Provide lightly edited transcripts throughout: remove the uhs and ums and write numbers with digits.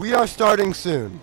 We are starting soon.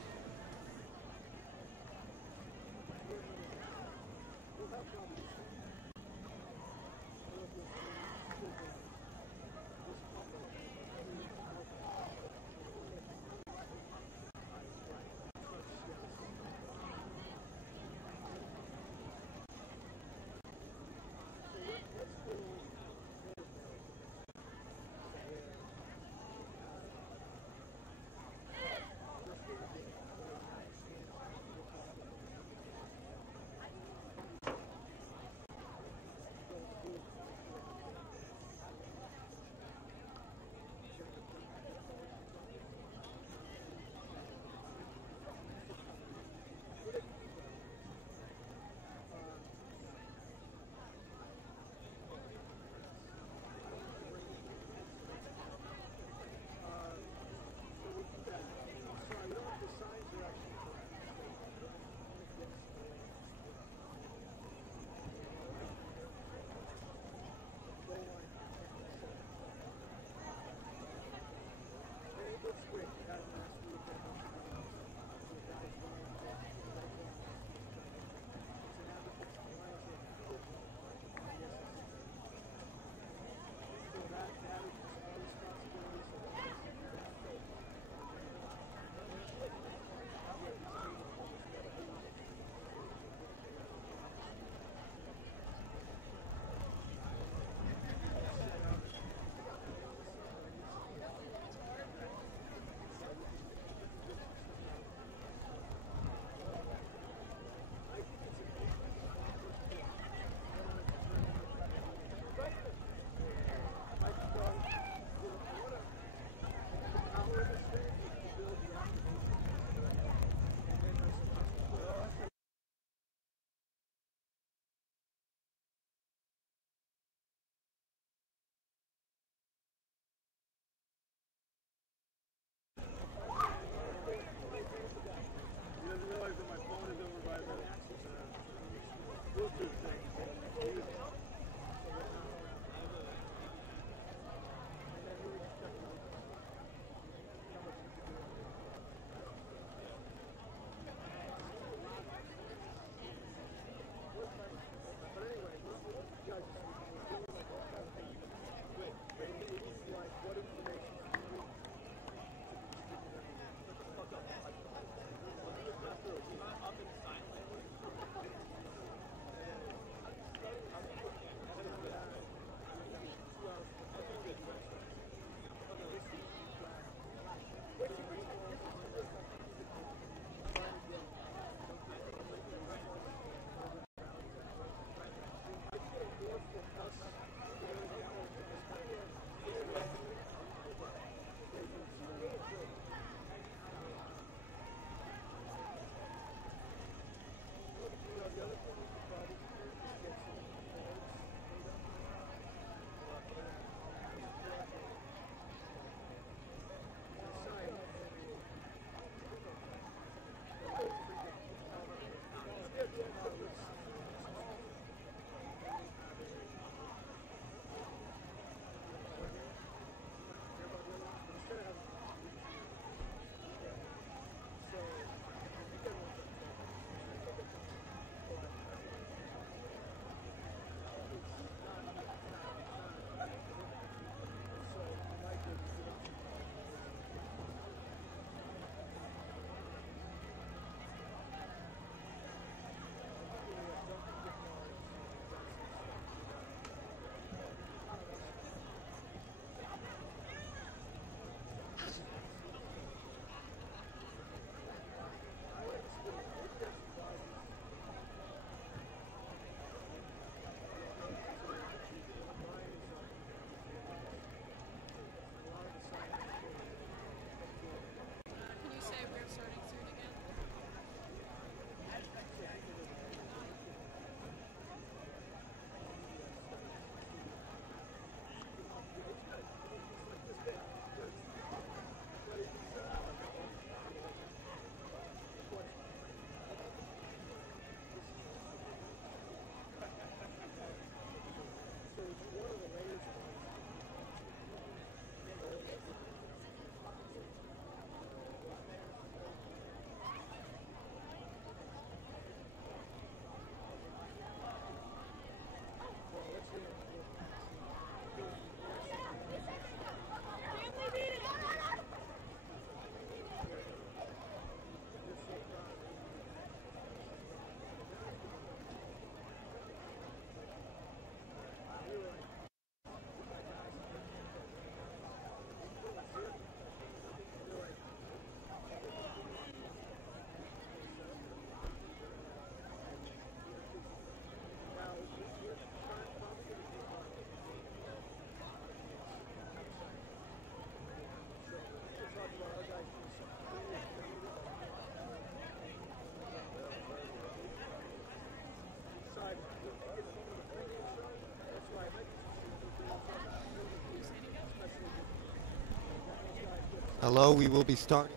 Hello, we will be starting.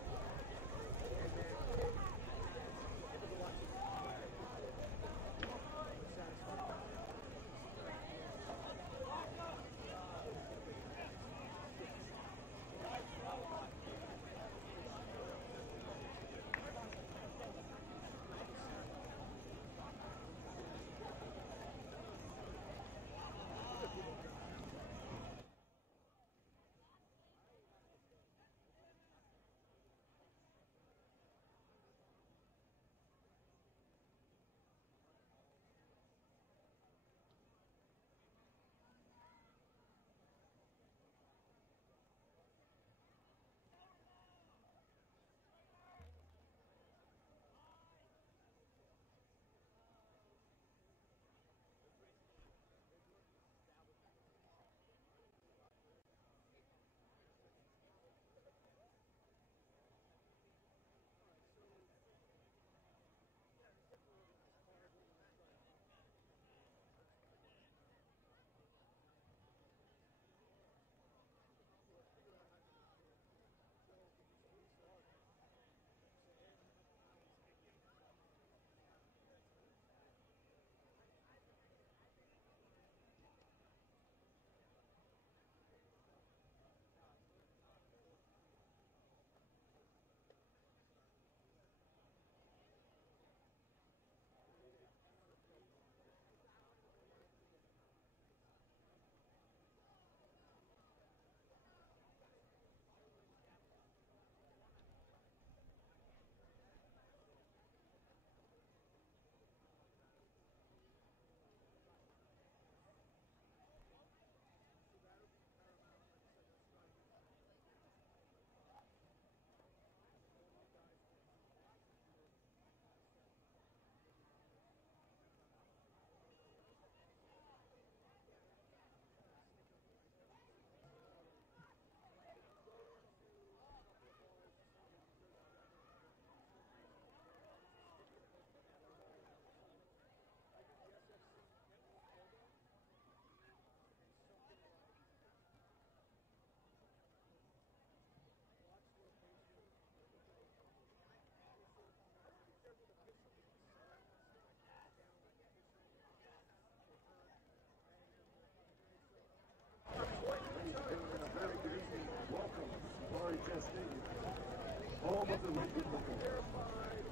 Home of the Ridgewood Montclair.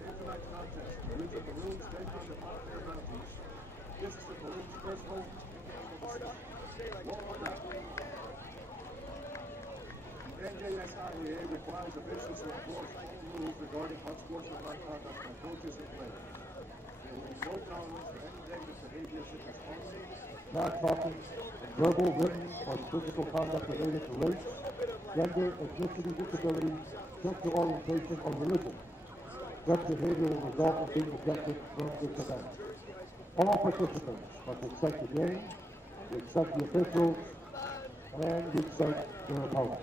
In tonight's contest, winners of balloons based on the Montclair bounties. This is the balloons first home. NJSIA requires officials to enforce all rules regarding unsportsmanlike conduct by coaches and players. There will be no tolerance for any negative behavior such as bullying, not talking, verbal, written, or physical conduct related to race, gender, ethnicity, disability, sexual orientation, or religion. Such behavior will result in being ejected from this event. All participants must respect the game, respect the officials, and respect their opponents.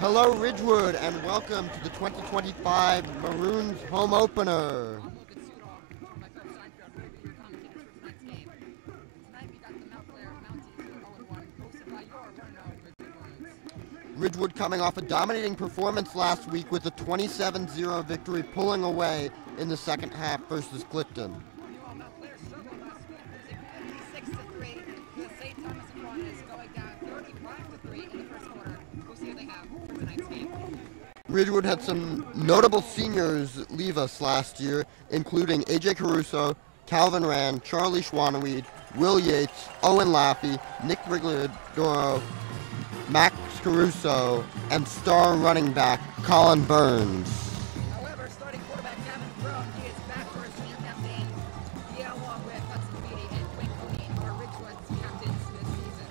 Hello, Ridgewood, and welcome to the 2025 Maroons home opener. I'm Logan Sudol, my Phil Steinfeld, will be your commentator for tonight's game. Tonight we got the Montclair Mounties, who are 0-1, hosted by your 1-0 Ridgewood Maroons. Ridgewood coming off a dominating performance last week with a 27-0 victory, pulling away in the second half versus Clifton. Meanwhile, Montclair struggled last week, losing 56-3 to the St. Thomas Iguanas, going down 35-3 in the first quarter. We'll see what they have for tonight's game. Ridgewood had some notable seniors leave us last year, including AJ Caruso, Calvin Rand, Charlie Schwanweed, Will Yates, Owen Laffey, Nick Rigliadoro, Max Caruso, and star running back Colin Burns. However, starting quarterback Gavin Brown, he is back for his senior campaign. He, along with Hudson Beatty and Quinn Cooney, are Ridgewood's captains this season.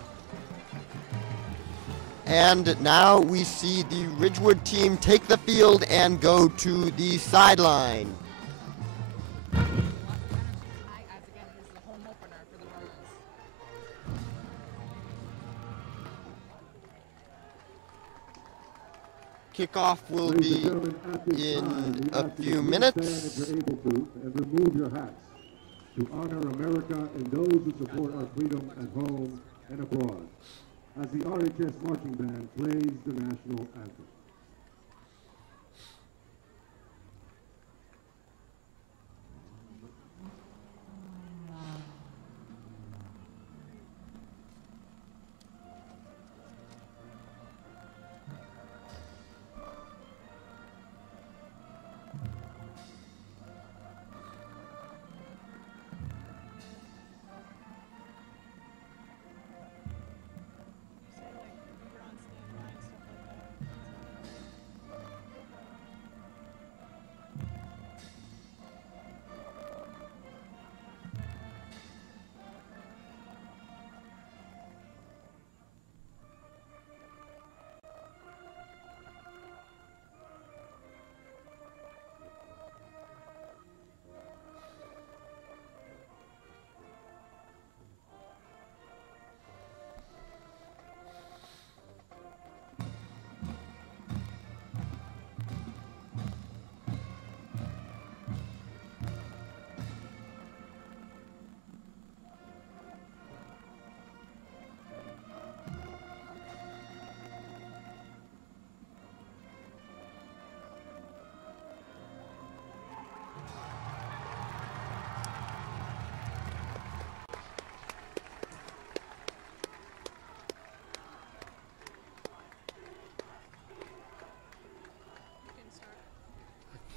And now we see the Ridgewood team take the field and go to the sideline. Lots of energy tonight, as again, this is the home opener for the Maroons. Kickoff will Ladies be and gentlemen, at this in time, we a ask you few to please minutes. stand if you're able to and remove your hats to honor America and those who support our freedom at home and abroad as the RHS marching band plays the national anthem.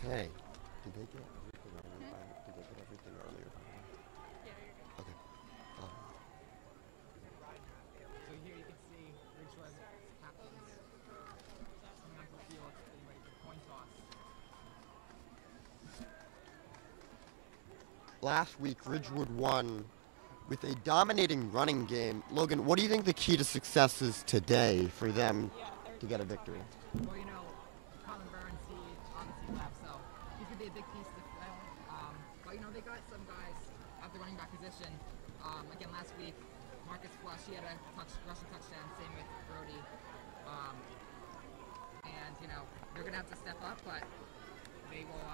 Okay. Did they get everything earlier? Did they get everything earlier? Yeah, you're good. Okay. So here you can see Ridgewood's captains coming onto the field, getting ready for coin toss. Last week, Ridgewood won with a dominating running game. Logan, what do you think the key to success is today for them to get a victory? Well, you know, Colin Burns, he obviously left, so he's going to be a big piece to fill. But, you know, they got some guys at the running back position. Again, last week, Marcus Flush, he had a rushing touchdown, same with Brody. And, you know, they're going to have to step up, but they will,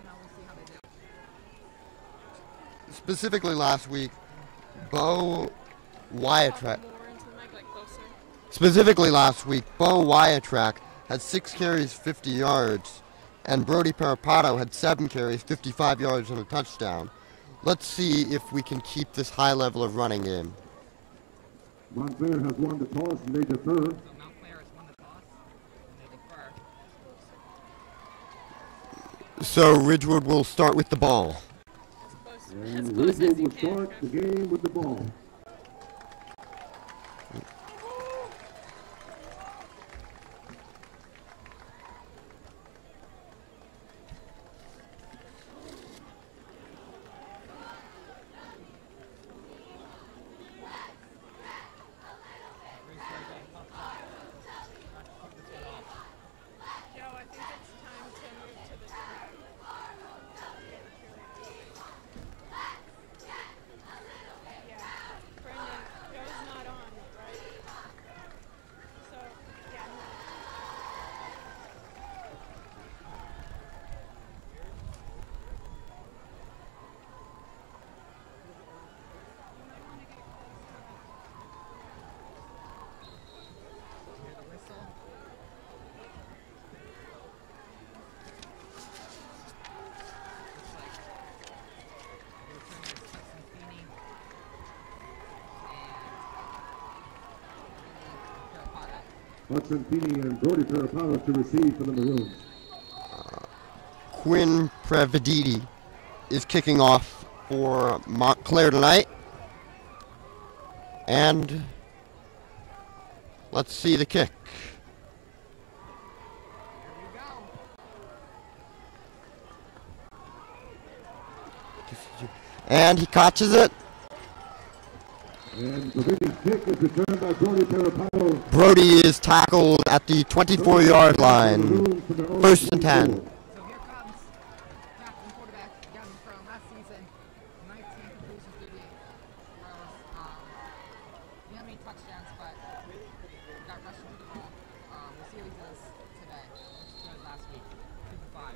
you know, we'll see how they do. Specifically last week, Bo Wyatrack. Specifically last week, Bo Wyatrack had 6 carries, 50 yards, and Brody Parapato had 7 carries, 55 yards, and a touchdown. Let's see if we can keep this high level of running game. Montclair has won the toss and they defer. So Montclair has won the toss, and they defer. So Ridgewood will start with the ball. And Ridgewood will start the game with the ball. Hudson Feeney and Brody Parapano to receive for the Maroons. Quinn Prevediti is kicking off for Montclair tonight. And let's see the kick. And he catches it. And Preventi's kick is returned by Brody Parapano. Brody is tackled at the 24-yard line. First and 10. So here comes captain quarterback again from last season. 19 completions, 38 throws. He had many touchdowns, but got rushed into the ball. We'll see what he does today. He did last week. 2 for 5.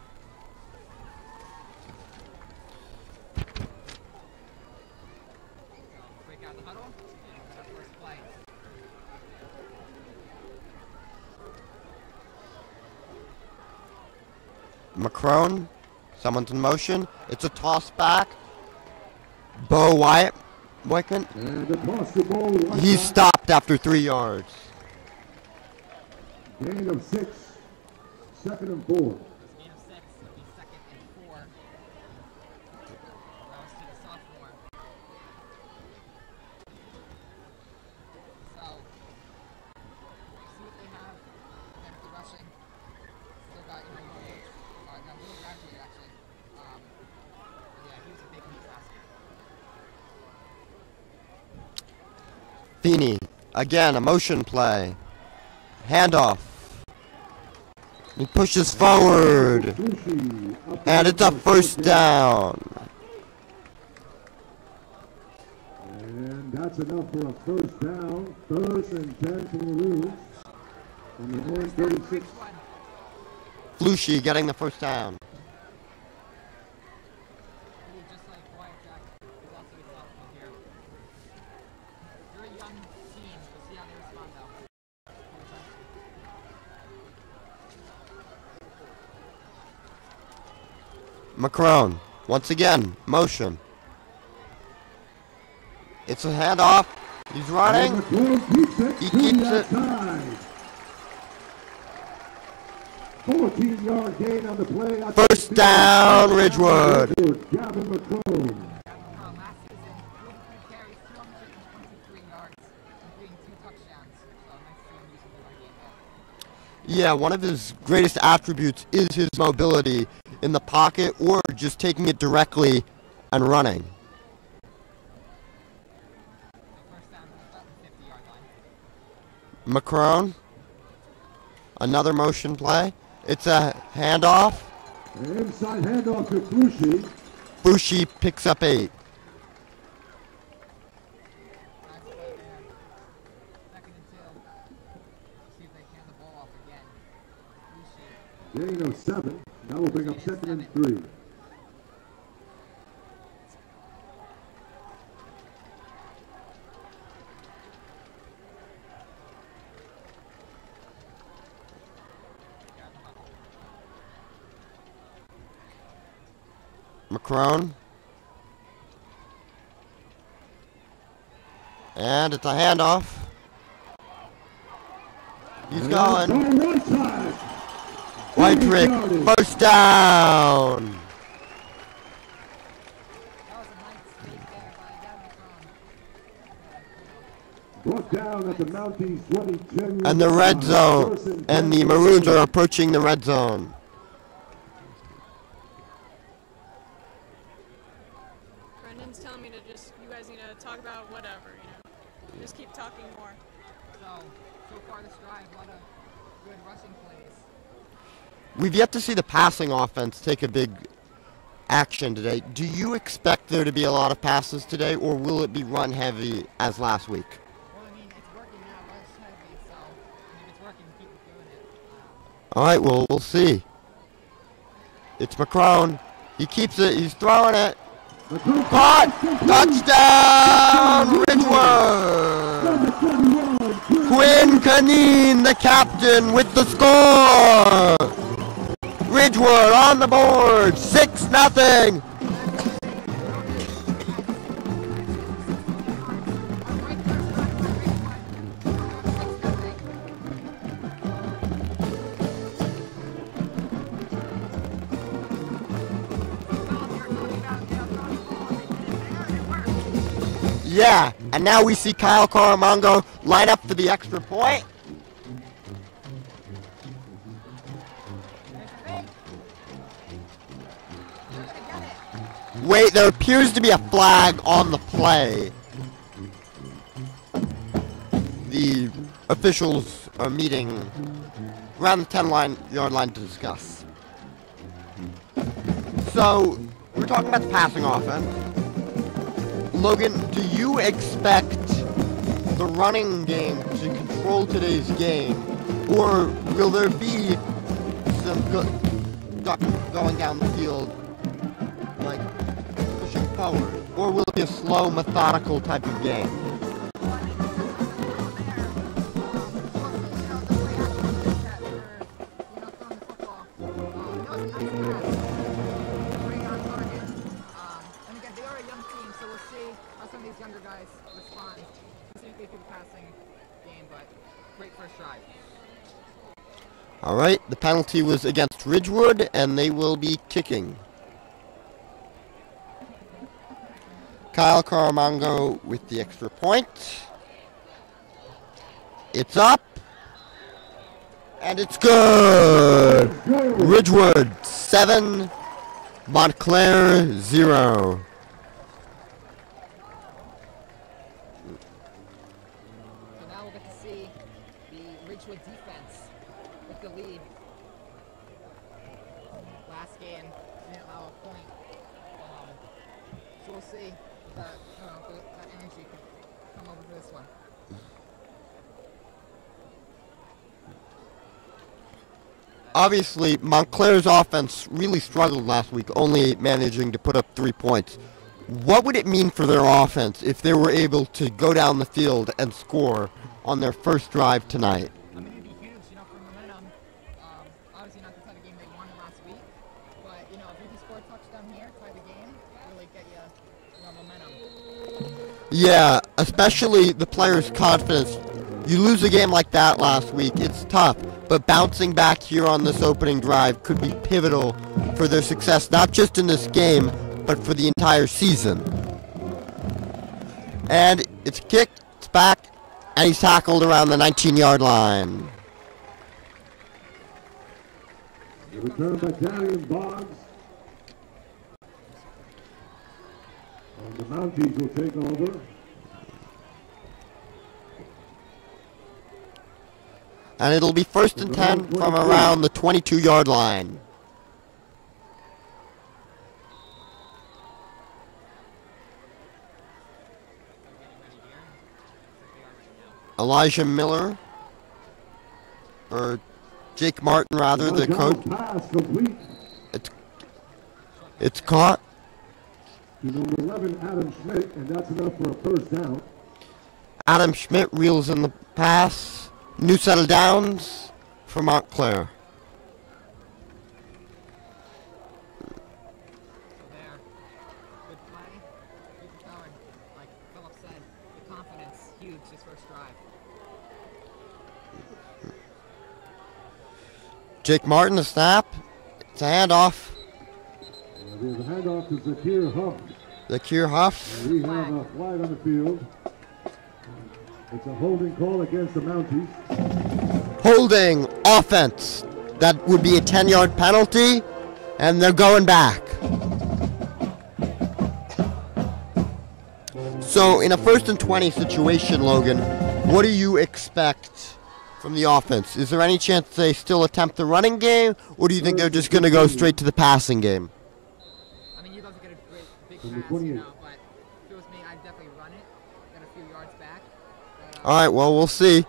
Break out the huddle. It's our first play. Macron, someone's in motion. It's a toss back. Bo Wyatt, Wyken. And across the goal. He's stopped after 3 yards. Gain of 6. 2nd and 4. Gain of 6. It'll be 2nd and 4. That was to the sophomore. So, see what they have. Empty rushing. Still got, got Will Bradley actually. Yeah, he was a big piece last year. Feeney, again, a motion play. Handoff. He pushes forward. And it's a first down. And that's enough for a first down. 1st and 10 for the Maroons. On the own 36. Flushy getting the first down. Just like Wyatt Jack, who's also a sophomore here. They're a young team. We'll see how they respond though. Macron, once again, motion. It's a handoff. He's running. He keeps it. 14-yard gain on the play. First down, Ridgewood. Gavin McCone. Last season, 43 carries, 223 yards, including 2 touchdowns. So nice to see him using the run game there. Yeah, one of his greatest attributes is his mobility in the pocket or just taking it directly and running. So first down about the 50-yard line. Macron, another motion play. It's a handoff. Inside handoff to Flushy. Flushy picks up 8. Nice play there. 2nd and 2. See if they can the ball off again. Lucy. Gain of 7. That will bring up 2nd and 3. Macron. And it's a handoff. He's going. Whiterick, first down. That was a nice sneak there by Gavin McCone. Brought down at the Mounties 20. And the red zone. And the Maroons are approaching the red zone. Brendan's telling me to just, you guys need to talk about whatever, just keep talking more. So far this drive, a lot of good rushing plays. We've yet to see the passing offense take a big action today. Do you expect there to be a lot of passes today, or will it be run heavy as last week? Well, I mean, it's working now, rush heavy, so if it's working, keep doing it. All right, well, we'll see. It's Macron. He keeps it. He's throwing it. Caught! Touchdown, Ridgewood! Quinn Canine, the captain, with the score! Ridgewood on the board, 6-0. Yeah, and now we see Kyle Caramongo line up for the extra point. Wait, there appears to be a flag on the play. The officials are meeting around the 10-yard line to discuss. So, we're talking about the passing offense. Logan, do you expect the running game to control today's game, or will there be some going down the field, like pushing forward, or will it be a slow, methodical type of game? All right, the penalty was against Ridgewood, and they will be kicking. Kyle Caramongo with the extra point. It's up, and it's good. Ridgewood 7, Montclair 0. Obviously, Montclair's offense really struggled last week, only managing to put up 3 points. What would it mean for their offense if they were able to go down the field and score on their first drive tonight? I mean, it'd be huge, for momentum. Obviously not the type of game they won last week, but, if you can score a touchdown here, tie the game, really get you, momentum. Yeah, especially the players' confidence. You lose a game like that last week, it's tough. But bouncing back here on this opening drive could be pivotal for their success, not just in this game, but for the entire season. And it's kicked, it's back, and he's tackled around the 19-yard line. The return by Darian Boggs. And the Mounties will take over. And it'll be 1st and 10 from around the 22-yard line. Elijah Miller, or Jake Martin rather, the coach. It's caught. To number 11, Adam Schmidt, and that's enough for a first down. Adam Schmidt reels in the pass. New set of downs for Montclair. There. Good play. Keep going. Like Philip said, the confidence, huge this first drive. Jake Martin, the snap. It's a handoff. There's a handoff to Zakir Huff. Zakir Huff. We have a flag on the field. It's a holding call against the Mounties. Holding offense. That would be a 10-yard penalty, and they're going back. So in a 1st and 20 situation, Logan, what do you expect from the offense? Is there any chance they still attempt the running game, or do you think they're just going to go straight to the passing game? I mean, you'd love to get a great big pass, but if it was me, I'd definitely run it, get a few yards back. But, all right, well, we'll see.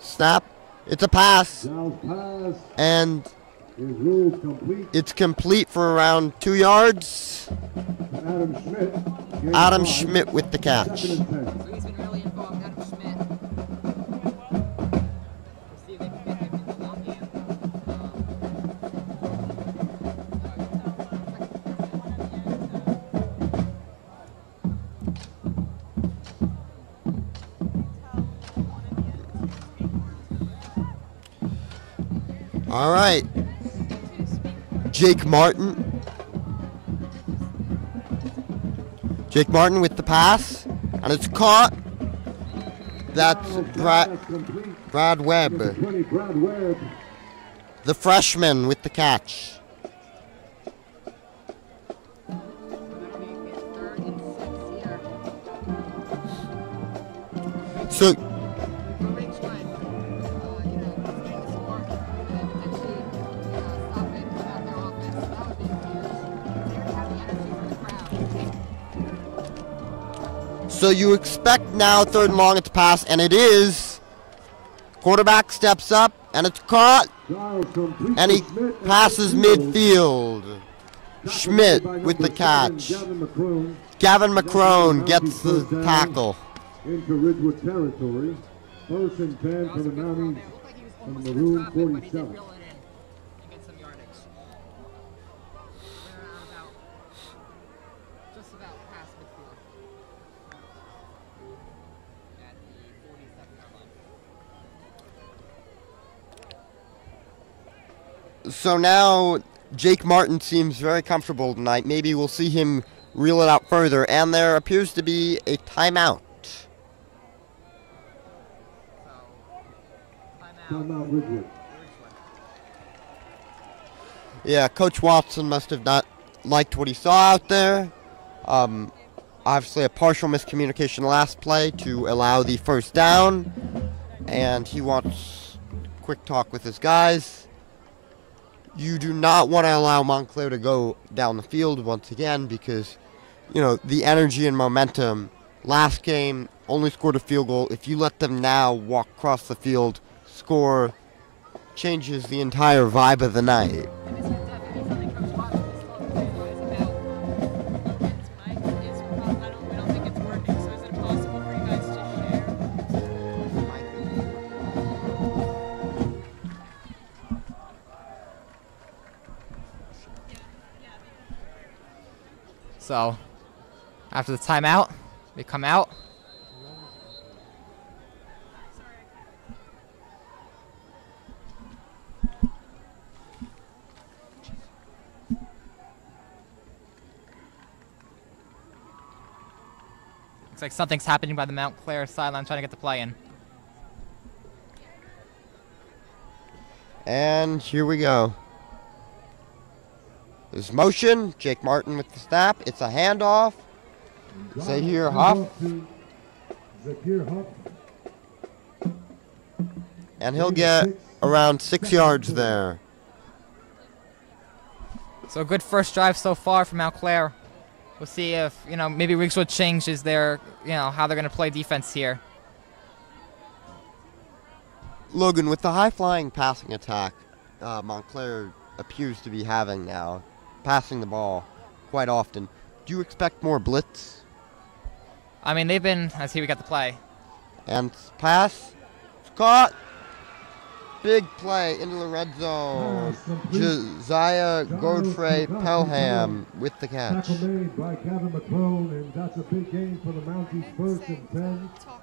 Snap. It's a pass. And it's complete for around 2 yards. Adam Schmidt with the catch. So he's been really involved, Adam Schmidt. We'll see if they can get him in the long game. All right. Jake Martin. Jake Martin with the pass. And it's caught. That's That's complete. Brad Number Webb, 20, Brad Webb. the freshman with the catch. That'll make it 3rd and 6 here. So For Ridgewood, you know, getting the score and potentially stopping their offense. That would be huge. They're gonna have the energy from the crowd. So you expect now 3rd and long, it's pass, and it is. Quarterback steps up, and it's caught, Giles completes and he to Schmidt at passes midfield. Schmidt Tackled by with the number 7, catch. Gavin McCrone Gavin McCrone gets the tackle. into Ridgewood territory. 1st and 10 That for was a the good throw there. Mounties. It looked like he was from almost Maroon gonna drop it, but he did 47. reel it in and get some yardage. They're at about, just about past midfield. At the 47-yard line. So now Jake Martin seems very comfortable tonight. Maybe we'll see him reel it out further. And there appears to be a timeout. So, timeout. Timeout Ridgewood. Yeah, Coach Watson must have not liked what he saw out there. Obviously a partial miscommunication last play to allow the 1st down. And he wants quick talk with his guys. You do not want to allow Montclair to go down the field once again because, you know, the energy and momentum. Last game, only scored a field goal. If you let them now walk across the field, score, changes the entire vibe of the night. And this is definitely something Coach Watson is talking to his guys about. Logan's mic is we don't think it's working, so is it possible for you guys to share? So, after the timeout, they come out. Looks like something's happening by the Montclair sideline trying to get the play in. And here we go. There's motion. Jake Martin with the snap. It's a handoff. Zahir Huff. Zahir Huff. And he'll get around 6 yards there. So a good first drive so far from Montclair. We'll see if, you know, maybe Ridgewood changes their, you know, how they're going to play defense here. Logan, with the high-flying passing attack Montclair appears to be having now, passing the ball quite often, do you expect more blitz? I mean, they've been, as here we got the play. And pass. It's caught. Big play into the red zone. Josiah Godfrey Pelham with the catch. Tackle made by Gavin McCrone, and that's a big gain for the Mounties. 1st and 10. Talk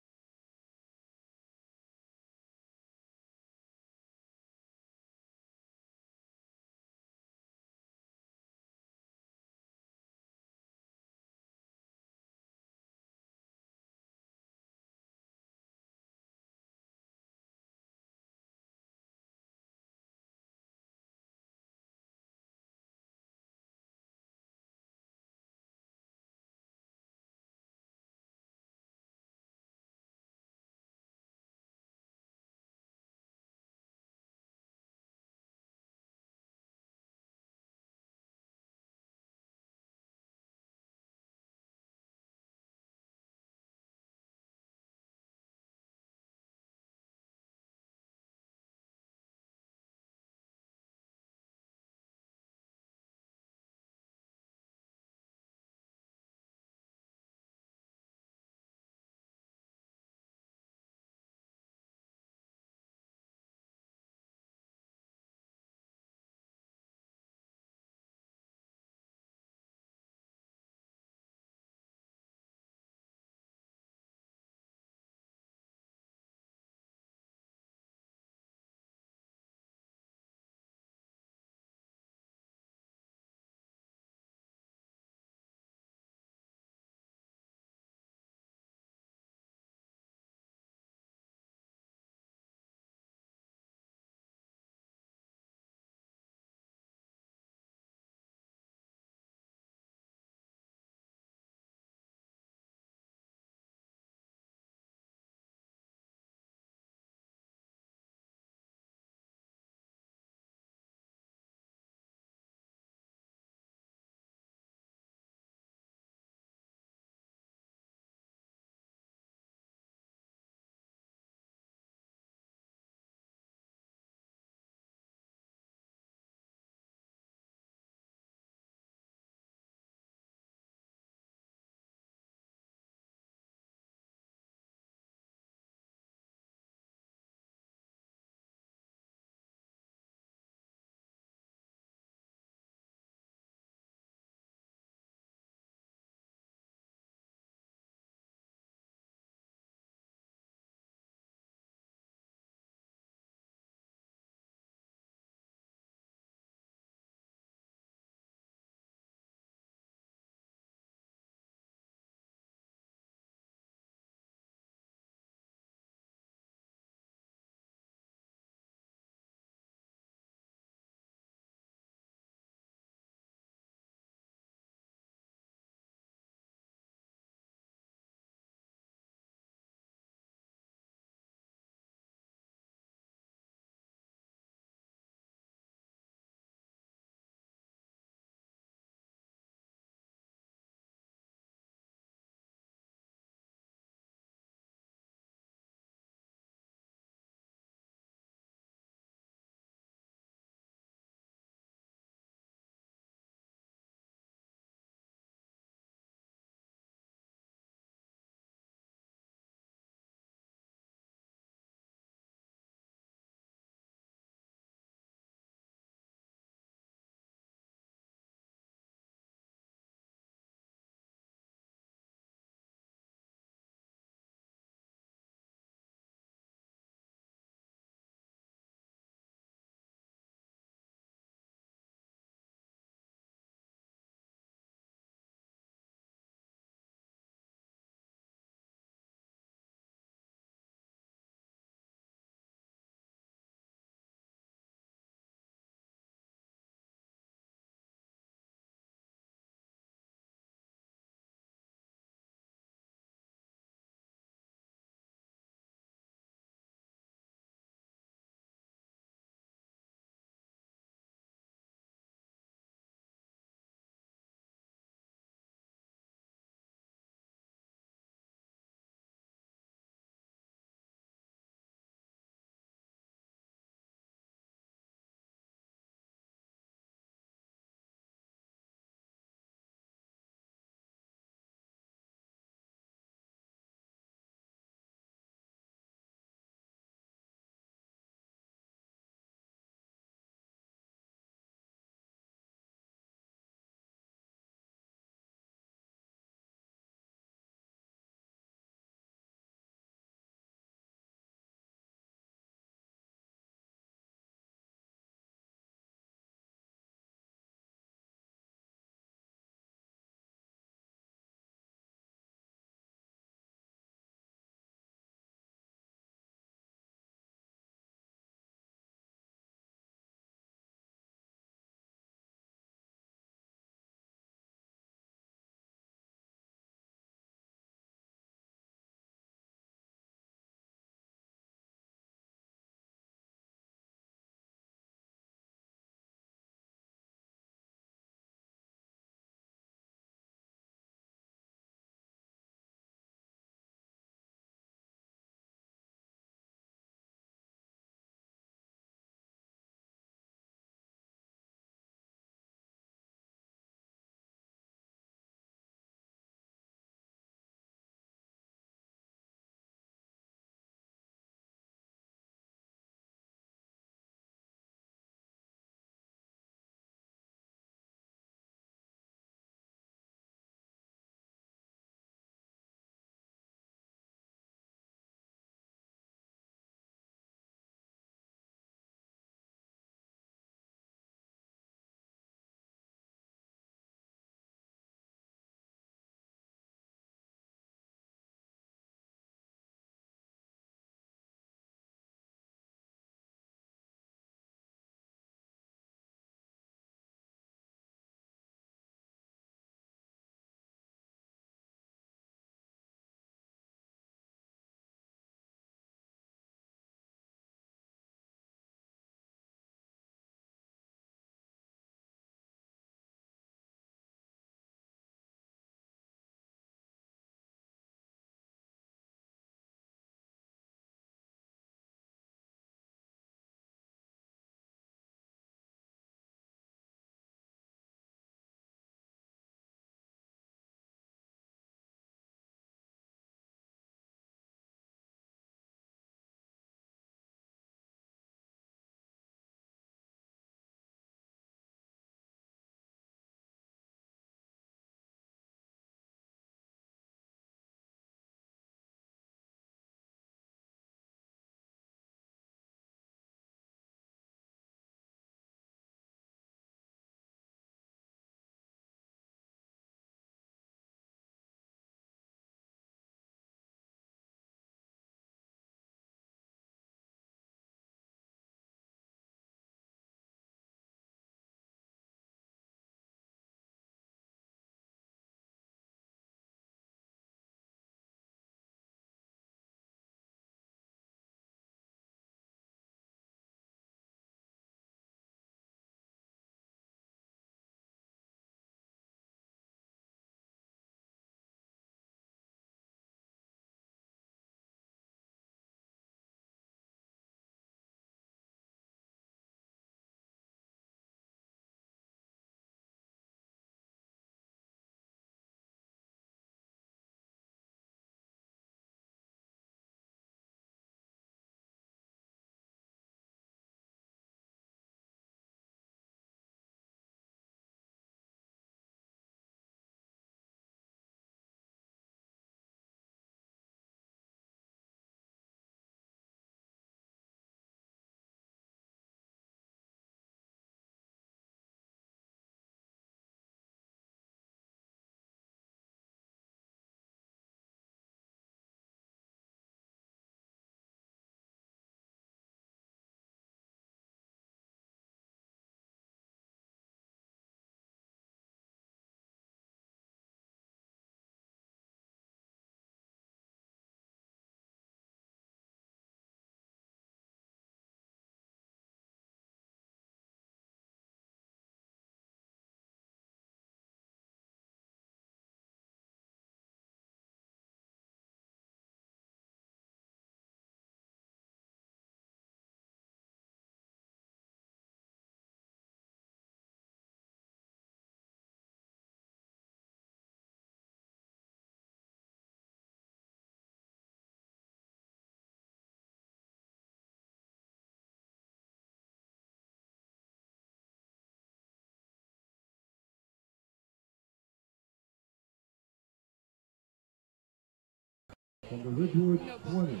from the Ridgewood 20.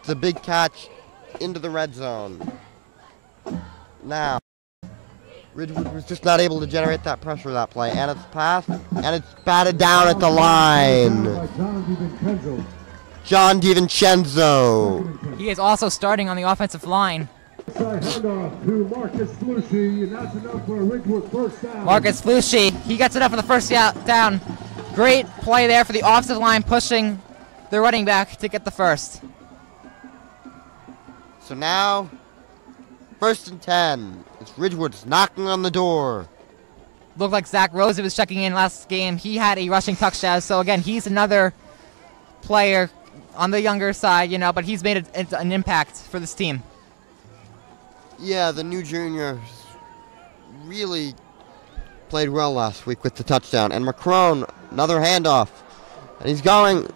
It's a big catch into the red zone. Now, Ridgewood was just not able to generate that pressure that play, and it's passed, and it's batted down at the line. John DiVincenzo. He is also starting on the offensive line. Handoff to Marcus Flushy, and that's enough for a Ridgewood first down. Marcus Flushy, he gets enough for the first down. Great play there for the offensive line, pushing the running back to get the first. So now, 1st and 10. It's Ridgewood's knocking on the door. Looked like Zach Rosa was checking in last game. He had a rushing touchdown. So again, he's another player on the younger side, you know, but he's made an impact for this team. Yeah, the new junior really played well last week with the touchdown. And Macron, another handoff. And he's going,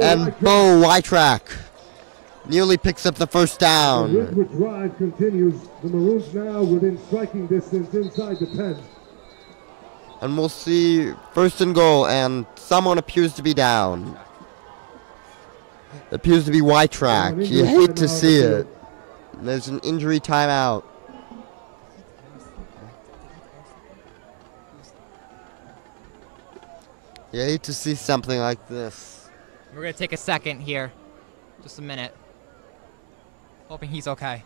and Bo Wytrack nearly picks up the first down. The Ridgewood drive continues. The Maroons now within striking distance inside the 10. And we'll see 1st and goal, and someone appears to be down. It appears to be Wytrack. You hate to see it. There's an injury timeout. You hate to see something like this. We're going to take a second here. Just a minute. Hoping he's okay.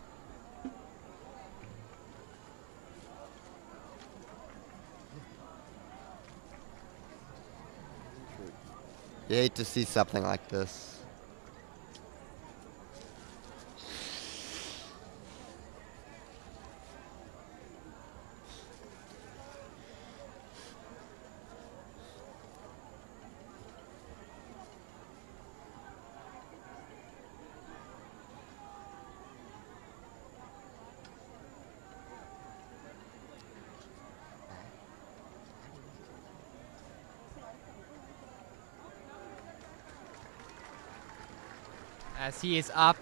You hate to see something like this. As he is up,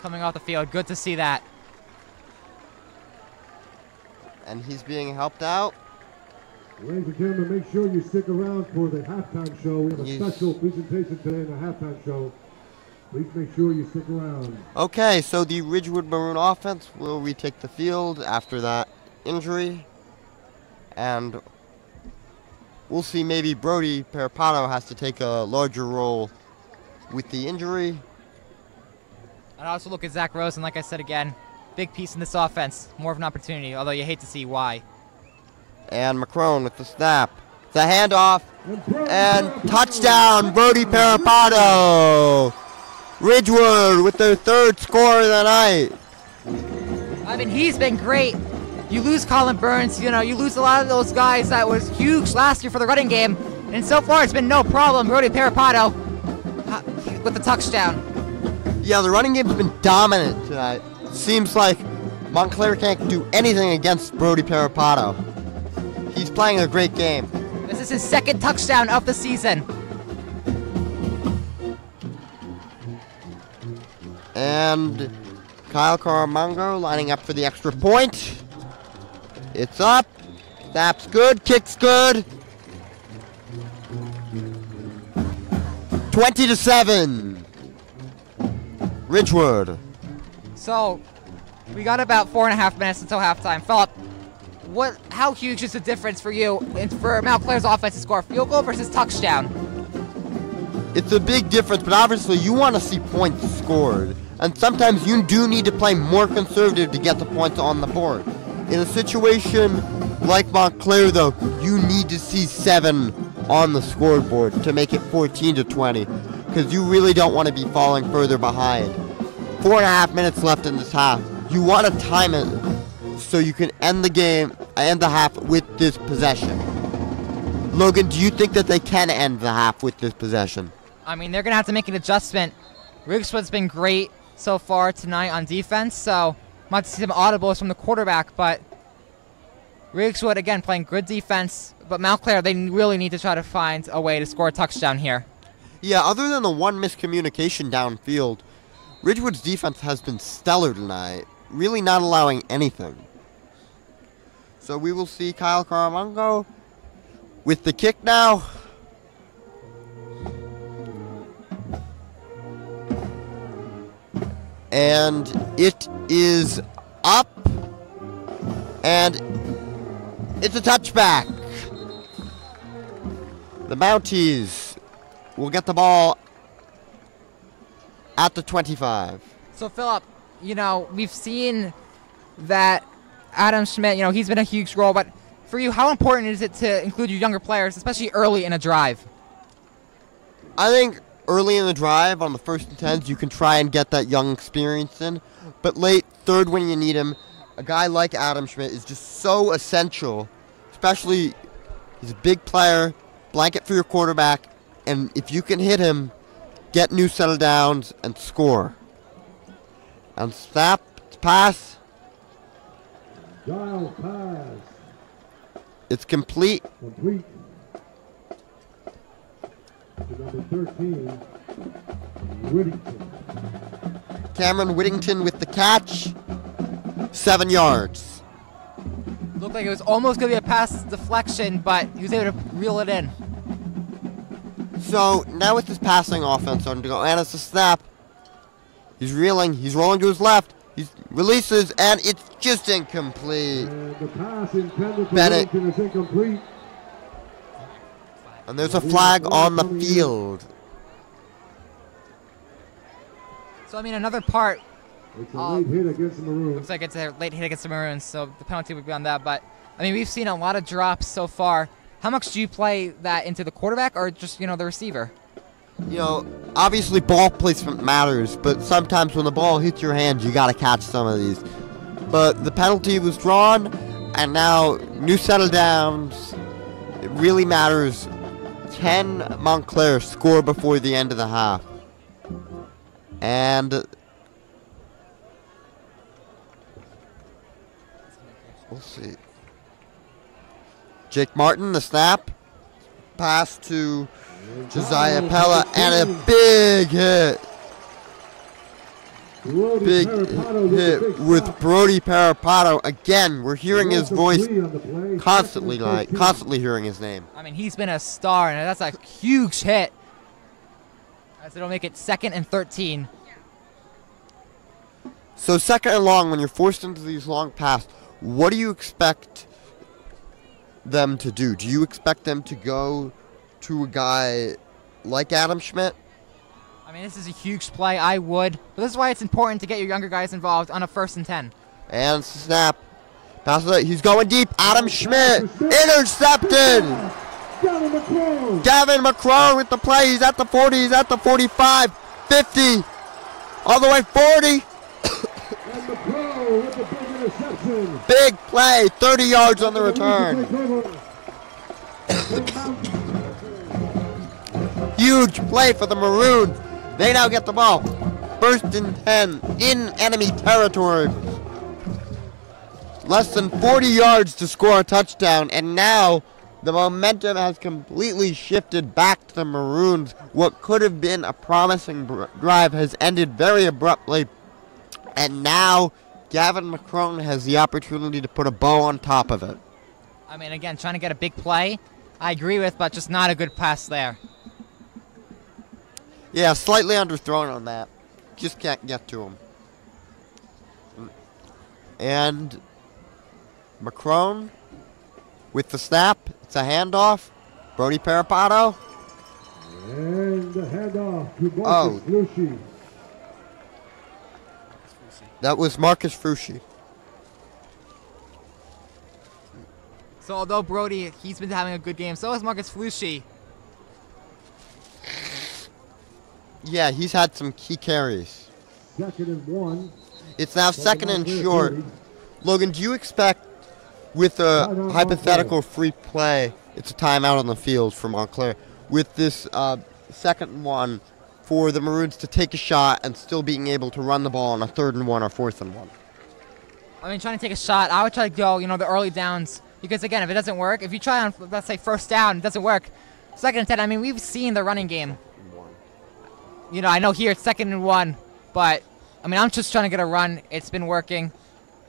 coming off the field. Good to see that. And he's being helped out. Ladies and gentlemen, make sure you stick around for the halftime show. We have a special presentation today in the halftime show. Please make sure you stick around. Okay, so the Ridgewood Maroon offense will retake the field after that injury. And we'll see, maybe Brody Parapato has to take a larger role with the injury. I'd also look at Zach Rosen, like I said again, big piece in this offense. More of an opportunity, although you hate to see why. And Macron with the snap. The handoff. And touchdown, Brody Parapato. Ridgewood with their 3rd score of the night. I mean, he's been great. You lose Colin Burns, you know, you lose a lot of those guys that was huge last year for the running game. And so far, it's been no problem. Brody Parapato with the touchdown. Yeah, the running game's been dominant tonight. Seems like Montclair can't do anything against Brody Parapato. He's playing a great game. This is his 2nd touchdown of the season. And Kyle Caramango lining up for the extra point. It's up. Snap's good. Kick's good. 20-7. Ridgewood. So, we got about 4.5 minutes until halftime. Philip, how huge is the difference for you and for Montclair's offense to score field goal versus touchdown? It's a big difference, but obviously you want to see points scored. And sometimes you do need to play more conservative to get the points on the board. In a situation like Montclair, though, you need to see 7 on the scoreboard to make it 14-20, because you really don't want to be falling further behind. 4.5 minutes left in this half. You want to time it so you can end the game, end the half with this possession. Logan, do you think that they can end the half with this possession? I mean, they're going to have to make an adjustment. Ridgewood's been great so far tonight on defense, so might see some audibles from the quarterback, but Ridgewood, again, playing good defense, but Montclair, they really need to try to find a way to score a touchdown here. Yeah, other than the one miscommunication downfield, Ridgewood's defense has been stellar tonight, really not allowing anything. So we will see Kyle Caramango with the kick now. And it is up. And it's a touchback. The Mounties will get the ball at the 25. So, Philip, we've seen that Adam Schmidt, he's been a huge role, but for you, how important is it to include your younger players, especially early in a drive? I think early in the drive, on the 1st and 10s, you can try and get that young experience in, but late, third when you need him, a guy like Adam Schmidt is just so essential, especially he's a big player, blanket for your quarterback, and if you can hit him, get new settle downs and score. And snap, pass. Giles pass. It's complete. Complete. To number 13, Whittington. Cameron Whittington with the catch. 7 yards. Looked like it was almost going to be a pass deflection, but he was able to reel it in. So now with this passing offense starting to go, and it's a snap. He's reeling. He's rolling to his left. He releases, and it's just incomplete. And the pass intended for Bennett. Whittington is incomplete. And there's a flag on the field. So, another part. It's a late hit against the Maroons. Looks like it's a late hit against the Maroons, so the penalty would be on that. But, we've seen a lot of drops so far. How much do you play that into the quarterback or just, the receiver? Obviously ball placement matters, but sometimes when the ball hits your hands, you got to catch some of these. But the penalty was drawn, and now new settle downs. It really matters. 10 Montclair score before the end of the half. And we'll see. Jake Martin, the snap. Pass to Josiah Pella, and a big hit. Big hit with Brody Parapato. Again, we're hearing his voice constantly, constantly hearing his name. He's been a star, and that's a huge hit. As it'll make it 2nd and 13. So 2nd and long, when you're forced into these long passes, what do you expect them to do? Do you expect them to go to a guy like Adam Schmidt? This is a huge play. I would. But this is why it's important to get your younger guys involved on a 1st and 10. And snap. Pass it. He's going deep. Adam Schmidt. Intercepted. Gavin McCrone with the play. He's at the 40. He's at the 45. 50. All the way 40. Big play. 30 yards on the return. Huge play for the Maroons. They now get the ball. 1st and 10 in enemy territory. Less than 40 yards to score a touchdown, and now the momentum has completely shifted back to the Maroons. What could have been a promising drive has ended very abruptly, and now Gavin McCrone has the opportunity to put a bow on top of it. Again, trying to get a big play, I agree with, but just not a good pass there. Yeah, slightly underthrown on that. Just can't get to him. And McCrone with the snap. It's a handoff. Brody Parapato. And the handoff to Marcus Flushy. That was Marcus Flushy. So although Brody, he's been having a good game, so has Marcus Flushy. Yeah, he's had some key carries. 2nd and 1. It's now 2nd and short. Logan, do you expect with a hypothetical free play, it's a timeout on the field for Montclair, with this 2nd and 1 for the Maroons to take a shot and still being able to run the ball on a 3rd and 1 or 4th and 1? Trying to take a shot, I would try to go, the early downs. Because again, if it doesn't work, if you try on, let's say, 1st down, it doesn't work. 2nd and 10, we've seen the running game. I know here it's 2nd and 1, but I'm just trying to get a run. It's been working.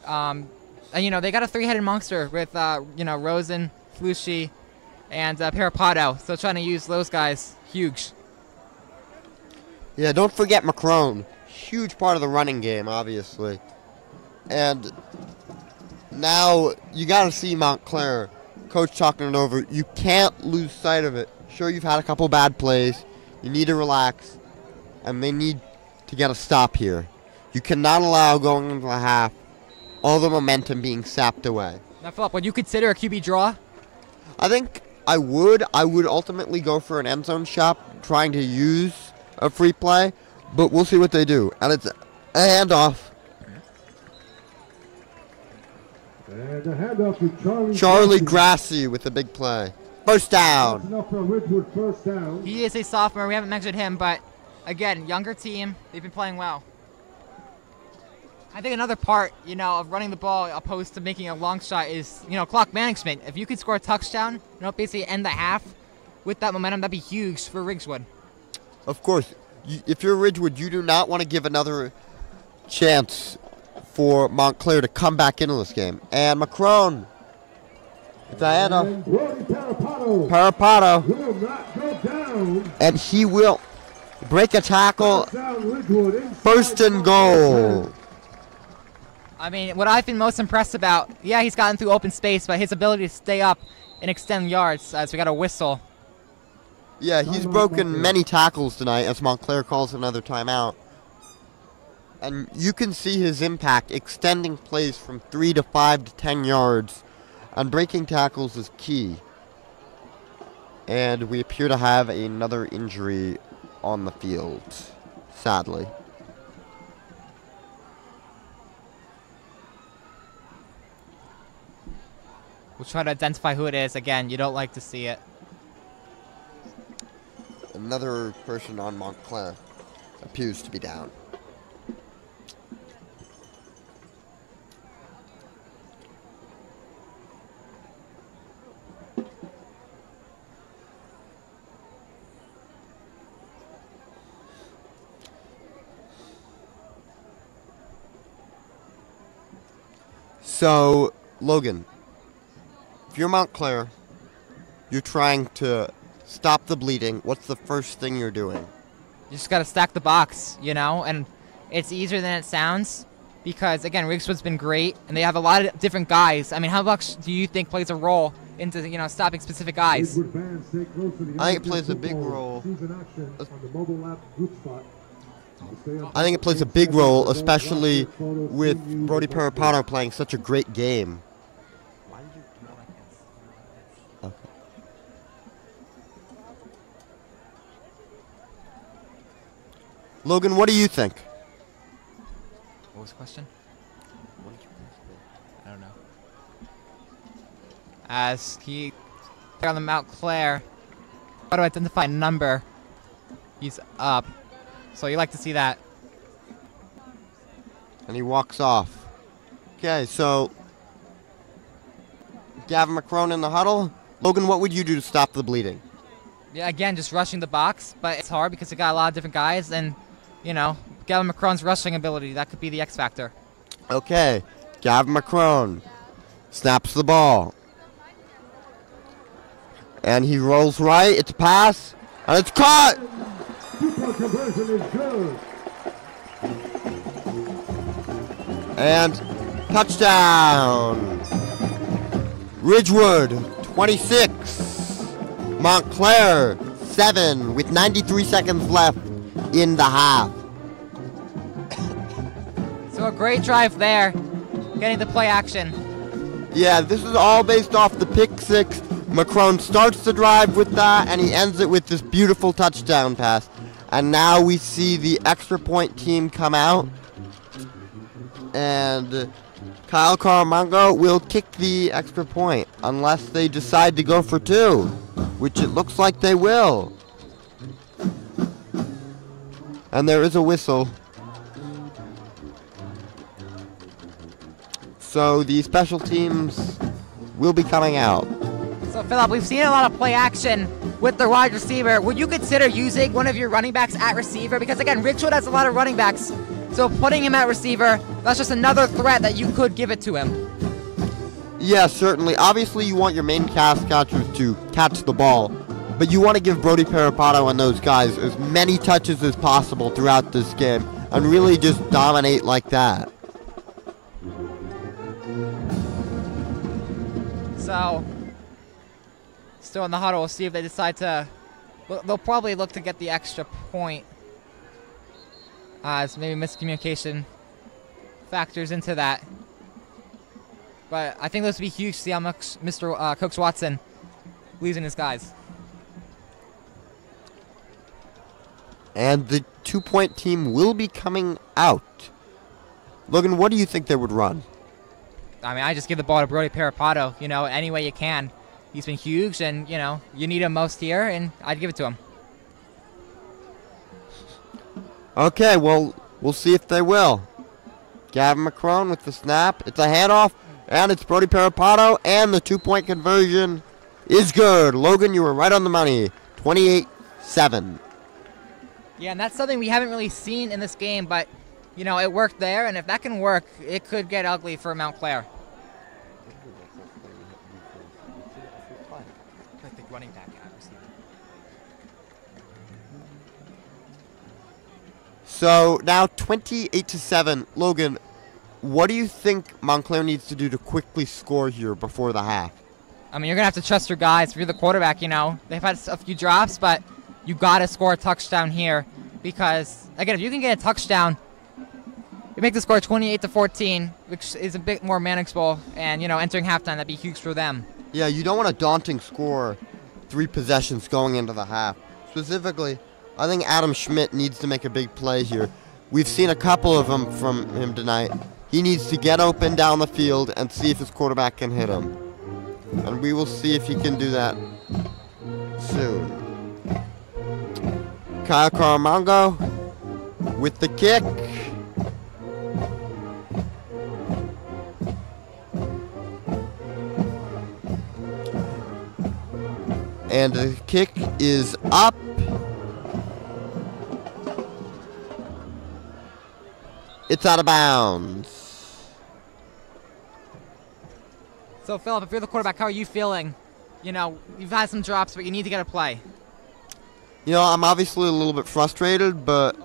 And they got a 3-headed monster with Rosen, Flushy, and Parapato. So trying to use those guys, huge. Yeah, don't forget McCrone. huge part of the running game, obviously. And now you got to see Montclair. Coach talking it over. You can't lose sight of it. Sure, you've had a couple bad plays. You need to relax. And they need to get a stop here. You cannot allow going into the half all the momentum being sapped away. Now, Philip, would you consider a QB draw? I think I would. I would ultimately go for an end zone shot, trying to use a free play, but we'll see what they do. And it's a handoff. And a handoff to Charlie Grassi with a big play. First down. That's enough for a Ridgewood first down. He is a sophomore. We haven't mentioned him, but again, younger team. They've been playing well. I think another part, of running the ball opposed to making a long shot is, clock management. If you could score a touchdown, basically end the half with that momentum, that'd be huge for Ridgewood. Of course, if you're Ridgewood, you do not want to give another chance for Montclair to come back into this game. And Macron. It's a handoff. Parapato. Will not go down. And he will break a tackle. First and goal. I mean, what I've been most impressed about, he's gotten through open space, but his ability to stay up and extend yards as we got a whistle. Yeah, he's broken many tackles tonight as Montclair calls another timeout. And you can see his impact extending plays from 3 to 5 to 10 yards. And breaking tackles is key. And we appear to have another injury on the field, sadly. We'll try to identify who it is. Again, you don't like to see it. Another person on Montclair appears to be down. So, Logan, if you're Montclair, you're trying to stop the bleeding, what's the first thing you're doing? You just got to stack the box, and it's easier than it sounds because, again, Ridgewood's been great, and they have a lot of different guys. I mean, how much do you think plays a role into, stopping specific guys? I think it plays a big role. I think it plays a big role, especially with Brody Parapano playing such a great game. Okay. Logan, what do you think? What was the question? I don't know. As he on the Montclair, how to identify a number, he's up. So you like to see that. And he walks off. Okay, so Gavin McCrone in the huddle. Logan, what would you do to stop the bleeding? Yeah, again, just rushing the box, but it's hard because it got a lot of different guys, and Gavin McCrone's rushing ability, that could be the X factor. Okay, Gavin McCrone snaps the ball. And he rolls right, it's a pass, and it's caught! Conversion is good. And touchdown! Ridgewood, 26. Montclair, 7, with 93 seconds left in the half. So a great drive there, getting the play action. Yeah, this is all based off the pick six. Macron starts the drive with that, and he ends it with this beautiful touchdown pass. And now we see the extra point team come out. And Kyle Caramango will kick the extra point unless they decide to go for 2, which it looks like they will. And there is a whistle. So the special teams will be coming out. So Philip, we've seen a lot of play action with the wide receiver. Would you consider using one of your running backs at receiver? Because again, Ridgewood has a lot of running backs. So putting him at receiver, that's just another threat that you could give it to him. Yeah, certainly. Obviously, you want your main pass catchers to catch the ball, but you want to give Brody Parapato and those guys as many touches as possible throughout this game. and really just dominate like that. So, still in the huddle. We'll see if they decide to. They'll probably look to get the extra point. As maybe miscommunication factors into that. But I think this would be huge to see how much Mr. Coach Watson believes in his guys. And the 2-point team will be coming out. Logan, what do you think they would run? I mean, I just give the ball to Brody Parapato, you know, any way you can. He's been huge, and, you know, you need him most here, and I'd give it to him. Okay, well, we'll see if they will. Gavin McCrone with the snap. It's a handoff, and it's Brody Parapato, and the 2-point conversion is good. Logan, you were right on the money. 28-7. Yeah, and that's something we haven't really seen in this game, but, you know, it worked there, and if that can work, it could get ugly for Montclair. Running back So now 28-7. Logan, what do you think Montclair needs to do to quickly score here before the half? I mean, you're going to have to trust your guys. If you're the quarterback, you know, they've had a few drops, but you got to score a touchdown here because, again, if you can get a touchdown, you make the score 28-14, which is a bit more manageable, and, you know, entering halftime, that'd be huge for them. Yeah, you don't want a daunting score, 3 possessions going into the half. Specifically, I think Adam Schmidt needs to make a big play here. We've seen a couple of them from him tonight. He needs to get open down the field and see if his quarterback can hit him. And we will see if he can do that soon. Kyle Caramongo with the kick. And the kick is up. It's out of bounds. So, Philip, if you're the quarterback, how are you feeling? You know, you've had some drops, but you need to get a play. You know, I'm obviously a little bit frustrated, but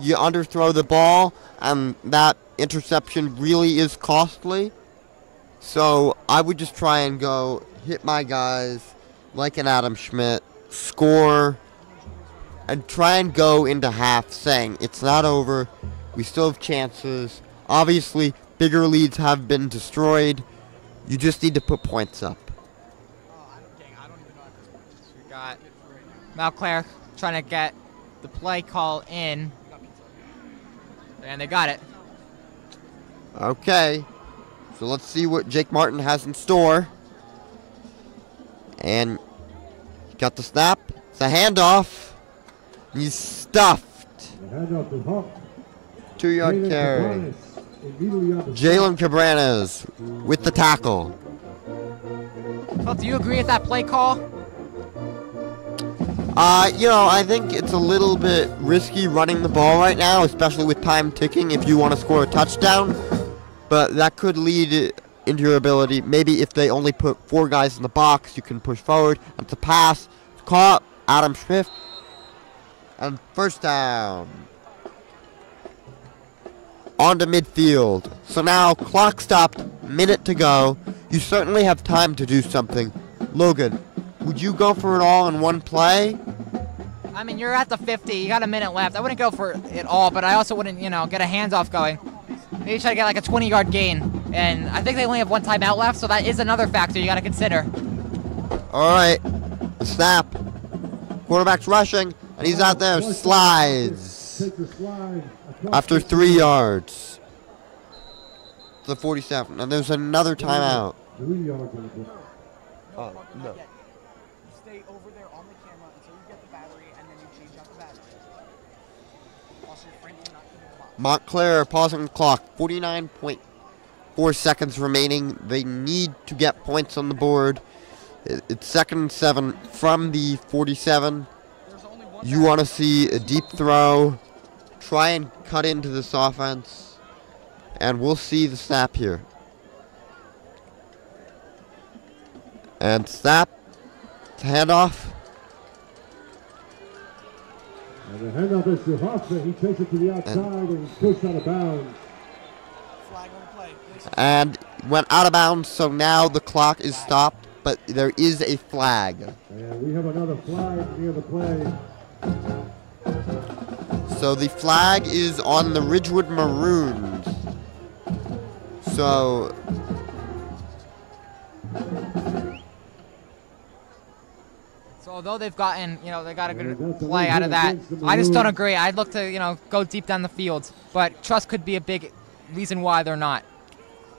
you underthrow the ball, and that interception really is costly. So I would just try and go hit my guys like an Adam Schmidt, score, and try and go into half saying it's not over. We still have chances. Obviously, bigger leads have been destroyed. You just need to put points up. We got Montclair trying to get the play call in. And they got it. Okay. So let's see what Jake Martin has in store. And he got the snap. It's a handoff. He's stuffed. The handoff is Hawk. 2-yard carry. Jalen Cabranes with the tackle. Well, do you agree with that play call? You know, I think it's a little bit risky running the ball right now, especially with time ticking if you want to score a touchdown. But that could lead into your ability. Maybe if they only put 4 guys in the box, you can push forward. And it's a pass. It's caught. Adam Schmidt. And first down. Onto midfield. So now, clock stopped, minute to go. You certainly have time to do something. Logan, would you go for it all in one play? I mean, you're at the 50. You got a minute left. I wouldn't go for it all, but I also wouldn't, you know, get a handoff going. Maybe try to get like a 20-yard gain. And I think they only have 1 timeout left, so that is another factor you got to consider. All right. The snap. Quarterback's rushing, and he's out there. Slides. After 3 yards. To the 47. And there's another timeout. 3 yards on the book. Oh, no. Stay over there on the camera until you get the battery, and then you change out the battery. Also, your friend cannot keep the clock. Montclair pausing the clock. 49.4 seconds remaining. They need to get points on the board. It's 2nd and 7 from the 47. You want to see a deep throw. Try and cut into this offense. And we'll see the snap here. And snap. Handoff. And the The handoff is to Hoffman. He takes it to the outside and pushed out of bounds. Flag on the play, please. And went out of bounds, so now the clock is stopped, but there is a flag. And we have another flag near the play. So the flag is on the Ridgewood Maroons. So although they've gotten, they got a good play out of that, I just don't agree. I'd look to, go deep down the field, but trust could be a big reason why they're not.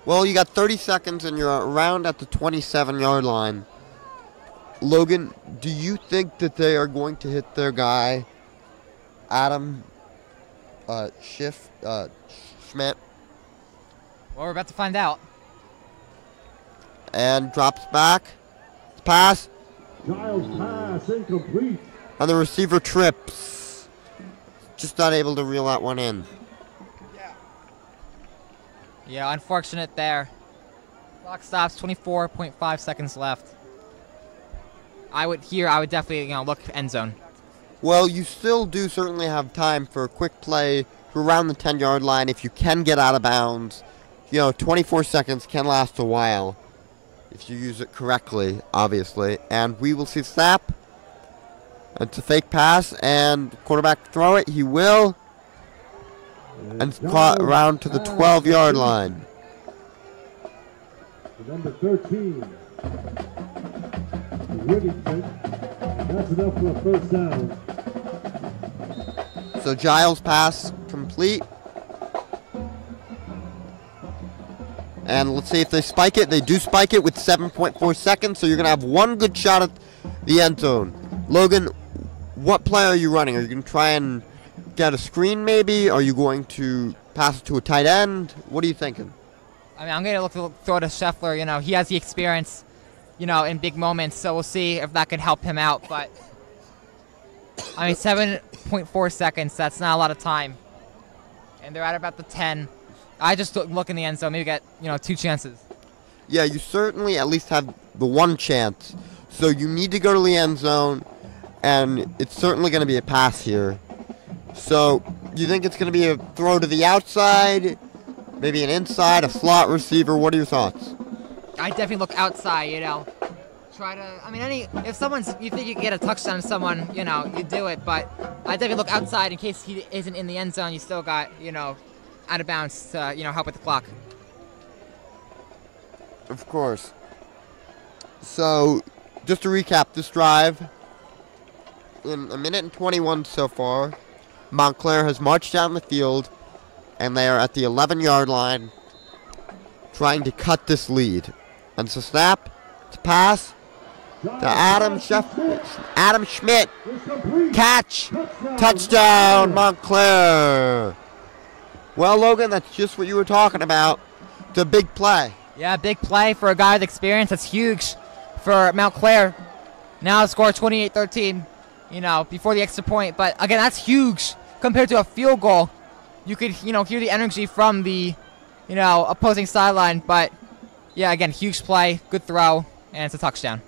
well, you got 30 seconds and you're around at the 27-yard line. Logan, do you think that they are going to hit their guy, Adam Schmidt? Well, we're about to find out. And drops back. Pass. Giles pass incomplete. And the receiver trips. Just not able to reel that one in. Yeah, unfortunate there. Clock stops, 24.5 seconds left. I would definitely, look end zone. Well, you still do certainly have time for a quick play to around the 10-yard line if you can get out of bounds. 24 seconds can last a while if you use it correctly, obviously. And we will see snap. It's a fake pass, and quarterback throw it. He will. And it's caught around to the 12-yard line. Number 13. Whittington. That's enough for a first down. So Giles' pass complete. And let's see if they spike it. They do spike it with 7.4 seconds, so you're going to have one good shot at the end zone. Logan, what play are you running? Are you going to try and get a screen maybe? Are you going to pass it to a tight end? What are you thinking? I mean, I'm going to throw to Scheffler. He has the experience, in big moments, so we'll see if that could help him out. But, 7.4 seconds, that's not a lot of time. And they're at about the 10. I just look in the end zone, maybe get, 2 chances. Yeah, you certainly at least have the one chance. So you need to go to the end zone, and it's certainly going to be a pass here. So you think it's going to be a throw to the outside, maybe an inside, a slot receiver? What are your thoughts? I definitely look outside, Try to, if you think you can get a touchdown to someone, you do it. But I definitely look outside in case he isn't in the end zone. You still got, out of bounds to, help with the clock. Of course. So, just to recap this drive, in a minute and 21 so far, Montclair has marched down the field, and they are at the 11-yard line trying to cut this lead. And so snap, to pass, to Adam Schmidt, catch, touchdown, Montclair. Well, Logan, that's just what you were talking about. It's a big play. Yeah, big play for a guy with experience. That's huge for Montclair. Now score 28-13, before the extra point. But, again, that's huge compared to a field goal. You could, hear the energy from the, opposing sideline. But, yeah, again, huge play, good throw, and it's a touchdown.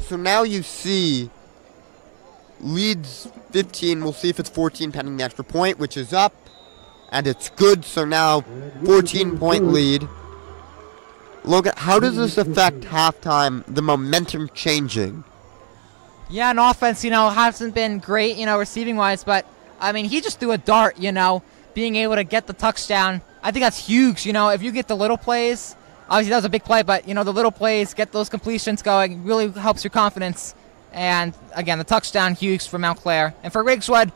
So now you see leads 15. We'll see if it's 14 pending the extra point, which is up. And it's good, so now 14-point lead. Logan, how does this affect halftime, the momentum changing? Yeah, an offense, hasn't been great, receiving-wise, but, he just threw a dart, being able to get the touchdown. I think that's huge, if you get the little plays. Obviously, that was a big play, but, the little plays, get those completions going, really helps your confidence. And, again, the touchdown, huge for Montclair. And for Ridgewood,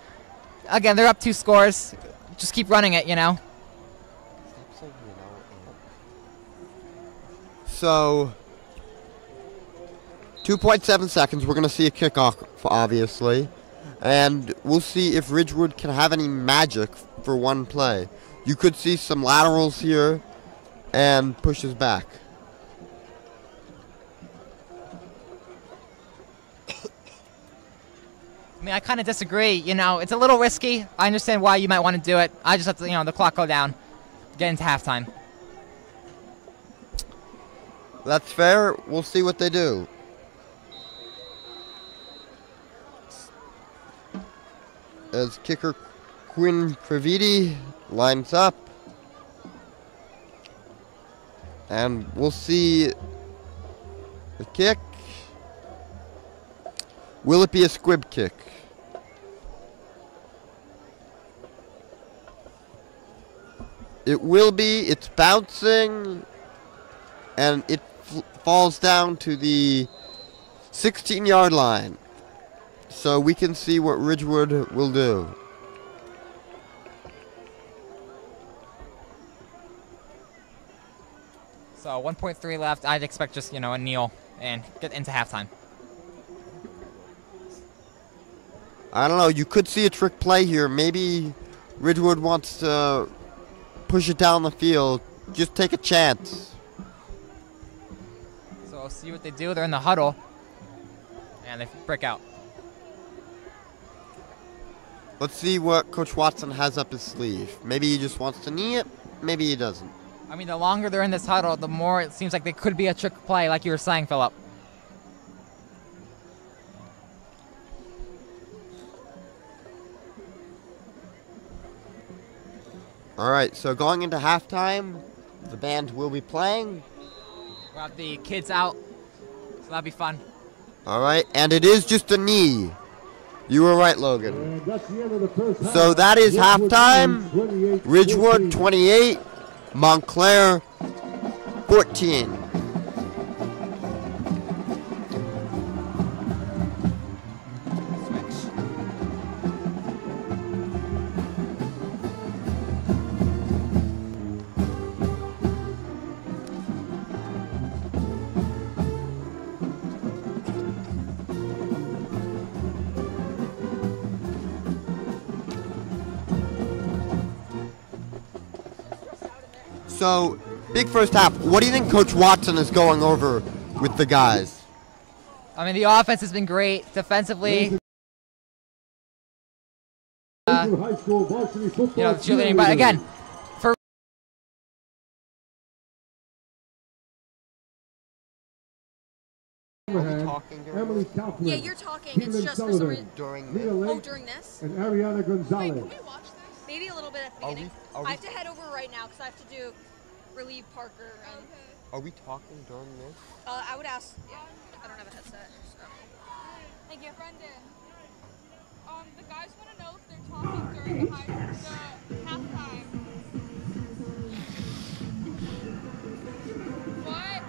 again, they're up 2 scores. Just keep running it, So, 2.7 seconds. We're going to see a kickoff, obviously. And we'll see if Ridgewood can have any magic for one play. You could see some laterals here and pushes back. I kind of disagree. It's a little risky. I understand why you might want to do it. I just have to, the clock go down, get into halftime. That's fair. We'll see what they do. as kicker Quinn Previti lines up. And we'll see the kick. Will it be a squib kick? It will be. It's bouncing. And it falls down to the 16-yard line. So we can see what Ridgewood will do. So 1.3 left. I'd expect just, a kneel and get into halftime. I don't know. You could see a trick play here. Maybe Ridgewood wants to push it down the field. Just take a chance. So we'll see what they do. They're in the huddle. And they break out. Let's see what Coach Watson has up his sleeve. Maybe he just wants to knee it. Maybe he doesn't. I mean, the longer they're in this huddle, the more it seems like they could be a trick play, like you were saying, Philip. All right, so going into halftime, the band will be playing. We'll have the kids out, so that'll be fun. All right, and it is just a knee. You were right, Logan. And that's the end of the first half. So that is Ridgewood halftime. 28, Ridgewood 28, Montclair 14. So, big first half. What do you think Coach Watson is going over with the guys? I mean, the offense has been great. Defensively, High School varsity football cheerleading. But again, for Emily Kaufman. Yeah, you're talking. It's Keelan just for some reason. During Rita Oh, Lake during this? and Ariana Wait, Gonzalez. can we watch this? Maybe a little bit at the beginning. are we- I have to head over right now because I have to do relieve Parker. And, Are we talking during this? I would ask. Yeah, I don't have a headset. So. Thank you. Brendan, the guys want to know if they're talking during the halftime. What?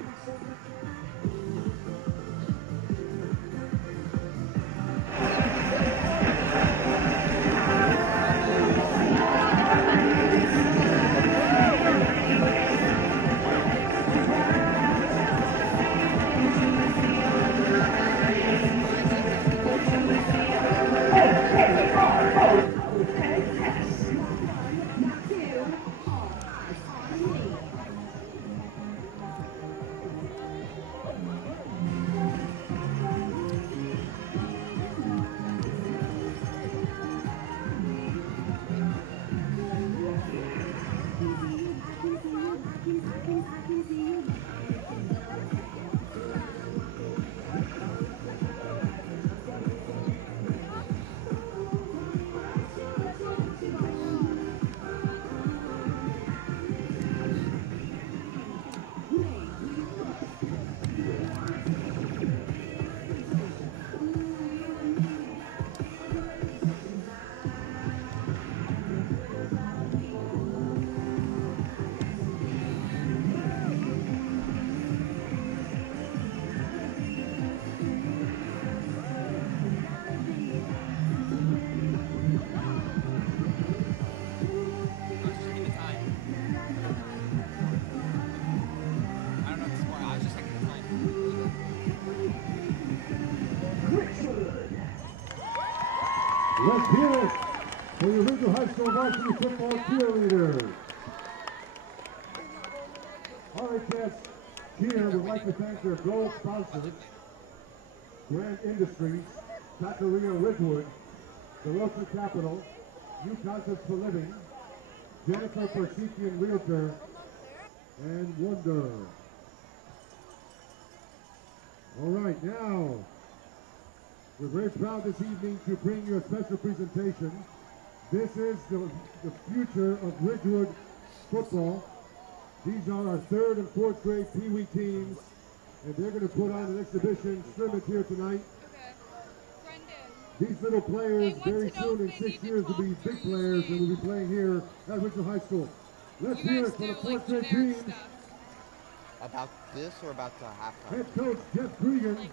Let's hear it for your Ridgewood High School varsity football cheerleaders. Hurricanes Cheer would like to thank their gold sponsors, Grand Industries, Taqueria Ridgewood, the Rosa Capital, New Concepts for Living, Jennifer Persikian Realtor, and Wonder. All right, now, we're very proud this evening to bring you a special presentation This is the future of Ridgewood football. These are our 3rd and 4th grade Pee Wee teams, and they're going to put on an exhibition scrimmage here tonight. Okay. Brendan. These little players They want very to know soon in if they 6 need to years will talk be big during the players and game. will be playing here at Ridgewood High School. Let's You hear guys it for do the 4th like grade generic team. stuff. About this or about the halftime? Head coach Jeff Cregan. Like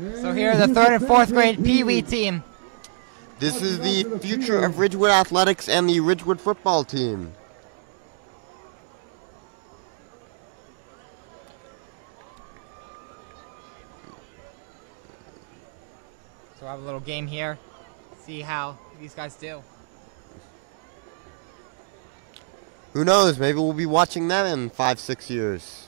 this. So here are the 3rd and 4th grade Pee Wee team. This is the future of Ridgewood athletics and the Ridgewood football team. So I have a little game here. See how these guys do. Who knows? Maybe we'll be watching them in 5-6 years.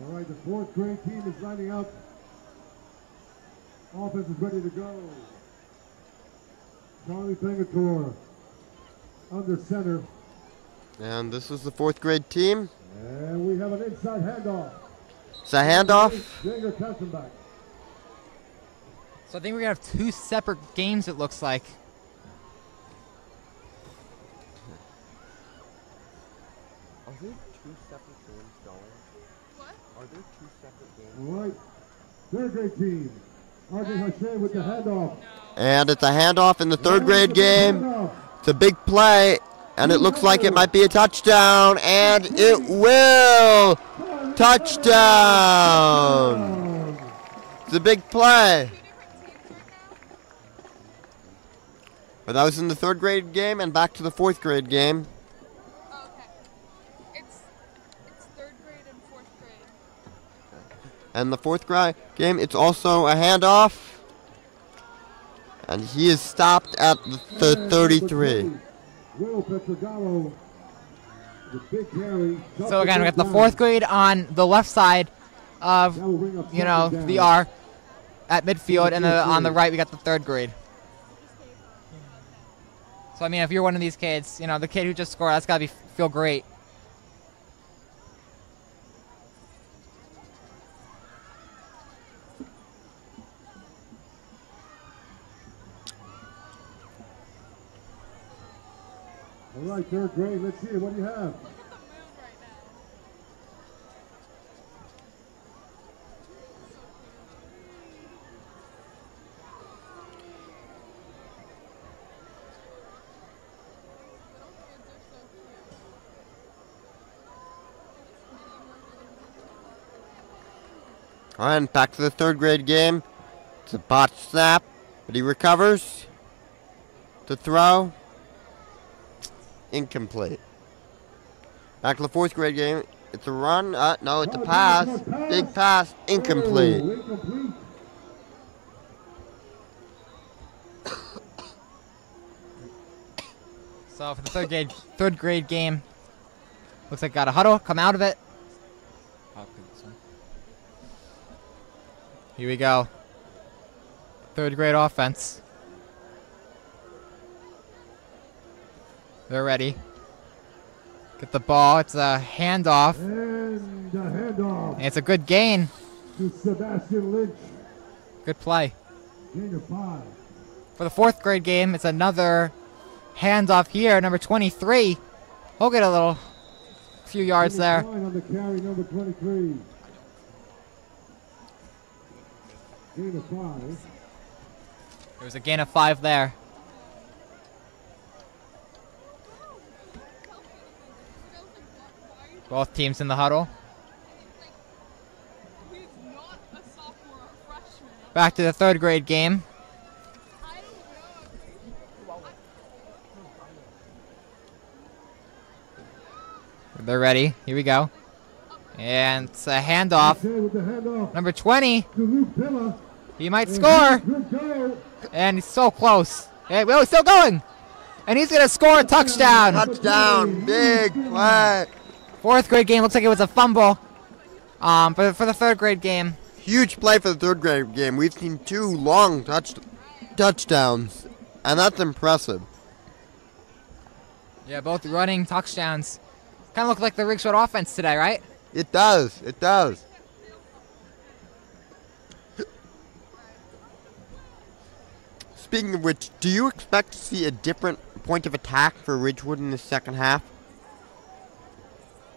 All right, the 4th grade team is lining up. Offense is ready to go. Charlie Pengator under center. And this is the 4th grade team. And we have an inside handoff. It's a handoff. Jager Katzenbach. So I think we're going to have 2 separate games, it looks like. Are there 2 separate games going? What? Are there 2 separate games? All right, 3rd grade team. Arjun Hashem with the handoff. And it's a handoff in the 3rd grade game. It's a big play, and it looks like it might be a touchdown, and it will! Touchdown! It's a big play. But that was in the 3rd grade game, and back to the 4th grade game. Oh, okay. It's 3rd grade and 4th grade. And the 4th grade game, it's also a handoff. And he is stopped at the 33. Will Petrogallo, the big carry. So again, we got the 4th grade on the left side of, you know, the R at midfield, and on the right we got the 3rd grade. So I mean, if you're one of these kids, you know, the kid who just scored, that's gotta feel great. All right, 3rd grade, let's see it. What do you have? Look at the move right now. All right, and back to the 3rd grade game. It's a botched snap, but he recovers. To throw. Incomplete. Back to the 4th grade game. It's a run. No, it's a pass. Big pass. Incomplete. Oh, incomplete. So for the 3rd grade game, looks like got a huddle. Come out of it. Here we go. 3rd grade offense. They're ready. Get the ball. It's a handoff. And a handoff And it's a good gain. to Sebastian Lynch. Good play. Gain of 5. For the 4th grade game, it's another handoff here. Number 23. We'll get a few yards there. On the carry, number 23. Gain of 5. There was a gain of 5 there. Both teams in the huddle. He's not a sophomore or freshman. Back to the 3rd grade game. I don't know. They're ready. Here we go. And it's a handoff. With the handoff Number 20. to Luke Pilla. He might score. Good goal. And he's so close. Hey, well, he's still going. And he's going to score a touchdown. Touchdown. Big play. Fourth grade game looks like it was a fumble. But for the third grade game. Huge play for the third grade game. We've seen 2 long touchdowns, and that's impressive. Yeah, both running touchdowns. Kind of look like the Ridgewood offense today, right? It does. It does. Speaking of which, do you expect to see a different point of attack for Ridgewood in the second half?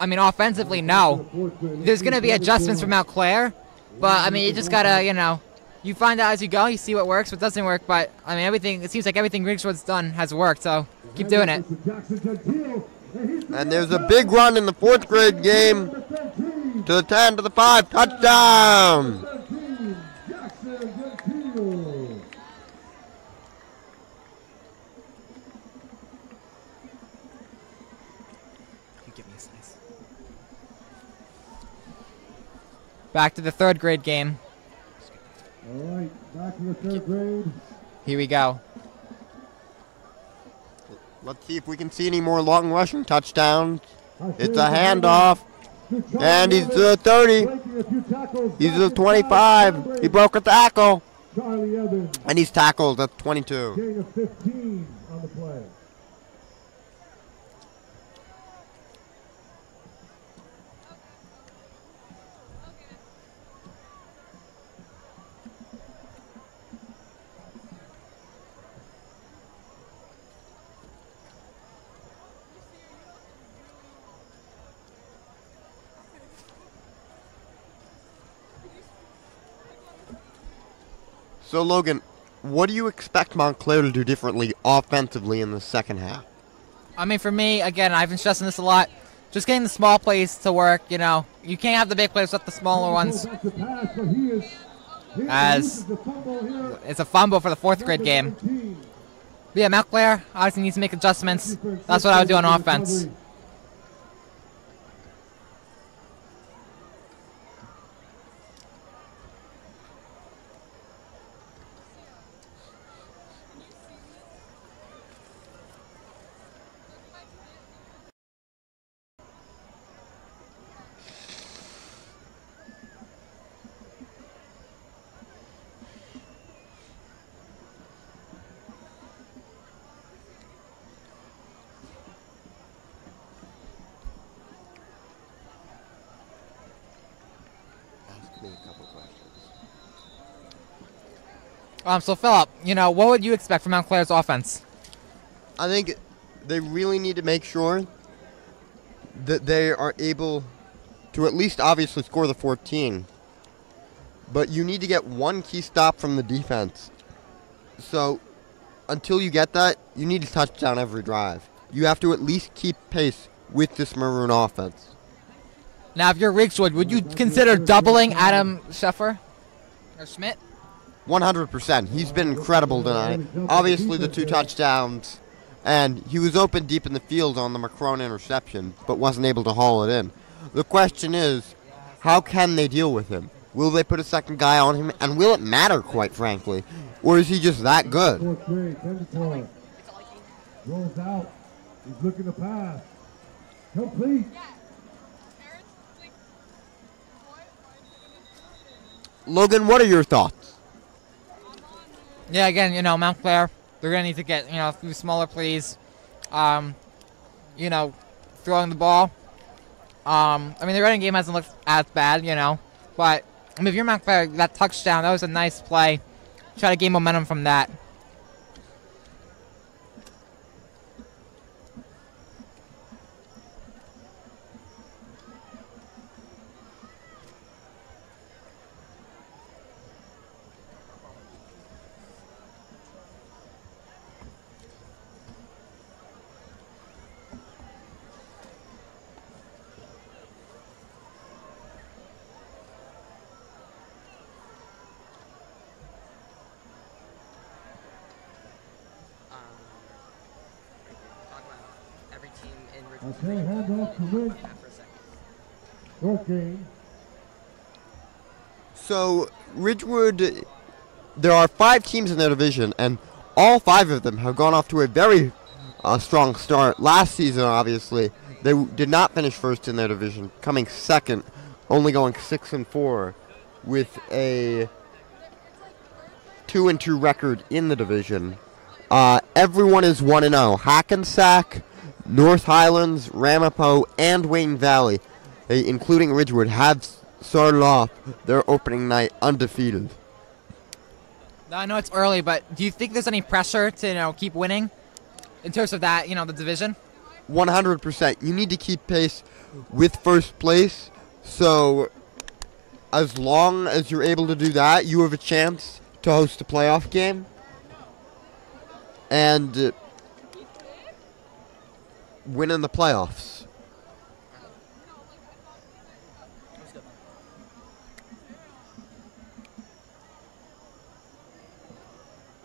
I mean, offensively, no. There's going to be adjustments from Montclair, but, I mean, you just got to, you find out as you go, you see what works, what doesn't work, but, I mean, it seems like everything Ridgewood's done has worked, so keep doing it. And there's a big run in the fourth grade game to the 10, to the 5, touchdown! Back to the third grade game. All right, back to the third grade. Here we go. Let's see if we can see any more long rushing touchdowns. It's a handoff. And he's to the 30. He's to the 25. He broke a tackle. And he's tackled at 22. Gain of 15 on the play. So, Logan, what do you expect Montclair to do differently offensively in the second half? I mean, for me, again, I've been stressing this a lot. Just getting the small plays to work, You can't have the big plays without the smaller ones. As it's a fumble for the fourth grade game. But yeah, Montclair obviously needs to make adjustments. That's what I would do on offense. So Philip, what would you expect from Montclair's offense? I think they really need to make sure that they are able to at least obviously score the 14. But you need to get one key stop from the defense. So until you get that, you need a touchdown every drive. You have to at least keep pace with this Maroon offense. Now, if you're Ridgewood, would you consider doubling Adam Scheffer or Schmidt? 100%. He's been incredible tonight. Obviously, the 2 touchdowns, and he was open deep in the field on the McCrone interception, but wasn't able to haul it in. The question is, how can they deal with him? Will they put a second guy on him, and will it matter, quite frankly? Or is he just that good? Fourth grade, 10-12. Rolls out. He's looking to pass. Complete. Logan, what are your thoughts? Yeah, again, Montclair, they're going to need to get, a few smaller plays, throwing the ball. I mean, the running game hasn't looked as bad, but I mean, if you're Montclair, that touchdown, that was a nice play. Try to gain momentum from that. Okay, handoff to Ridge. Short game. So, Ridgewood, there are 5 teams in their division, and all 5 of them have gone off to a very strong start. Last season, obviously, They did not finish first in their division, coming second, only going 6-4 with a 2-2 record in the division. Everyone is 1-0. Hackensack, North Highlands, Ramapo, and Wayne Valley, including Ridgewood, have started off their opening night undefeated. I know it's early, but do you think there's any pressure to keep winning in terms of that, the division? 100%. You need to keep pace with first place. So as long as you're able to do that, you have a chance to host a playoff game. And win in the playoffs.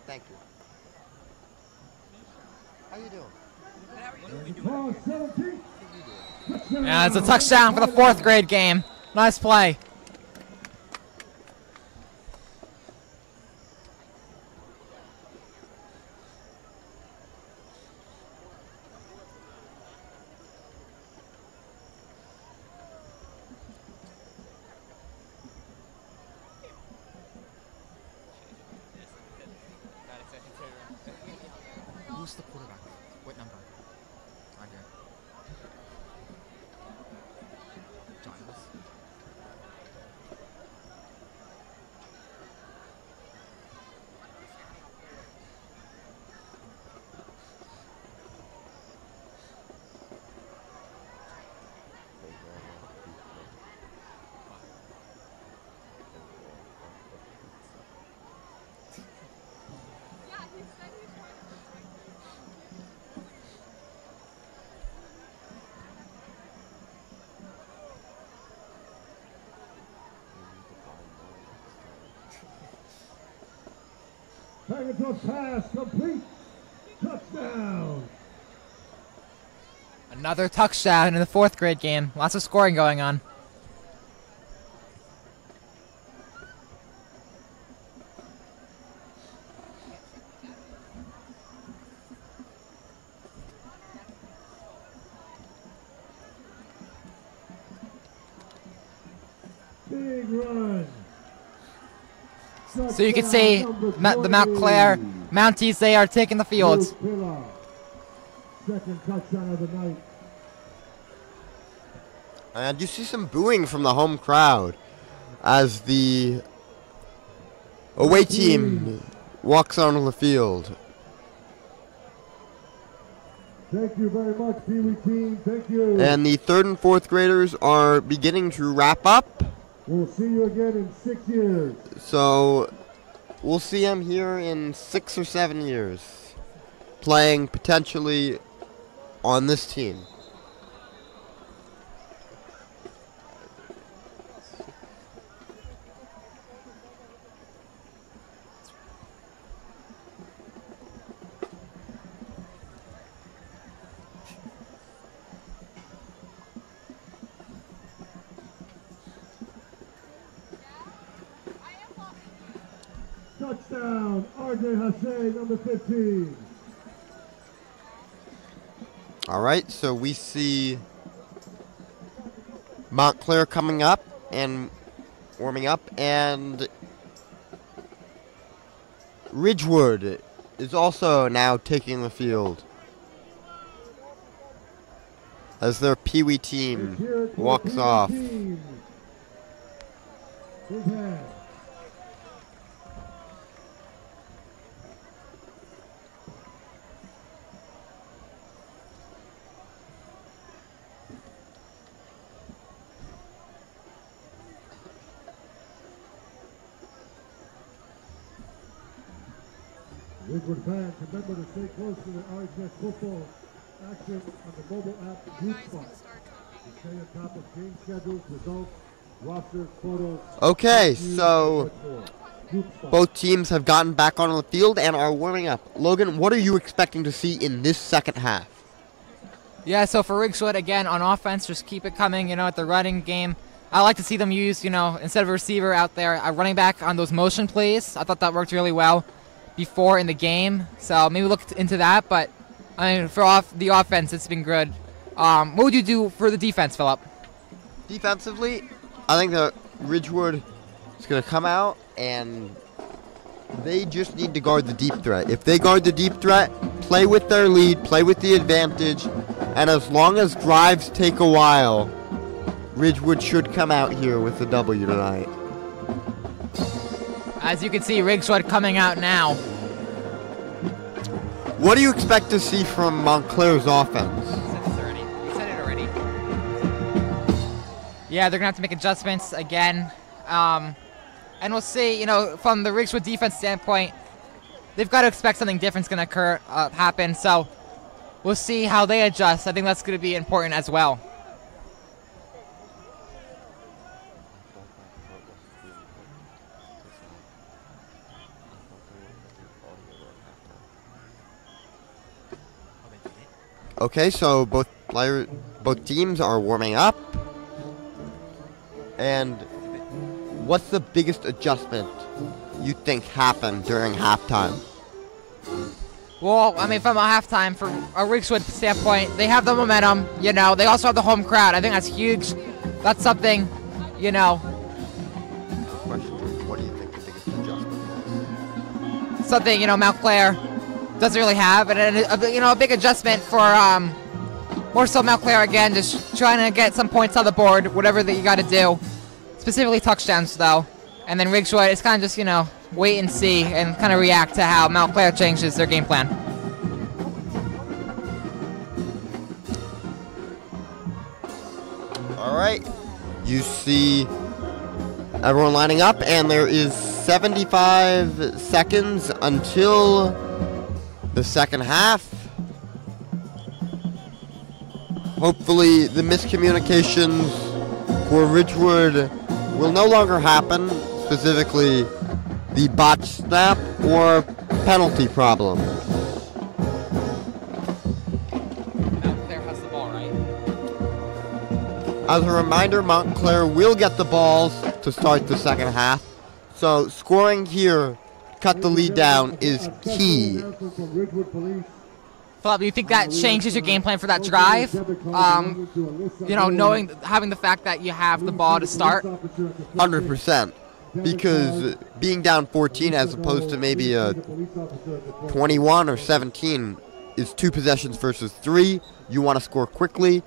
Thank you. How you doing? Yeah, it's a touchdown for the 4th grade game. Nice play. Who's the quarterback? What number? Andre. Giles. Second pass complete. Touchdown. Another touchdown in the 4th grade game. Lots of scoring going on. Big run. So you can see the Montclair Mounties, they are taking the field. Second touchdown of the night. And you see some booing from the home crowd as the away team walks onto the field. Thank you very much, Pee Wee team. Thank you. And the 3rd and 4th graders are beginning to wrap up. We'll see you again in 6 years. So we'll see them here in 6 or 7 years, playing potentially on this team. Touchdown, RJ Hussein, number 15. All right, so we see Montclair coming up and warming up, and Ridgewood is also now taking the field as their Pee Wee team walks off. Big hand. Ridgewood fans, remember to stay close to the RHS football action on the mobile app Group Spot. To stay on top of game schedules, results, rosters, photos. Okay, so both teams have gotten back on the field and are warming up. Logan, what are you expecting to see in this second half? Yeah, so for Ridgewood, again, on offense, just keep it coming, at the running game. I like to see them use, instead of a receiver out there, a running back on those motion plays. I thought that worked really well before in the game, so maybe look into that. But I mean, for the offense, it's been good. What would you do for the defense, Philip? Defensively, I think that Ridgewood is going to come out and they just need to guard the deep threat. If they guard the deep threat, play with their lead, play with the advantage, and as long as drives take a while, Ridgewood should come out here with a W tonight. As you can see, Ridgewood coming out now. What do you expect to see from Montclair's offense? You said it already. Yeah, they're going to have to make adjustments again. And we'll see, from the Ridgewood defense standpoint, they've got to expect something different's going to happen. So we'll see how they adjust. I think that's going to be important as well. Okay, so both teams are warming up. And what's the biggest adjustment you think happened during halftime? Well, I mean, from a halftime, from a Ridgewood standpoint, they have the momentum, They also have the home crowd. I think that's huge. That's something, Question, what do you think the biggest adjustment is? Something, Montclair doesn't really have. And, a big adjustment for, more so Montclair, again, just trying to get some points on the board, whatever that you got to do. Specifically touchdowns, though. And then Ridgewood is kind of just, wait and see and kind of react to how Montclair changes their game plan. All right. You see everyone lining up, and there is 75 seconds until the second half. Hopefully the miscommunications for Ridgewood will no longer happen, specifically the botch snap or penalty problem. Montclair has the ball, right? As a reminder, Montclair will get the balls to start the second half, so scoring here, cut the lead down, is key. Philip, do you think that changes your game plan for that drive? Having the fact that you have the ball to start? 100%. Because being down 14 as opposed to maybe a 21 or 17 is 2 possessions versus 3. You want to score quickly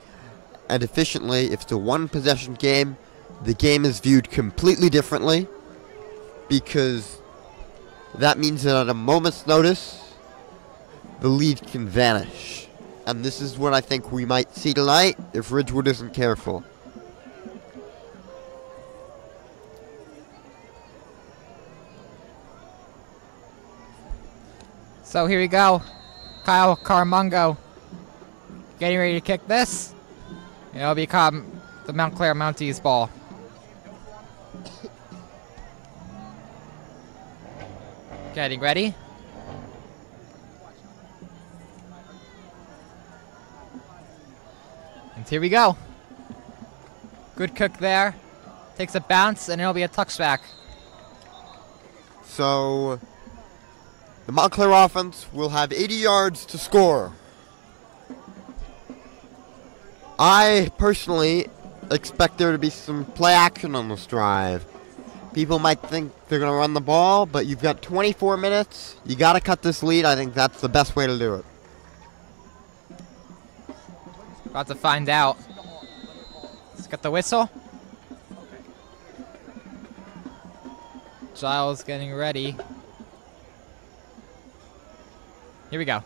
and efficiently. If it's a 1-possession game, the game is viewed completely differently, because that means that at a moment's notice, the lead can vanish. And this is what I think we might see tonight if Ridgewood isn't careful. So here we go. Kyle Carmungo getting ready to kick this. It'll become the Montclair Mounties ball. Getting ready. And here we go. Good cook there. Takes a bounce, and it'll be a touchback. So the Montclair offense will have 80 yards to score. I personally expect there to be some play action on this drive. People might think they're going to run the ball, but you've got 24 minutes. You got to cut this lead. I think that's the best way to do it. About to find out. Let's get the whistle. Giles getting ready. Here we go.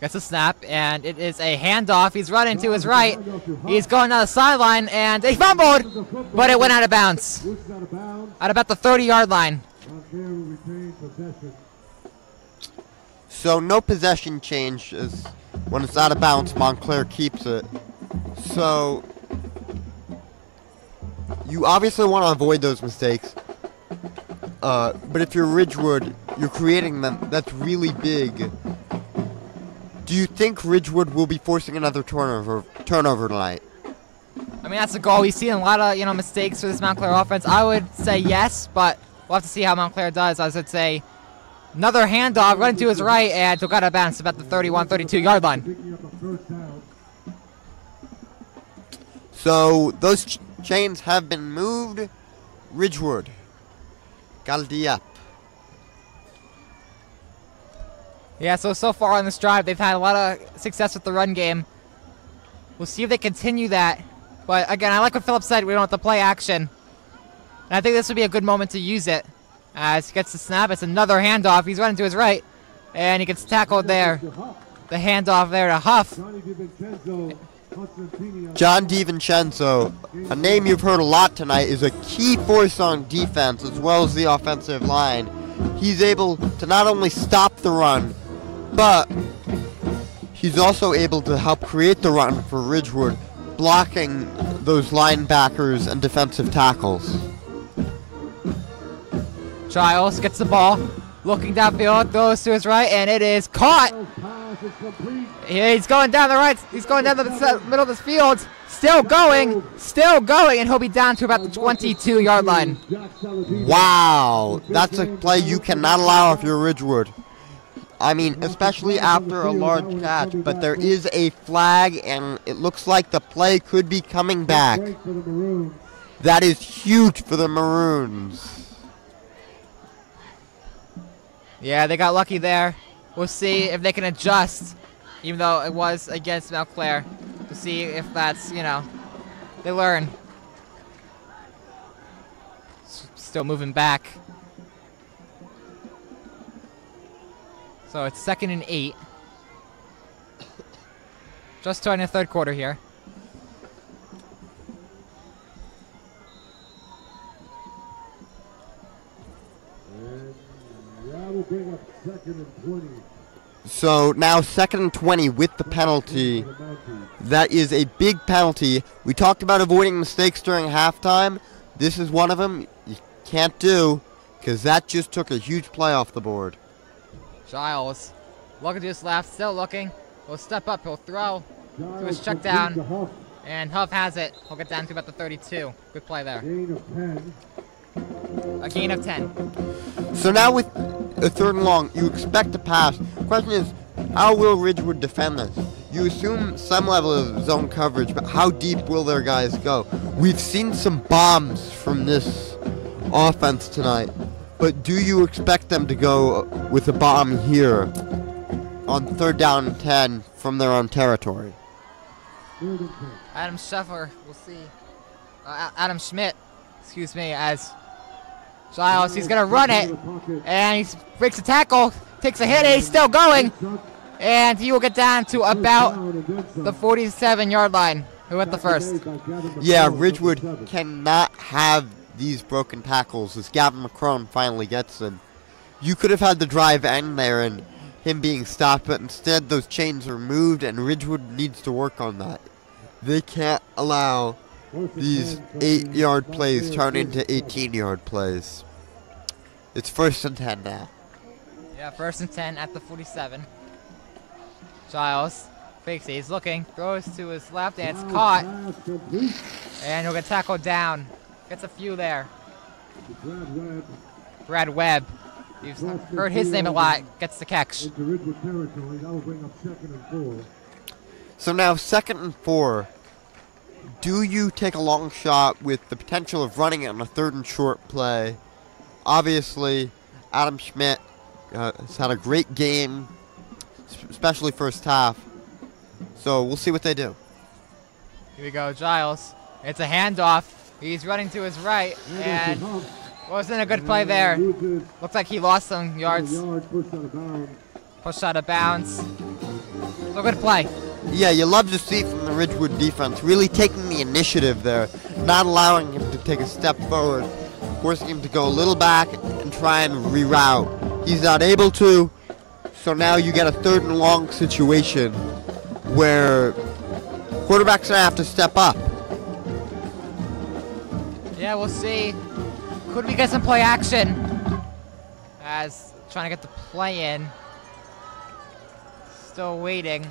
Gets a snap, and it is a handoff. He's running to his right. He's going down the sideline, and he fumbled, but it went out of bounds. At about the 30-yard line. So no possession change is when it's out of bounds, Montclair keeps it. So you obviously want to avoid those mistakes. But if you're Ridgewood, you're creating them. That's really big. Do you think Ridgewood will be forcing another turnover tonight? I mean, that's the goal. We've seen a lot of mistakes for this Montclair offense. I would say yes, but we'll have to see how Montclair does. I would say Another handoff running to his right, and took out of bounds about the 31, 32-yard line. Picking up a first down. So those chains have been moved. Ridgewood. Got a D up. Yeah, so far on this drive, they've had a lot of success with the run game. We'll see if they continue that. But again, I like what Phillips said. We don't have to play action. And I think this would be a good moment to use it. As he gets the snap, it's another handoff. He's running to his right, and he gets tackled there. The handoff there to Huff. John DiVincenzo, a name you've heard a lot tonight, is a key force on defense as well as the offensive line. He's able to not only stop the run, but he's also able to help create the run for Ridgewood, blocking those linebackers and defensive tackles. Giles gets the ball, looking downfield, throws to his right, and it is caught. He's going down the right. He's going down the middle of the field. Still going, and he'll be down to about the 22-yard line. Wow, that's a play you cannot allow if you're Ridgewood. I mean, especially after a large catch, but there is a flag, and it looks like the play could be coming back. That is huge for the Maroons. Yeah, they got lucky there. We'll see if they can adjust, even though it was against Montclair. We'll see if that's, they learn. Still moving back. So it's 2nd and 8. Just starting the third quarter here. Will bring up 2nd and 20. So now 2nd and 20 with the penalty. That is a big penalty. We talked about avoiding mistakes during halftime. This is one of them you can't do because that just took a huge play off the board. Giles looking to his left, still looking. He'll step up, he'll throw to his check down. And Huff has it. He'll get down to about the 32. Good play there. Gain of 10. A gain of 10. So now with a 3rd and long, you expect to pass. The question is, how will Ridgewood defend this? You assume some level of zone coverage, but how deep will their guys go? We've seen some bombs from this offense tonight, but do you expect them to go with a bomb here on 3rd down and 10 from their own territory? Adam Scheffler, we'll see. Adam Schmidt, excuse me, as Giles, he's going to run it, and he breaks a tackle, takes a hit, and he's still going, and he will get down to about the 47-yard line. Who went the first? Yeah, Ridgewood cannot have these broken tackles as Gavin McCrone finally gets them. You could have had the drive end there and him being stopped, but instead those chains are moved, and Ridgewood needs to work on that. They can't allow these 8-yard plays turn into 18-yard plays. It's 1st and 10 now. Yeah, 1st and 10 at the 47. Giles fakes it. He's looking, throws to his left, and it's caught. And he'll get tackled down. Gets a few there. Brad Webb. You've heard his name a lot. Gets the catch. So now 2nd and 4. Do you take a long shot with the potential of running it on a 3rd and short play? Obviously, Adam Schmidt has had a great game, especially first half. So we'll see what they do. Here we go, Giles. It's a handoff. He's running to his right, and wasn't a good play there. Looks like he lost some yards. Pushed out of bounds. So good play. Yeah, you love to see from the Ridgewood defense really taking the initiative there, not allowing him to take a step forward, forcing him to go a little back and try and reroute. He's not able to, so now you get a 3rd and long situation where quarterback's gonna have to step up. Yeah, we'll see. Could we get some play action? As trying to get the play in. Still waiting.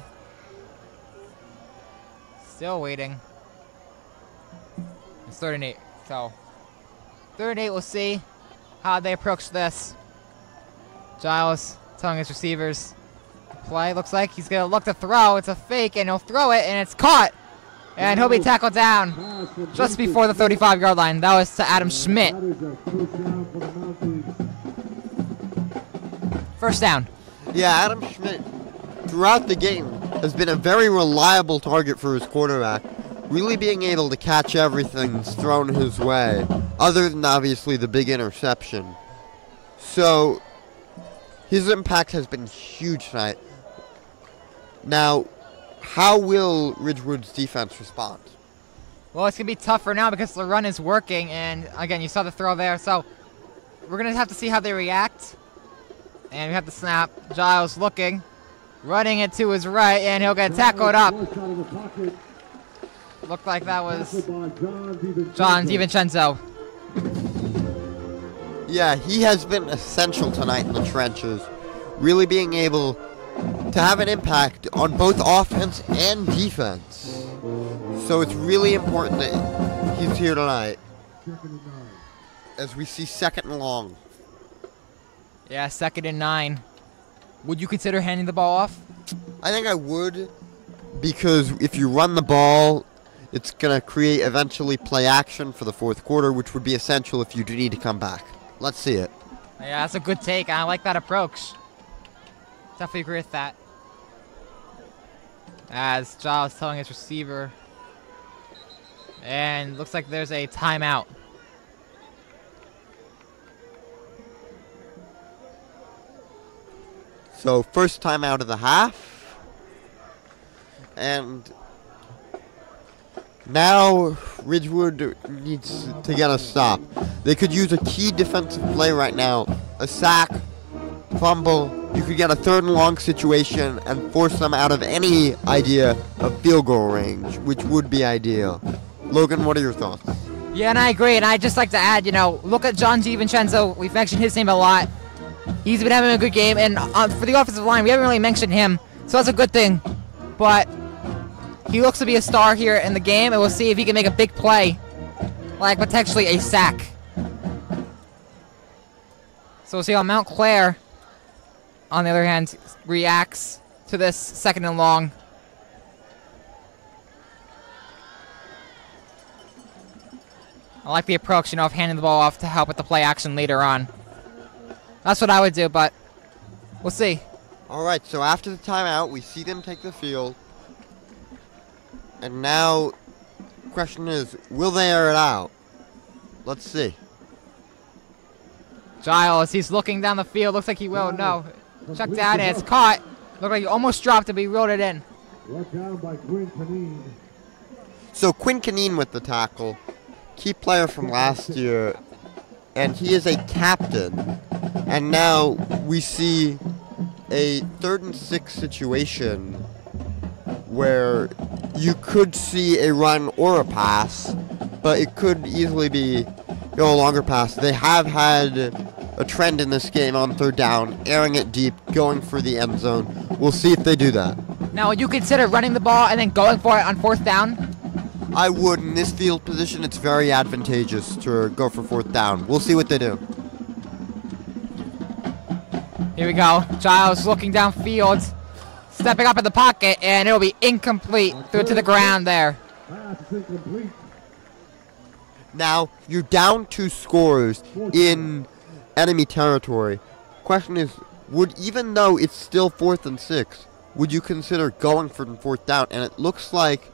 Still waiting. It's 3rd and 8. So 3rd and 8, we'll see how they approach this. Giles telling his receivers play. Looks like he's going to look to throw. It's a fake, and he'll throw it, and it's caught. And he'll be tackled down just before the 35-yard line. That was to Adam Schmidt. First down. Yeah, Adam Schmidt, throughout the game, has been a very reliable target for his quarterback, really being able to catch everything that's thrown his way, other than obviously the big interception. So, his impact has been huge tonight. Now, how will Ridgewood's defense respond? Well, it's going to be tougher now because the run is working, and again, you saw the throw there, so we're going to have to see how they react. And we have the snap. Giles looking, running it to his right, and he'll get tackled up. Looked like that was John DiVincenzo. Yeah, he has been essential tonight in the trenches, really being able to have an impact on both offense and defense. So it's really important that he's here tonight as we see 2nd and long. Yeah, 2nd and 9. Would you consider handing the ball off? I think I would, because if you run the ball, it's going to create eventually play action for the 4th quarter, which would be essential if you do need to come back. Let's see it. Yeah, that's a good take. I like that approach. Definitely agree with that. As Giles telling his receiver. And looks like there's a timeout. So first timeout of the half. And now Ridgewood needs to get a stop. They could use a key defensive play right now. A sack, fumble. You could get a 3rd and long situation and force them out of any idea of field goal range, which would be ideal. Logan, what are your thoughts? Yeah, and I agree. And I'd just like to add, look at John DiVincenzo. We've mentioned his name a lot. He's been having a good game. And for the offensive line, we haven't really mentioned him. So that's a good thing. But he looks to be a star here in the game, and we'll see if he can make a big play, like potentially a sack. So we'll see how Montclair, on the other hand, reacts to this 2nd and long. I like the approach, of handing the ball off to help with the play action later on. That's what I would do, but we'll see. All right, so after the timeout, we see them take the field. And now, the question is, will they air it out? Let's see. Giles, he's looking down the field. Looks like he will. No. Check down, and it's caught. Looked like he almost dropped it, but he reeled it in. Brought down by Quinn Canine. So Quinn Canine with the tackle. Key player from last year. And he is a captain. And now we see a 3rd and 6 situation where you could see a run or a pass, but it could easily be a longer pass. They have had a trend in this game on 3rd down, airing it deep, going for the end zone. We'll see if they do that. Now, would you consider running the ball and then going for it on 4th down? I would. In this field position, it's very advantageous to go for 4th down. We'll see what they do. Here we go. Giles looking downfield, stepping up in the pocket, and it'll be incomplete. Threw it to the ground there. Now, you're down 2 scores in enemy territory. Question is, even though it's still 4th and 6, would you consider going for 4th down? And it looks like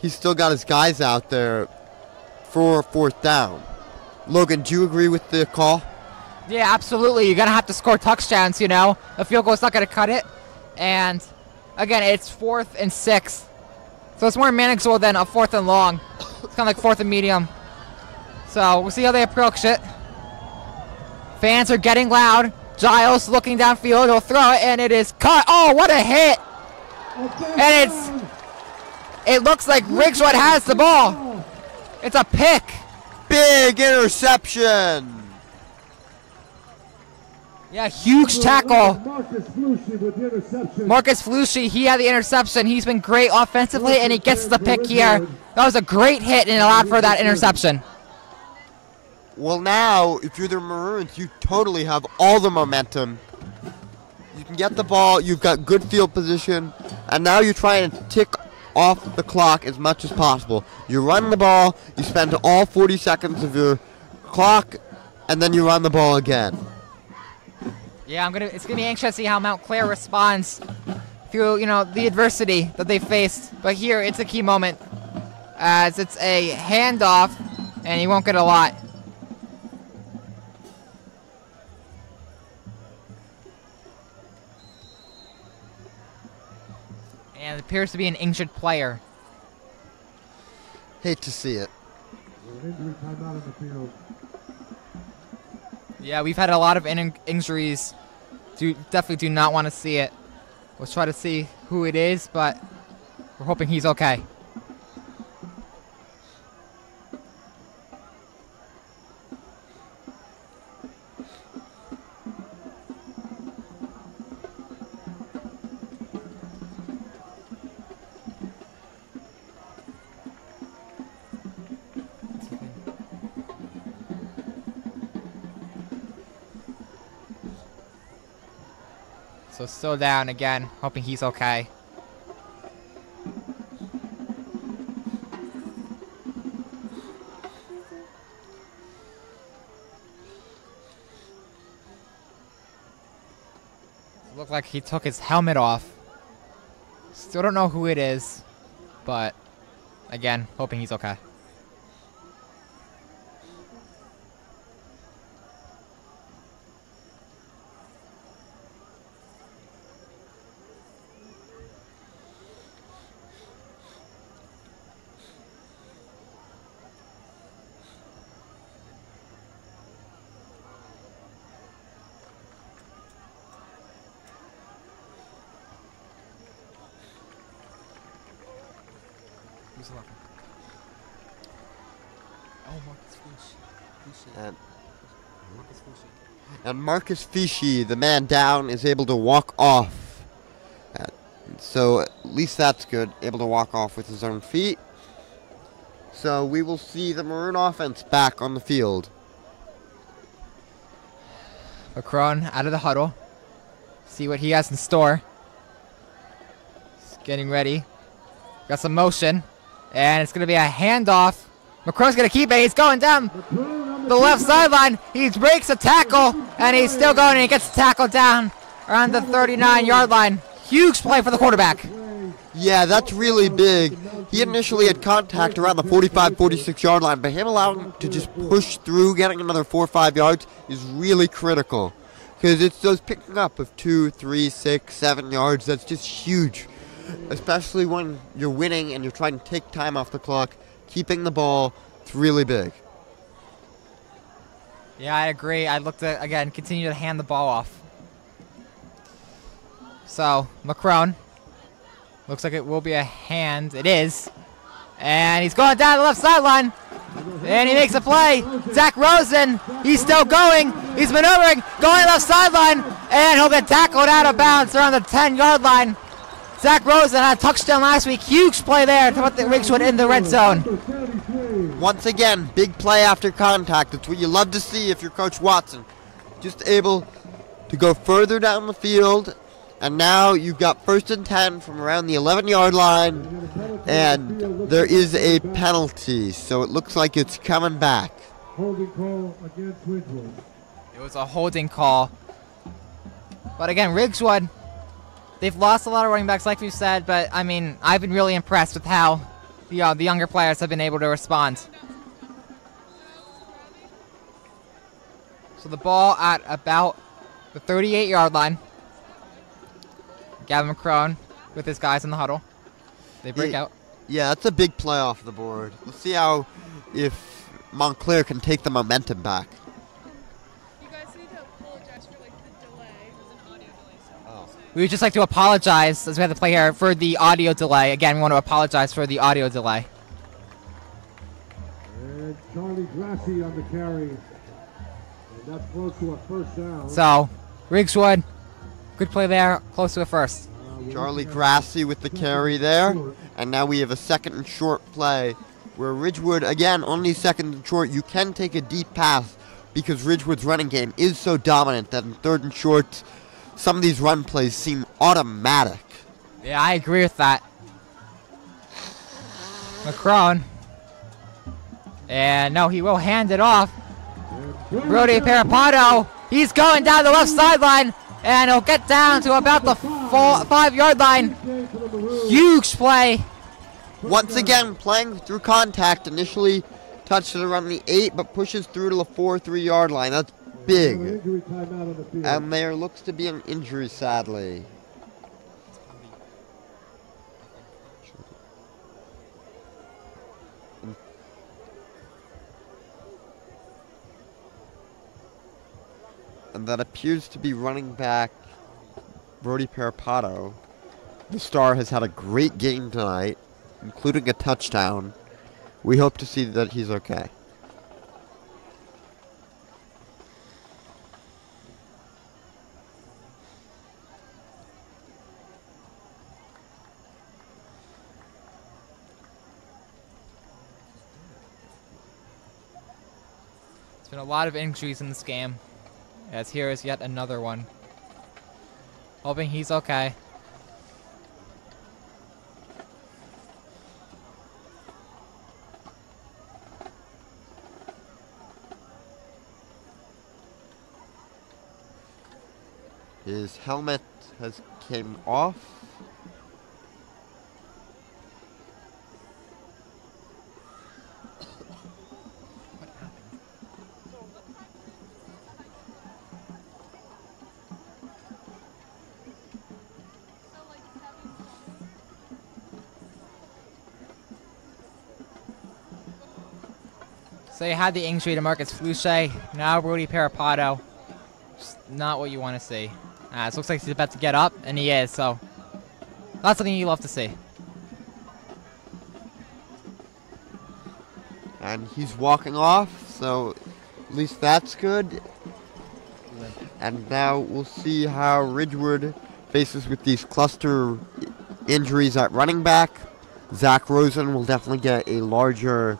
he's still got his guys out there for 4th down. Logan, do you agree with the call? Yeah, absolutely. You're going to have to score touchdowns, A field goal's not going to cut it. And, again, it's 4th and 6. So it's more manageable than a 4th and long. It's kind of like 4th and medium. So we'll see how they approach it. Fans are getting loud. Giles looking downfield. He'll throw it, and it is caught. Oh, what a hit. And it looks like Ridgewood has the ball. It's a pick. Big interception. Yeah, huge tackle. Marcus Flushy with the interception. Marcus Flushy, he had the interception. He's been great offensively, and he gets the pick here. That was a great hit and allowed for that interception. Well, now, if you're the Maroons, you totally have all the momentum. You can get the ball, you've got good field position, and now you're trying to tick off the clock as much as possible. You run the ball, you spend all 40 seconds of your clock, and then you run the ball again. Yeah, it's gonna be anxious to see how Montclair responds through, the adversity that they faced. But here, it's a key moment, as it's a handoff, and he won't get a lot. And it appears to be an injured player. Hate to see it. Injury timeout in the field. Yeah, we've had a lot of injuries. Definitely do not want to see it. We'll try to see who it is, but we're hoping he's okay. So still down again, hoping he's okay. Looked like he took his helmet off. Still don't know who it is, but again, hoping he's okay. And Marcus Fishy, the man down, is able to walk off. So at least that's good, able to walk off with his own feet. So we will see the Maroon offense back on the field. Macron out of the huddle. See what he has in store. He's getting ready. Got some motion. And it's going to be a handoff. Macron's going to keep it. He's going down the left sideline. He breaks a tackle, and he's still going, and he gets the tackle down around the 39-yard line. Huge play for the quarterback. Yeah, that's really big. He initially had contact around the 45, 46-yard line, but him allowing him to just push through, getting another 4 or 5 yards is really critical. Because it's those picking up of 2, 3, 6, 7 yards. That's just huge. Especially when you're winning and you're trying to take time off the clock. Keeping the ball, it's really big. Yeah, I agree. I'd look to, again, continue to hand the ball off. So, Macron. Looks like it will be a hand. It is. And he's going down the left sideline. And he makes a play. Zach Rosen, he's still going. He's maneuvering, going left sideline. And he'll get tackled out of bounds around the 10-yard line. Zach Rosen had a touchdown last week. Huge play there to put the Ridgewood in the red zone. Once again, big play after contact. It's what you love to see if you're Coach Watson. Just able to go further down the field. And now you've got 1st and 10 from around the 11-yard line. And there is a penalty. So it looks like it's coming back. Holding call against Ridgewood. It was a holding call. But again, Ridgewood, they've lost a lot of running backs, like we've said, but I mean, I've been really impressed with how the younger players have been able to respond. So the ball at about the 38-yard line. Gavin Macron with his guys in the huddle. They break out. Yeah, that's a big play off the board. Let's see if Montclair can take the momentum back. You guys need to apologize for like the delay. It was an audio delay. So We would just like to apologize, as we have to play here, for the audio delay. Again, we want to apologize for the audio delay. And Charlie Grassi on the carry. And that's close to a first down. So, Ridgewood, good play there, close to a first. Charlie Grassi with the carry there. And now we have a 2nd and short play where Ridgewood, again, only second and short, you can take a deep pass because Ridgewood's running game is so dominant that in third and short, some of these run plays seem automatic. Yeah, I agree with that. Macron. And no, he will hand it off. Brody Parapato, he's going down the left sideline, and he'll get down to about the 5-yard line. Huge play. Once again, playing through contact, initially touched it around the 8, but pushes through to the 3-yard line. That's big. And there looks to be an injury, sadly. And that appears to be running back Brody Parapato. The star has had a great game tonight, including a touchdown. We hope to see that he's okay. There's been a lot of injuries in this game, as here is yet another one. Hoping he's okay. His helmet has came off. So you had the injury to Marcus Fluche, now Brody Parapato. Just not what you want to see. It looks like he's about to get up, and he is, so that's something you love to see. And he's walking off, so at least that's good. And now we'll see how Ridgewood faces with these cluster injuries at running back. Zach Rosen will definitely get a larger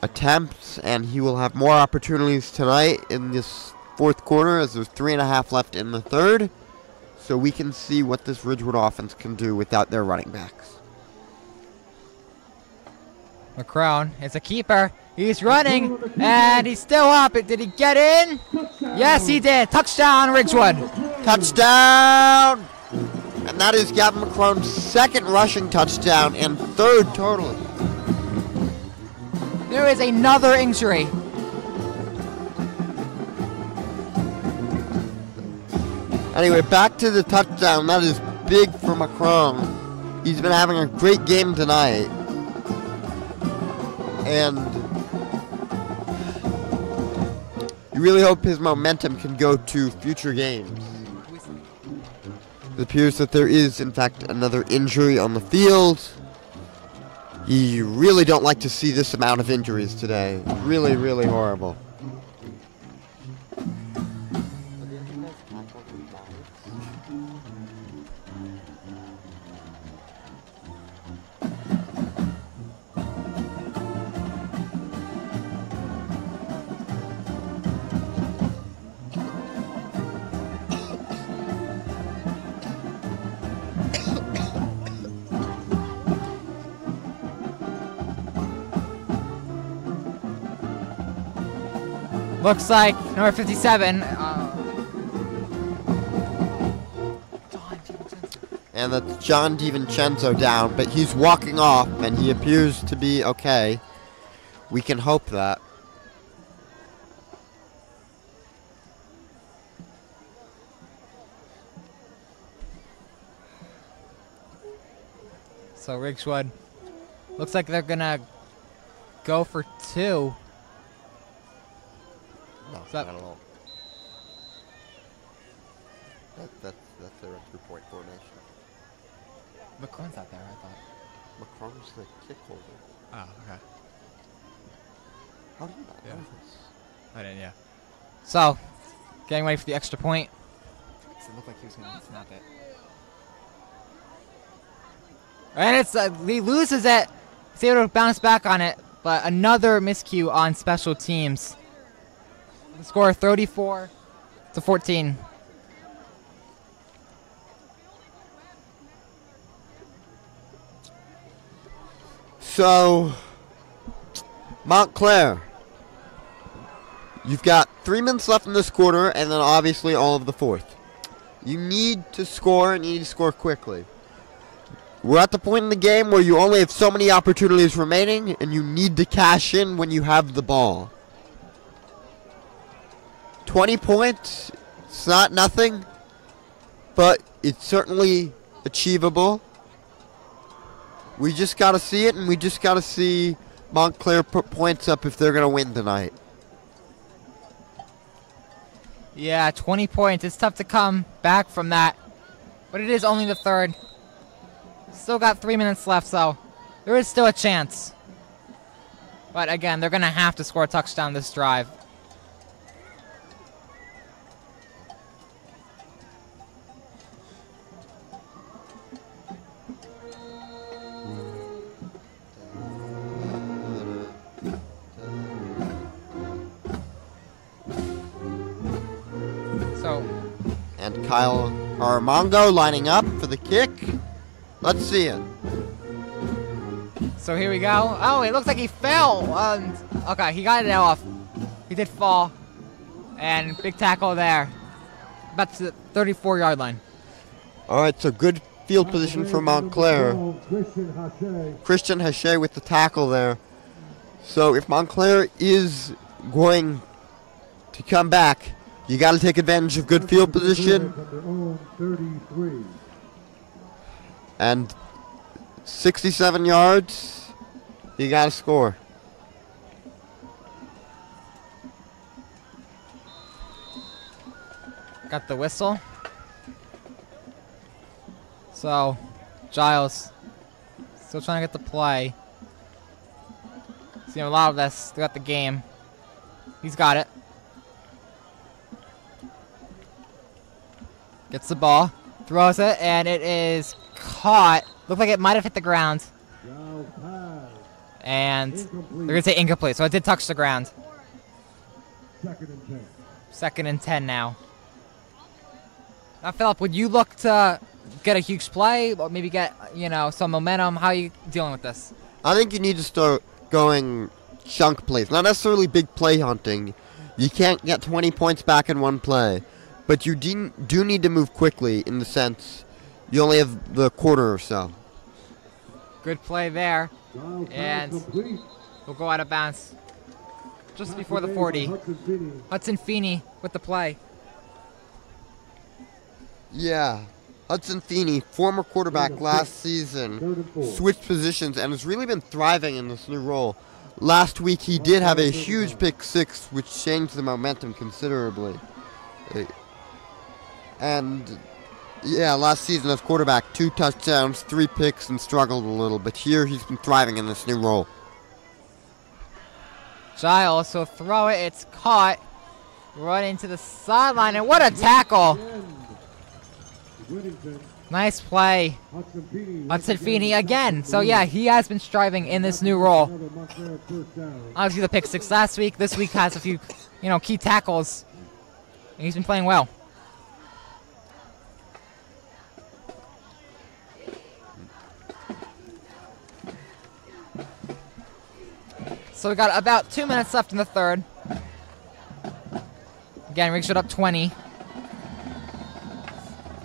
attempts, and he will have more opportunities tonight in this fourth quarter as there's 3.5 left in the third. So we can see what this Ridgewood offense can do without their running backs. McCrone is a keeper. He's running, and he's still up. Did he get in? Yes, he did. Touchdown, Ridgewood. Touchdown! And that is Gavin McCrone's second rushing touchdown and third total. There is another injury. Anyway, back to the touchdown. That is big for McCrone. He's been having a great game tonight. And you really hope his momentum can go to future games. It appears that there is, in fact, another injury on the field. You really don't like to see this amount of injuries today. Really, really horrible. Looks like number 57. And that's John DiVincenzo down, but he's walking off, and he appears to be okay. We can hope that. So Ridgewood looks like they're gonna go for 2. No, that, not at all. That's the report formation. McCrone's out there, I thought. McCrone's the kick holder. Oh, okay. How do you not know this? I didn't, yeah. So, getting ready for the extra point. It looked like he was going to snap it. And it's he loses it. He's able to bounce back on it, but another miscue on special teams. The score 34-14. So, Montclair, you've got 3 minutes left in this quarter, and then obviously all of the fourth. You need to score, and you need to score quickly. We're at the point in the game where you only have so many opportunities remaining, and you need to cash in when you have the ball. 20 points, it's not nothing, but it's certainly achievable. We just got to see it, and we just got to see Montclair put points up if they're going to win tonight. Yeah, 20 points. It's tough to come back from that, but it is only the third. Still got 3 minutes left, so there is still a chance. But again, they're going to have to score a touchdown this drive. And Kyle Armongo lining up for the kick. Let's see it. So here we go. Oh, it looks like he fell. Okay, he got it off. He did fall. And big tackle there. About to the 34-yard line. All right, so good field position for Montclair. Christian Hache with the tackle there. So if Montclair is going to come back, you got to take advantage of good field position. And 67 yards, you got to score. Got the whistle. So, Giles still trying to get the play. Seeing a lot of this throughout the game. He's got it. Gets the ball, throws it, and it is caught. Looked like it might have hit the ground. And they're going to say incomplete, so it did touch the ground. 2nd and 10. 2nd and 10 now. Now, Philip, would you look to get a huge play or maybe get, some momentum? How are you dealing with this? I think you need to start going chunk plays, not necessarily big play hunting. You can't get 20 points back in one play. But you do need to move quickly in the sense you only have the quarter or so. Good play there. And we'll go out of bounds just before the 40. Hudson Feeney with the play. Yeah. Hudson Feeney, former quarterback last season, switched positions and has really been thriving in this new role. Last week he did have a huge pick six, which changed the momentum considerably. And yeah, last season as quarterback, 2 touchdowns, 3 picks, and struggled a little. But here he's been thriving in this new role. Giles, so throw it. It's caught. Run into the sideline, and what a tackle! Nice play. Hudson Feeney again. So yeah, he has been striving in this new role. Obviously the pick 6 last week. This week has a few, key tackles. And he's been playing well. So we got about 2 minutes left in the third. Again, Ridgewood up 20.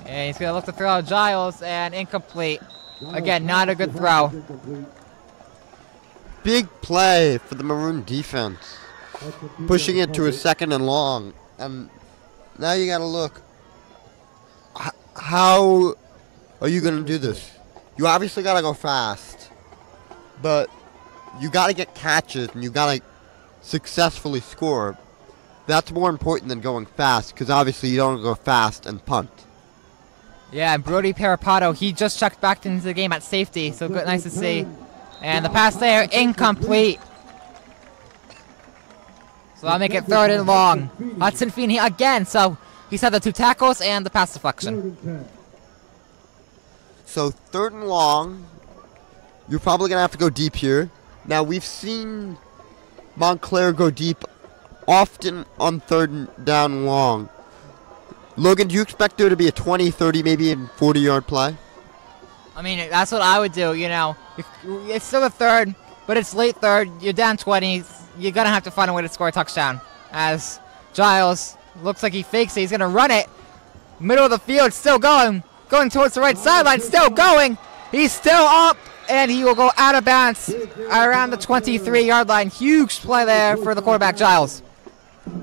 And he's going to look to throw Giles, and incomplete. Again, not a good throw. Big play for the Maroon defense. Pushing it to a 2nd and long. And now you got to look. How are you going to do this? You obviously got to go fast. But you got to get catches, and you got to successfully score. That's more important than going fast, because obviously you don't go fast and punt. Yeah, and Brody Parapato, he just checked back into the game at safety, so good, nice to see. And the pass there, incomplete. So that'll make it 3rd and long. Hudson Feeney again, so he's had the 2 tackles and the pass deflection. So 3rd and long, You're probably going to have to go deep here. Now, we've seen Montclair go deep often on third down long. Logan, do you expect there to be a 20, 30, maybe even 40-yard play? I mean, that's what I would do, you know. It's still a third, but it's late third. You're down 20. You're going to have to find a way to score a touchdown. As Giles looks like he fakes it. He's going to run it. Middle of the field, still going. Going towards the right sideline, still going. He's still up, and he will go out of bounds around the 23-yard line. Huge play there for the quarterback, Giles.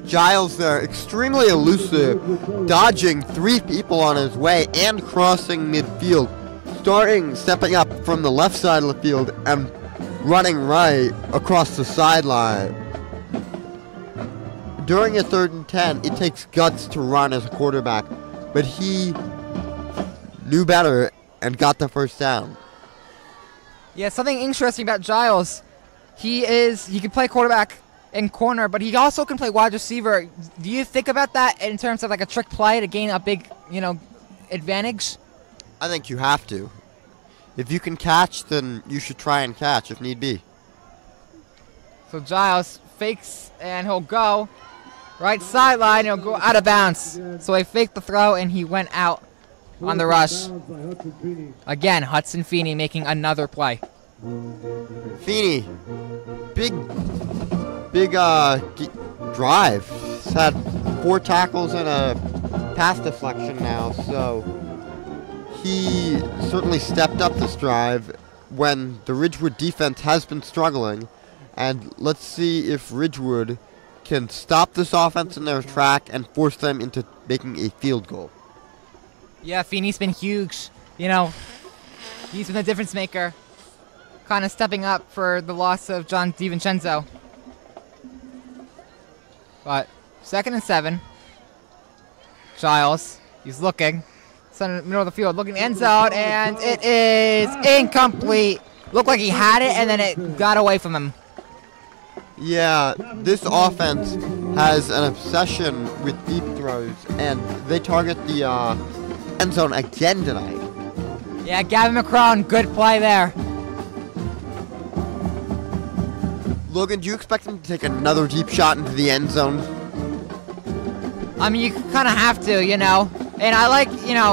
Giles there, extremely elusive, dodging 3 people on his way and crossing midfield. Stepping up from the left side of the field and running right across the sideline. During a 3rd and 10, it takes guts to run as a quarterback, but he knew better and got the first down. Yeah, something interesting about Giles, he can play quarterback and corner, but he also can play wide receiver. Do you think about that in terms of like a trick play to gain a big, advantage? I think you have to. If you can catch, then you should try and catch if need be. So Giles fakes and he'll go right sideline. He'll go out of bounds. So he faked the throw and he went out on the rush. Again, Hudson Feeney making another play. Feeney, big drive. He's had 4 tackles and a pass deflection now, so he certainly stepped up this drive when the Ridgewood defense has been struggling. And let's see if Ridgewood can stop this offense in their track and force them into making a field goal. Yeah, Feeney's been huge. He's been the difference maker. Kind of stepping up for the loss of John DiVincenzo. But 2nd and 7. Giles, he's looking. Center middle of the field, looking end zone, and it is incomplete. Looked like he had it, and then it got away from him. Yeah, this offense has an obsession with deep throws, and they target the end zone again tonight. Yeah, Gavin McCrone, good play there. Logan, do you expect him to take another deep shot into the end zone? I mean, you kind of have to, And I like,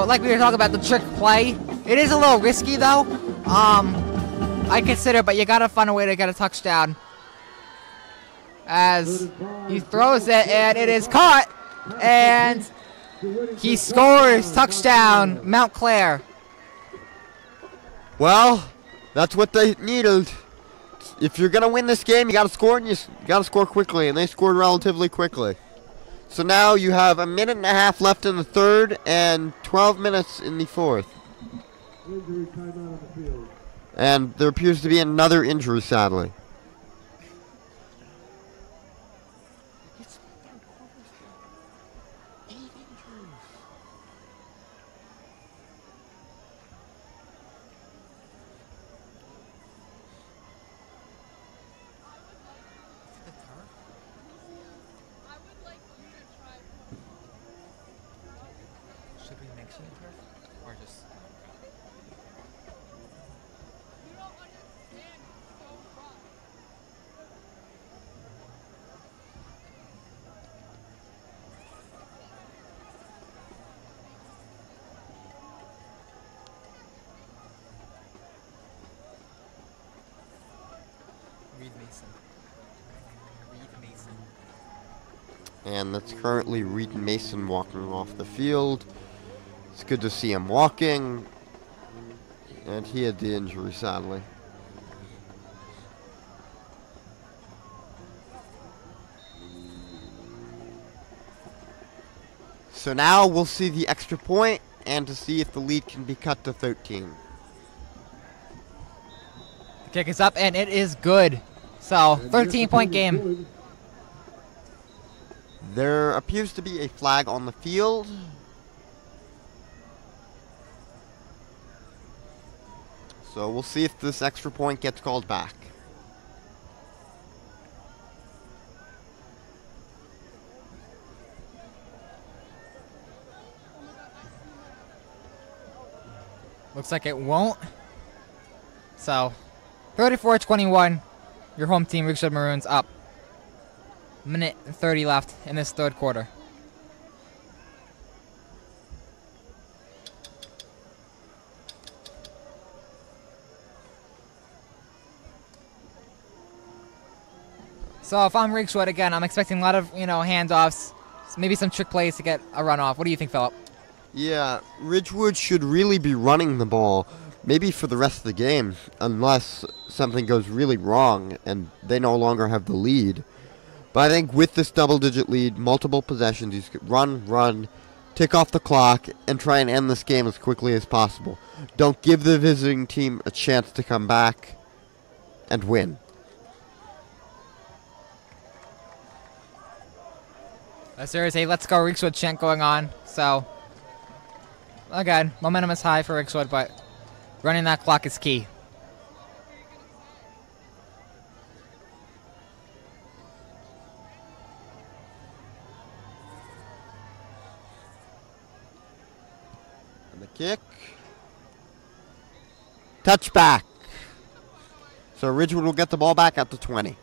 like we were talking about the trick play. It is a little risky, though. I consider, but you got to find a way to get a touchdown. As he throws it, and it is caught. And he scores. Touchdown, Montclair. Well, that's what they needed. If you're going to win this game, you got to score, and you got to score quickly, and they scored relatively quickly. So now you have 1.5 minutes left in the 3rd and 12 minutes in the 4th. And there appears to be another injury, sadly. And that's currently Reed Mason walking off the field. It's good to see him walking. And he had the injury, sadly. So now we'll see the extra point and to see if the lead can be cut to 13. The kick is up, and it is good. So, 13-point game. There appears to be a flag on the field. So we'll see if this extra point gets called back. Looks like it won't. So, 34-21. Your home team, Ridgewood Maroons, up. Minute and 30 left in this third quarter. So if I'm Ridgewood again, I'm expecting a lot of, handoffs, maybe some trick plays to get a run off. What do you think, Philip? Yeah, Ridgewood should really be running the ball, maybe for the rest of the game, unless something goes really wrong and they no longer have the lead. But I think with this double-digit lead, multiple possessions, you could run, tick off the clock, and try and end this game as quickly as possible. Don't give the visiting team a chance to come back and win. There is a Let's Go Ridgewood chant going on, so again, momentum is high for Ridgewood, but running that clock is key. And the kick. Touchback. So Ridgewood will get the ball back at the 20.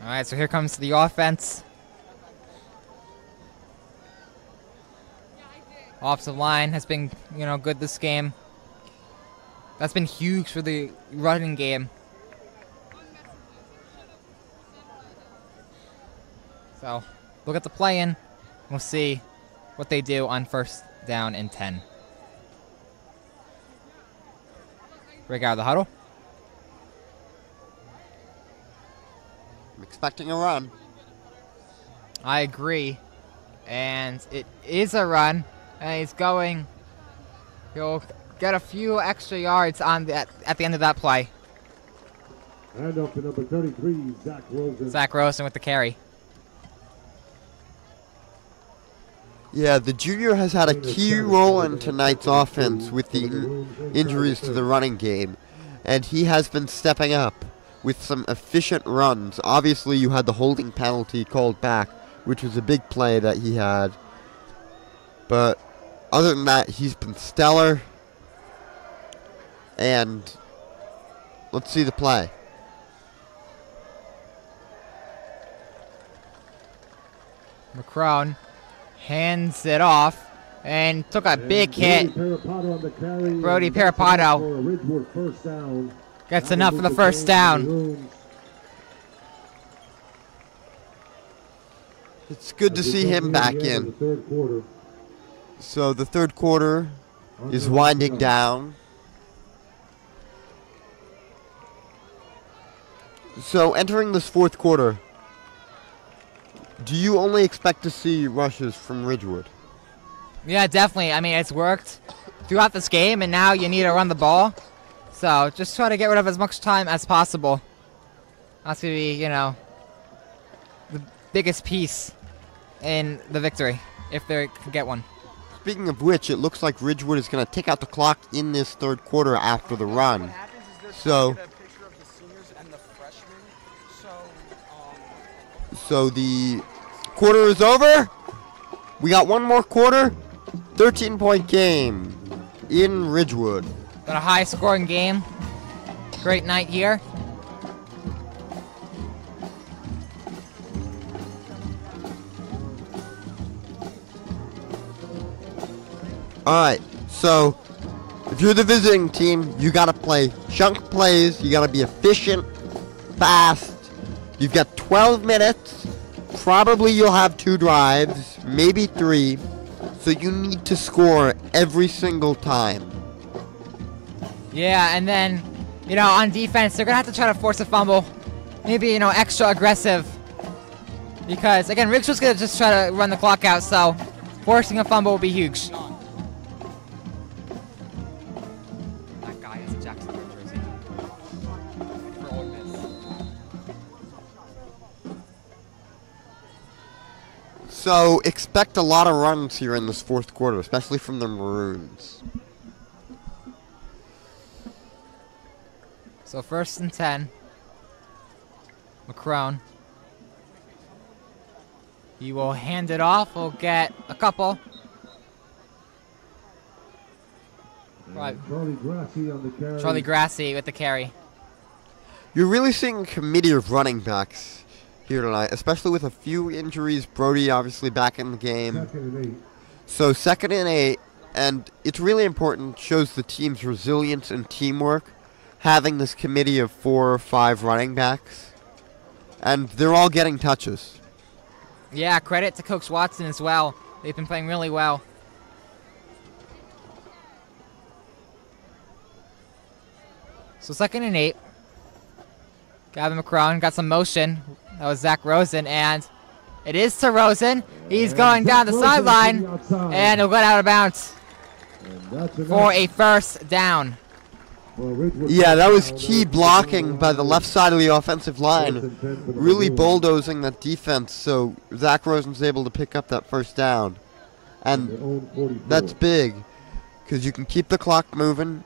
All right, so here comes the offense. Offensive line has been, good this game. That's been huge for the running game. So, look at the play in. We'll see what they do on first down and 10. Break out of the huddle. I'm expecting a run. I agree. And it is a run. And he's going. He'll get a few extra yards on that at the end of that play. And up to number 33, Zach Rosen. Zach Rosen with the carry. Yeah, the junior has had a key role in tonight's offense with the injuries to the running game. And he has been stepping up with some efficient runs. Obviously, you had the holding penalty called back, which was a big play that he had. But other than that, he's been stellar. And let's see the play. McCrone hands it off and took a big hit. Brody Parapato gets enough for the first down. It's good to see him back in. So the third quarter is winding down. So entering this fourth quarter, do you only expect to see rushes from Ridgewood? Yeah, definitely. I mean, it's worked throughout this game, and now you need to run the ball. So just try to get rid of as much time as possible. That's going to be, the biggest piece in the victory, if they can get one. Speaking of which, it looks like Ridgewood is going to take out the clock in this third quarter after the run. So the quarter is over. We got one more quarter. 13-point game in Ridgewood. Got a high-scoring game. Great night here. All right, so if you're the visiting team, you got to play chunk plays. You got to be efficient, fast. You've got 12 minutes. Probably you'll have 2 drives, maybe 3. So you need to score every single time. Yeah, and then, on defense, they're going to have to try to force a fumble. Maybe, extra aggressive. Because, again, Rick's just going to just try to run the clock out, so forcing a fumble will be huge. That guy has a Jacksonville jersey. For Ole Miss. So expect a lot of runs here in this fourth quarter, especially from the Maroons. So first and 10. McCrone. He will hand it off. We'll get a couple. Charlie Grassi on the carry. Charlie Grassi with the carry. You're really seeing a committee of running backs here tonight, especially with a few injuries. Brody obviously back in the game. 2nd and 8. So 2nd and 8, and it's really important, shows the team's resilience and teamwork, having this committee of 4 or 5 running backs, and they're all getting touches. Yeah, credit to Coach Watson as well. They've been playing really well. So 2nd and 8. Gavin McCrone got some motion. That was Zach Rosen, and it is to Rosen. He's going down the sideline, and he'll get out of bounds for a first down. Yeah, that was key blocking by the left side of the offensive line, really bulldozing that defense, so Zach Rosen's able to pick up that first down. And that's big, because you can keep the clock moving.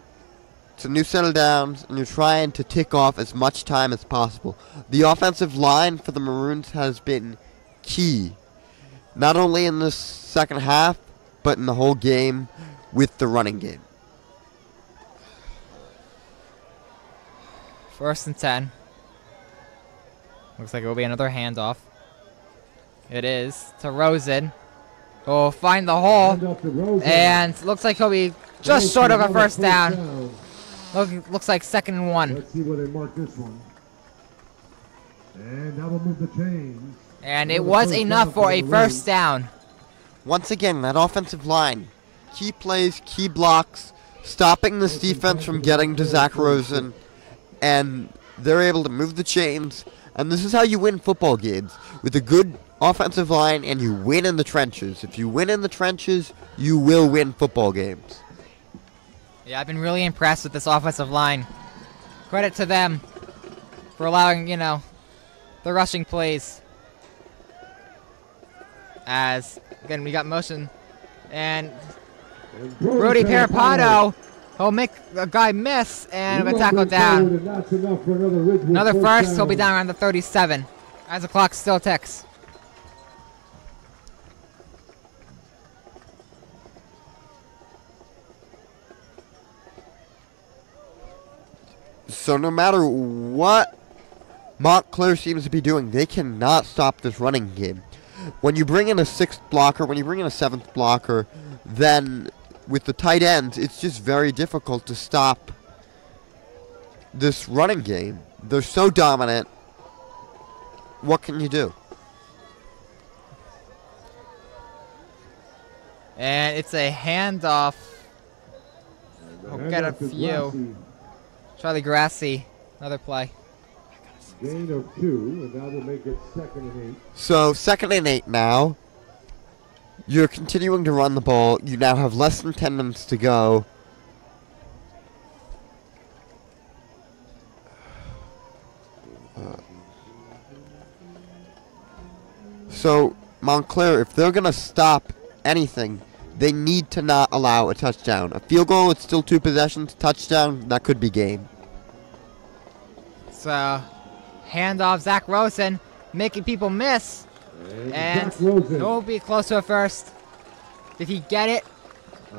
It's a new set of downs, and you're trying to tick off as much time as possible. The offensive line for the Maroons has been key, not only in this second half, but in the whole game with the running game. 1st and 10. Looks like it will be another handoff. It is to Rosen. He'll find the hole, and looks like he'll be just short of a first down. Looks like 2nd and 1. Let's see where they mark this one. And that will move the chains. And it was enough for a first down. Once again, that offensive line, key plays, key blocks, stopping this defense from getting to Zach Rosen, and they're able to move the chains. And this is how you win football games, with a good offensive line, and you win in the trenches. If you win in the trenches, you will win football games. Yeah, I've been really impressed with this offensive line. Credit to them for allowing, the rushing plays. As, again, we got motion. And Brody Parapato, he'll make a guy miss, and a tackle down. Another first, he'll be down around the 37 as the clock still ticks. So no matter what Montclair seems to be doing, they cannot stop this running game. When you bring in a 6th blocker, when you bring in a 7th blocker, then with the tight ends, it's just very difficult to stop this running game. They're so dominant. What can you do? And it's a handoff. We'll get a few. Charlie Grassi, another play. Gain of 2, and that will make it 2nd and 8. So 2nd and 8 now. You're continuing to run the ball. You now have less than 10 minutes to go. So Montclair, if they're going to stop anything, they need to not allow a touchdown. A field goal, it's still 2 possessions. Touchdown, that could be game. So, handoff, Zach Rosen, making people miss. And he'll be close to a first. Did he get it?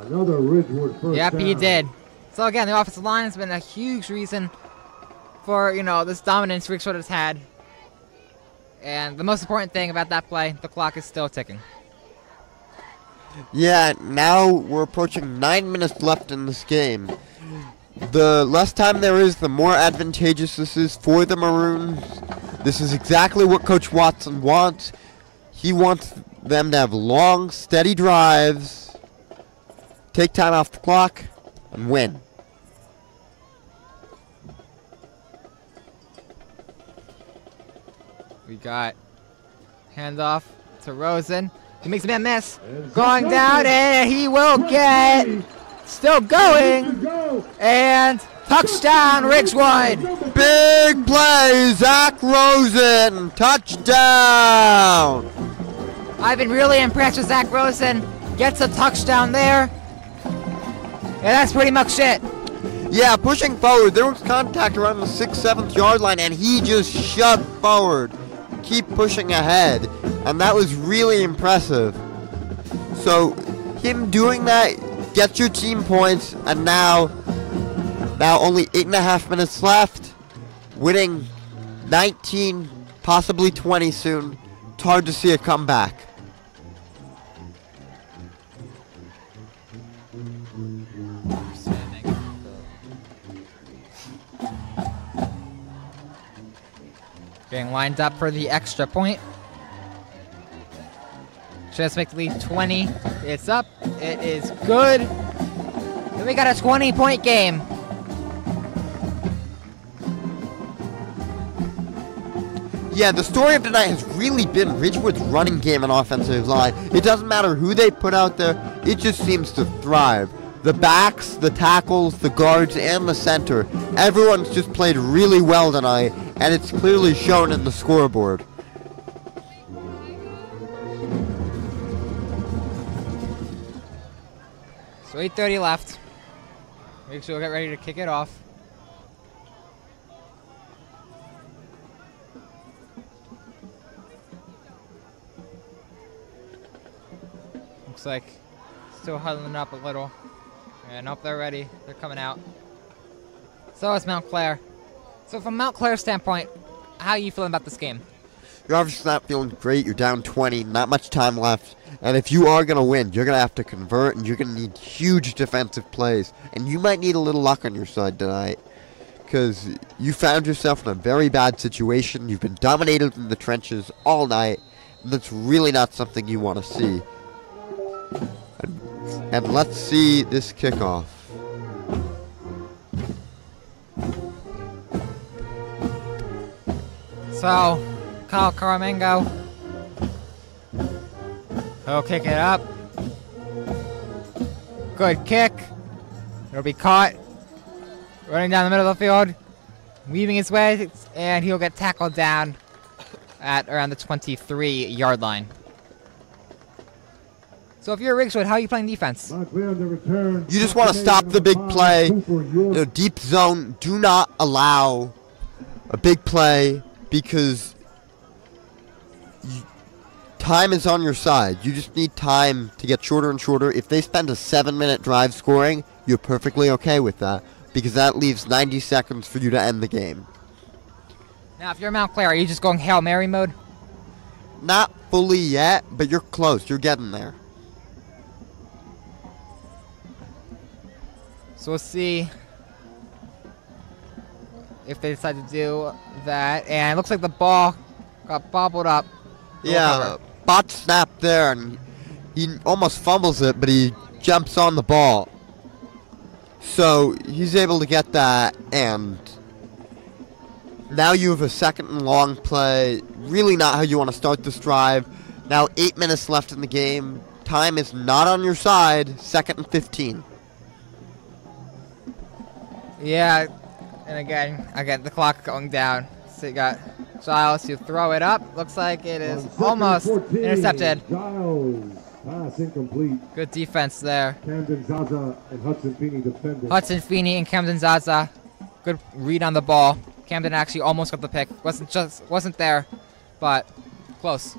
Another Ridgewood first Yep, down. he did. So again, the offensive line has been a huge reason for, this dominance Ridgewood has had. And the most important thing about that play, the clock is still ticking. Yeah, now we're approaching 9 minutes left in this game. The less time there is, the more advantageous this is for the Maroons. This is exactly what Coach Watson wants. He wants them to have long, steady drives, take time off the clock, and win. We got handoff to Rosen. He makes a man miss. Going down, and he will get. Still going. And touchdown, Ridgewood. Big play, Zach Rosen, touchdown. I've been really impressed with Zach Rosen. Gets a touchdown there. And that's pretty much it. Yeah, pushing forward. There was contact around the 6th, 7th yard line, and he just shoved forward. Keep pushing ahead, and that was really impressive. So him doing that, Get your team points, and now only 8.5 minutes left. Winning 19, possibly 20 soon. It's hard to see a comeback. Getting lined up for the extra point. Just make the lead 20. It's up. It is good. And we got a 20-point game. Yeah, the story of tonight has really been Ridgewood's running game and offensive line. It doesn't matter who they put out there, it just seems to thrive. The backs, the tackles, the guards, and the center, everyone's just played really well tonight, and it's clearly shown in the scoreboard. So 8:30 left. Make sure we'll get ready to kick it off. Looks like still huddling up a little. And up, they're ready. They're coming out. So is Montclair. So from Montclair's standpoint, how are you feeling about this game? You're obviously not feeling great. You're down 20, not much time left. And if you are going to win, you're going to have to convert, and you're going to need huge defensive plays. And you might need a little luck on your side tonight, because you found yourself in a very bad situation. You've been dominated in the trenches all night, and that's really not something you want to see. And let's see this kickoff. So, Kyle Caramango. He'll kick it up. Good kick. It'll be caught. Running down the middle of the field. Weaving his way. And he'll get tackled down at around the 23-yard line. So if you're Ridgewood, how are you playing defense? You just want to stop the big play. Deep zone. Do not allow a big play, because time is on your side. You just need time to get shorter and shorter. If they spend a 7-minute drive scoring, you're perfectly okay with that, because that leaves 90 seconds for you to end the game. Now, if you're Montclair, are you just going Hail Mary mode? Not fully yet, but you're close. You're getting there. So we'll see if they decide to do that. And it looks like the ball got bobbled up. Yeah, bot snapped there, and he almost fumbles it, but he jumps on the ball. So he's able to get that, and now you have a second and long play. Really not how you want to start this drive. Now 8 minutes left in the game. Time is not on your side. 2nd and 15. Yeah, and again, the clock going down. So you got Giles to throw it up. Looks like it is almost intercepted. Giles, pass incomplete. Good defense there. Camden Zaza and Hudson Feeney defended. Hudson Feeney and Camden Zaza. Good read on the ball. Camden actually almost got the pick. Wasn't there, but close.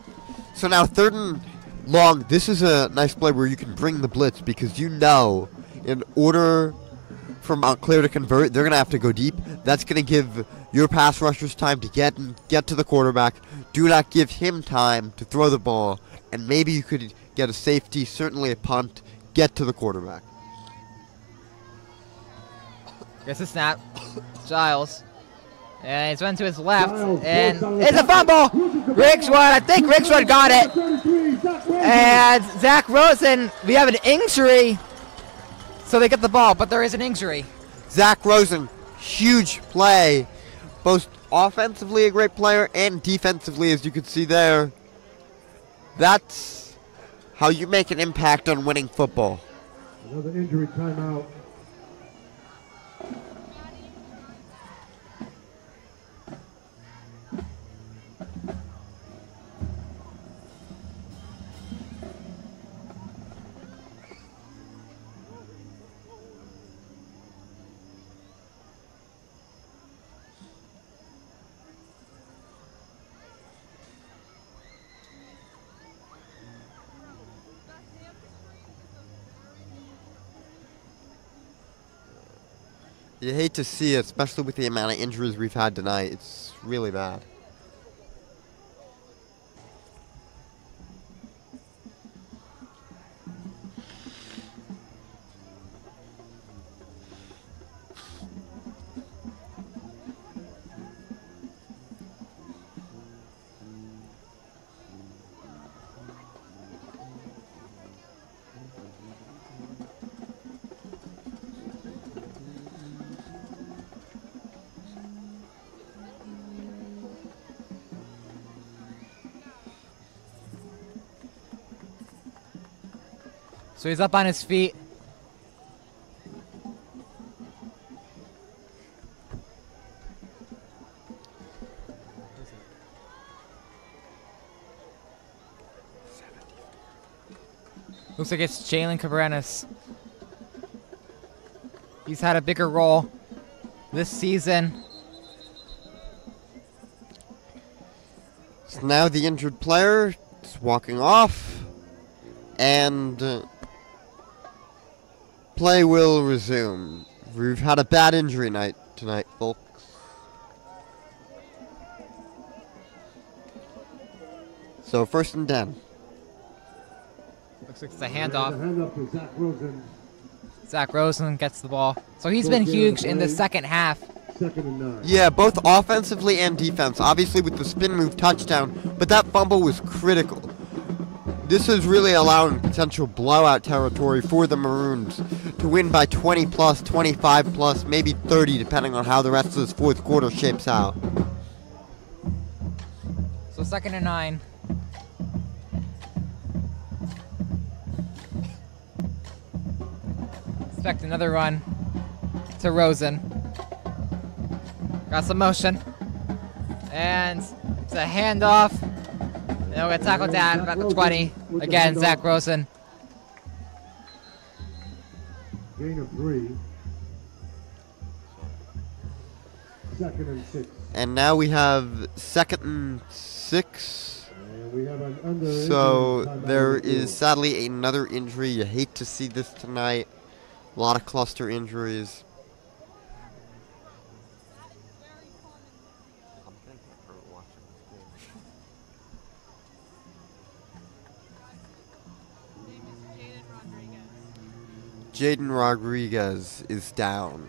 So now 3rd and long. This is a nice play where you can bring the blitz, because you know in order for Montclair to convert, they're going to have to go deep. That's going to give your pass rushers time to get to the quarterback. Do not give him time to throw the ball, and maybe you could get a safety, certainly a punt, get to the quarterback. Gets a snap. Giles. And he's went to his left, and it's a fumble! Ridgewood, I think Ridgewood got it. And Zach Rosen, we have an injury. So they get the ball, but there is an injury. Zach Rosen, huge play. Both offensively a great player and defensively, as you can see there. That's how you make an impact on winning football. Another injury timeout. You hate to see it, especially with the amount of injuries we've had tonight. It's really bad. So he's up on his feet. Looks like it's Jalen Cabranes. He's had a bigger role this season. So now the injured player is walking off, and play will resume. We've had a bad injury night tonight, folks. So 1st and 10. Looks like it's a handoff. The handoff to Zach Rosen. Zach Rosen gets the ball. So he's been huge in the second half. 2nd and 9. Yeah, both offensively and defense. Obviously with the spin move touchdown, but that fumble was critical. This is really allowing potential blowout territory for the Maroons to win by 20 plus, 25 plus, maybe 30 depending on how the rest of this fourth quarter shapes out. So 2nd and 9. Expect another run to Rosen. Got some motion. And it's a handoff. And we'll get tackled down about the 20. Again, Zach Rosen. Gain of 3. 2nd and 6. And now we have 2nd and 6. And we have an under. So there is sadly another injury. You hate to see this tonight. A lot of cluster injuries. Jaden Rodriguez is down.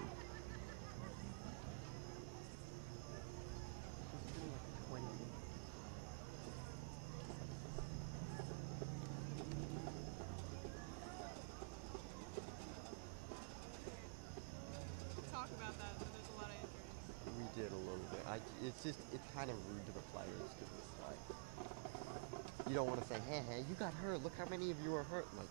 Talk about that. There's a lot of injuries. We did a little bit. It's kind of rude to the players because it's like, you don't want to say, hey, you got hurt. Look how many of you are hurt. Like,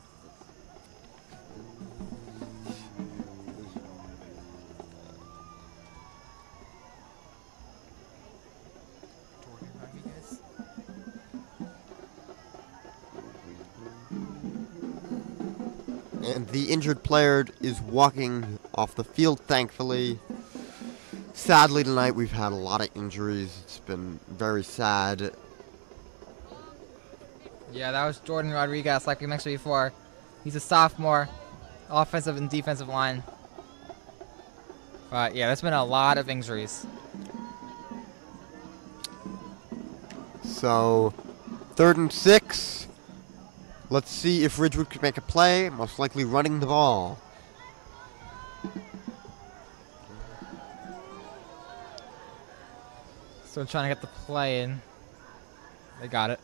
and the injured player is walking off the field, thankfully. Sadly, tonight we've had a lot of injuries. It's been very sad. Yeah, that was Jordan Rodriguez, like we mentioned before. He's a sophomore, offensive and defensive line. But yeah, there's been a lot of injuries. So, 3rd and 6. Let's see if Ridgewood could make a play. Most likely running the ball. So trying to get the play in. They got it.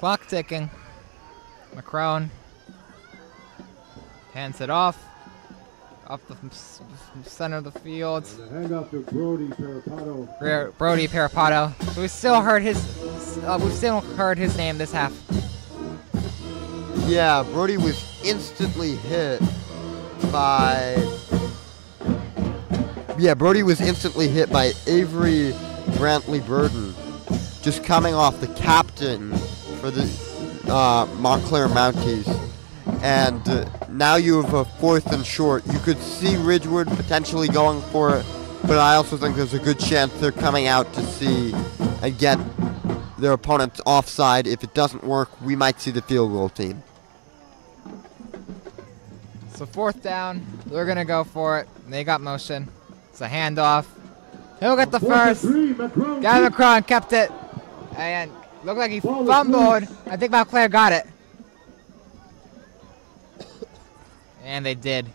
Clock ticking. McCrone hands it off the center of the field. And the handoff to Brody Parapato. Brody Parapato. We've still heard his name this half. Yeah, Brody was instantly hit by. Yeah, Brody was instantly hit by Avery Brantley Burden, just coming off the captain for the Montclair Mounties. And now you have a 4th and short. You could see Ridgewood potentially going for it, but I also think there's a good chance they're coming out to see and get their opponents offside. If it doesn't work, we might see the field goal team. So 4th down, they're gonna go for it. They got motion. It's a handoff. He'll get the first. Gavin McCrone kept it. And looked like he fumbled. I think Montclair got it. And they did.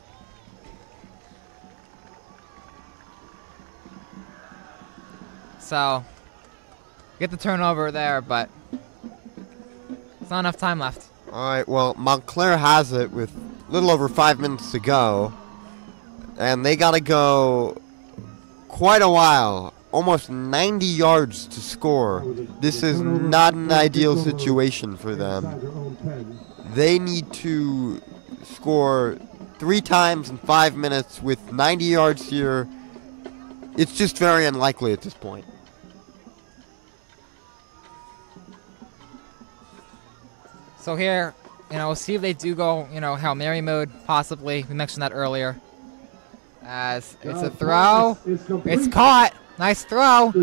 So, get the turnover there, but it's not enough time left. All right, well, Montclair has it with a little over 5 minutes to go. And they got to go quite a while, almost 90 yards to score. This is not an ideal situation for them. They need to score 3 times in 5 minutes with 90 yards here. It's just very unlikely at this point. So here, we'll see if they do go, Hail Mary mode, possibly. We mentioned that earlier. As it's a throw. It's caught. Nice throw.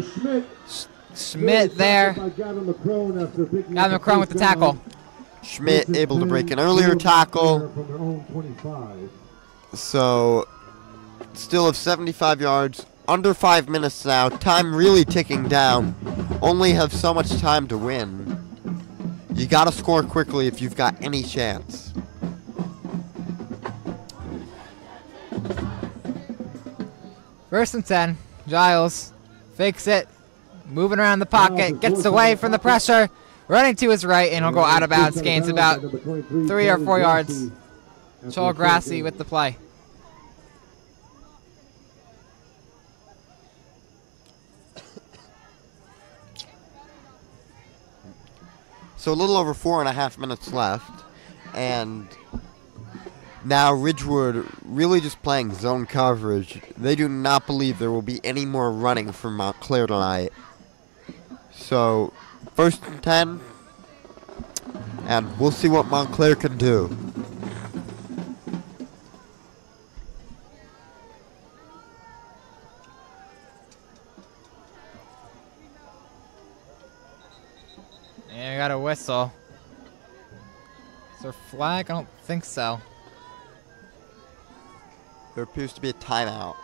Schmidt there. Gavin McCrone with the tackle. Schmidt able to break an earlier tackle. So, still have 75 yards. Under 5 minutes now. Time really ticking down. Only have so much time to win. You gotta score quickly if you've got any chance. First and 10. Giles fakes it. Moving around the pocket. Gets away from the pressure. Running to his right, and he'll go out of bounds. Gains about 3 or 4 yards. Joel Grassi with the play. So a little over 4.5 minutes left, and now Ridgewood really just playing zone coverage. They do not believe there will be any more running from Montclair tonight. So, 1st and 10, and we'll see what Montclair can do. And I got a whistle. Is there a flag? I don't think so. There appears to be a timeout.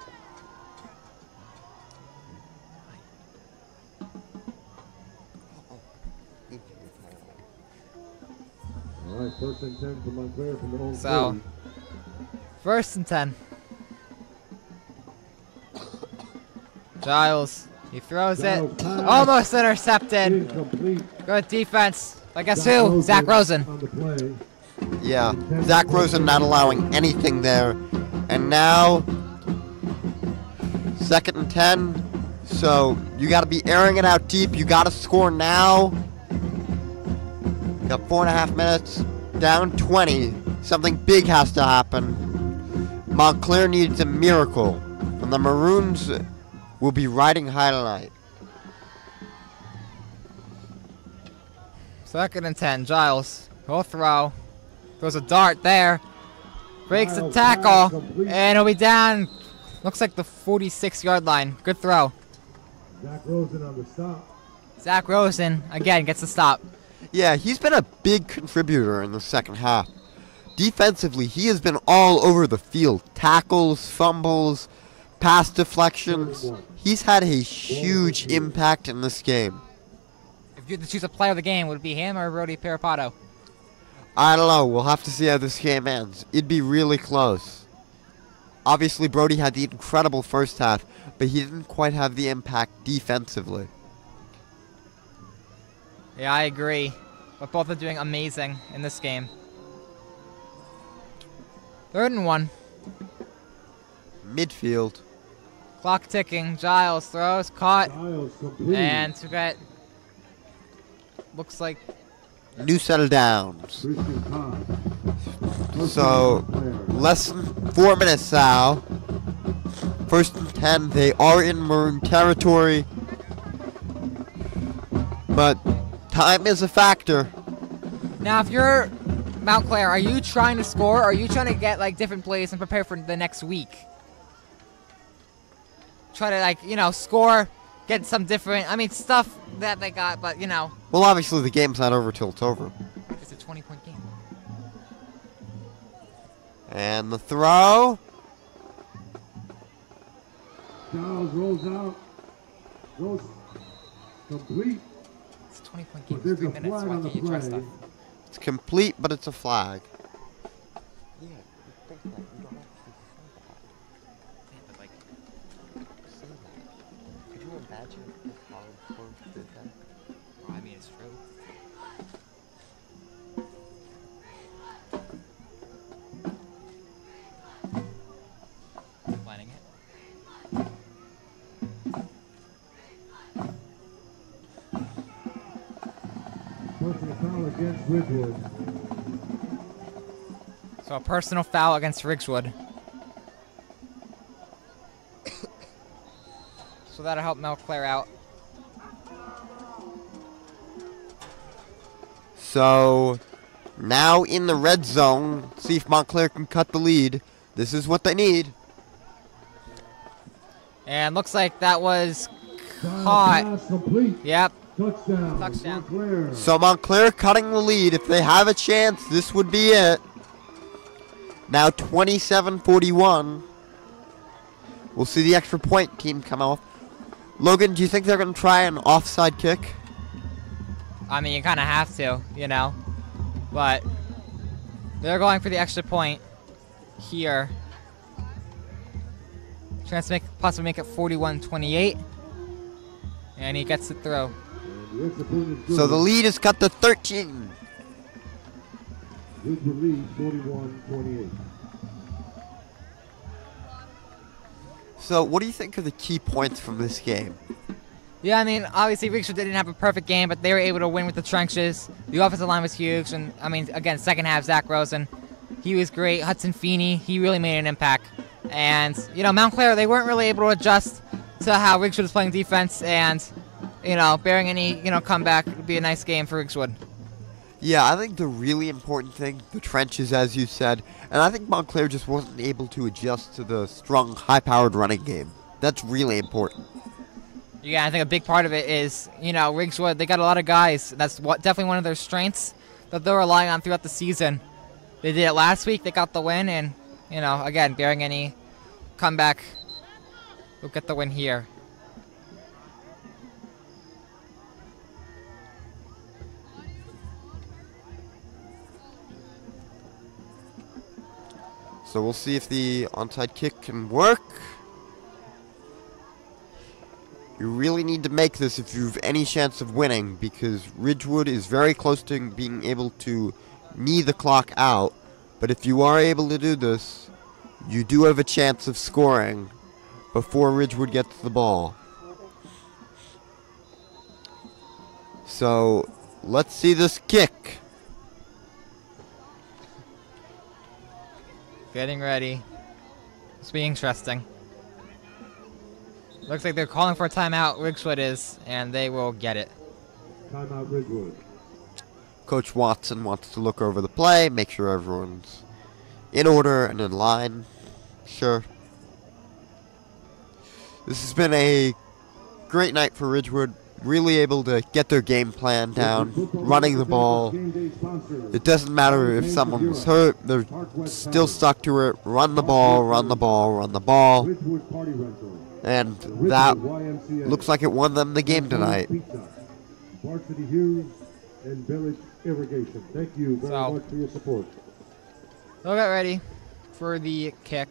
All right, 1st and 10 for Montclair from the own So, 1st and 10. Giles, he throws it. Almost intercepted. Good defense. I guess who? Zach Rosen. Yeah, Zach Rosen not allowing anything there. And now, 2nd and 10. So, you got to be airing it out deep. You got to score now. Got 4.5 minutes. Down 20. Something big has to happen. Montclair needs a miracle. And the Maroons will be riding high tonight. 2nd and 10. Giles. He'll throw. Throws a dart there. Breaks the tackle. And he'll be down. Looks like the 46-yard line. Good throw. Zach Rosen on the stop. Zach Rosen, again, gets the stop. Yeah, he's been a big contributor in the second half. Defensively, he has been all over the field. Tackles, fumbles, pass deflections. He's had a huge impact in this game. If you had to choose a player of the game, would it be him or Rody Pirapato? I don't know. We'll have to see how this game ends. It'd be really close. Obviously, Brody had the incredible first half, but he didn't quite have the impact defensively. Yeah, I agree. But both are doing amazing in this game. 3rd and 1. Midfield. Clock ticking. Giles throws, caught, and to get. Looks like. New set of downs. So, less than 4 minutes now. 1st and 10. They are in Maroon territory. But time is a factor. Now, if you're Montclair, are you trying to score, or are you trying to get like different plays and prepare for the next week? Try to score, get some different, stuff that they got, but Well, obviously the game's not over till it's over. It's a 20-point game. And the throw. Styles rolls out. Goes complete. It's a 20-point But game. there's 3 a minutes. flag Why on the can't you try play. stuff? It's complete, but it's a flag. Yeah, think that. You don't actually Yeah, but like, say that. Could you imagine if college sports did that? well, I mean, it's true. Planning it. Personal foul against Ridgewood. So a personal foul against Ridgewood. So that'll help Montclair out. So now in the red zone, see if Montclair can cut the lead. This is what they need. And looks like that was Styles caught. pass complete. Yep. Touchdown. Touchdown. Montclair. So Montclair cutting the lead. If they have a chance, this would be it. Now 27-41. We'll see the extra point team come off. Logan, do you think they're going to try an offside kick? I mean, you kind of have to, you know. But they're going for the extra point here. Chance to possibly make it 41-28. And he gets the throw. And the extra point is good. So the lead is cut to 13. Ridgewood leads 41-28. So what do you think are the key points from this game? Yeah, I mean, obviously Ridgewood didn't have a perfect game, but they were able to win with the trenches. The offensive line was huge, and I mean, again, second half, Zach Rosen, he was great. Hudson Feeney, he really made an impact. And, you know, Montclair, they weren't really able to adjust to how Ridgewood was playing defense, and, you know, bearing any, you know, comeback would be a nice game for Ridgewood. Yeah, I think the really important thing, the trenches, as you said, and I think Montclair just wasn't able to adjust to the strong, high-powered running game. That's really important. Yeah, I think a big part of it is, you know, Ridgewood, they got a lot of guys. That's definitely one of their strengths that they're relying on throughout the season. They did it last week. They got the win, and, you know, again, bearing any comeback, we'll get the win here. So we'll see if the onside kick can work. You really need to make this if you've any chance of winning, because Ridgewood is very close to being able to knee the clock out. But if you are able to do this, you do have a chance of scoring before Ridgewood gets the ball. So let's see this kick. Getting ready. This will be interesting. Looks like they're calling for a timeout, Ridgewood is, and they will get it. Timeout Ridgewood. Coach Watson wants to look over the play, make sure everyone's in order and in line. Sure. This has been a great night for Ridgewood. Really able to get their game plan down, running the ball. It doesn't matter if someone was hurt, they're still stuck to it. Run the ball, run the ball, run the ball. Ridgewood Party Rental. And that looks like it won them the game tonight. Varsity Hughes and Village Irrigation. Thank you very much for your support. They'll get ready for the kick.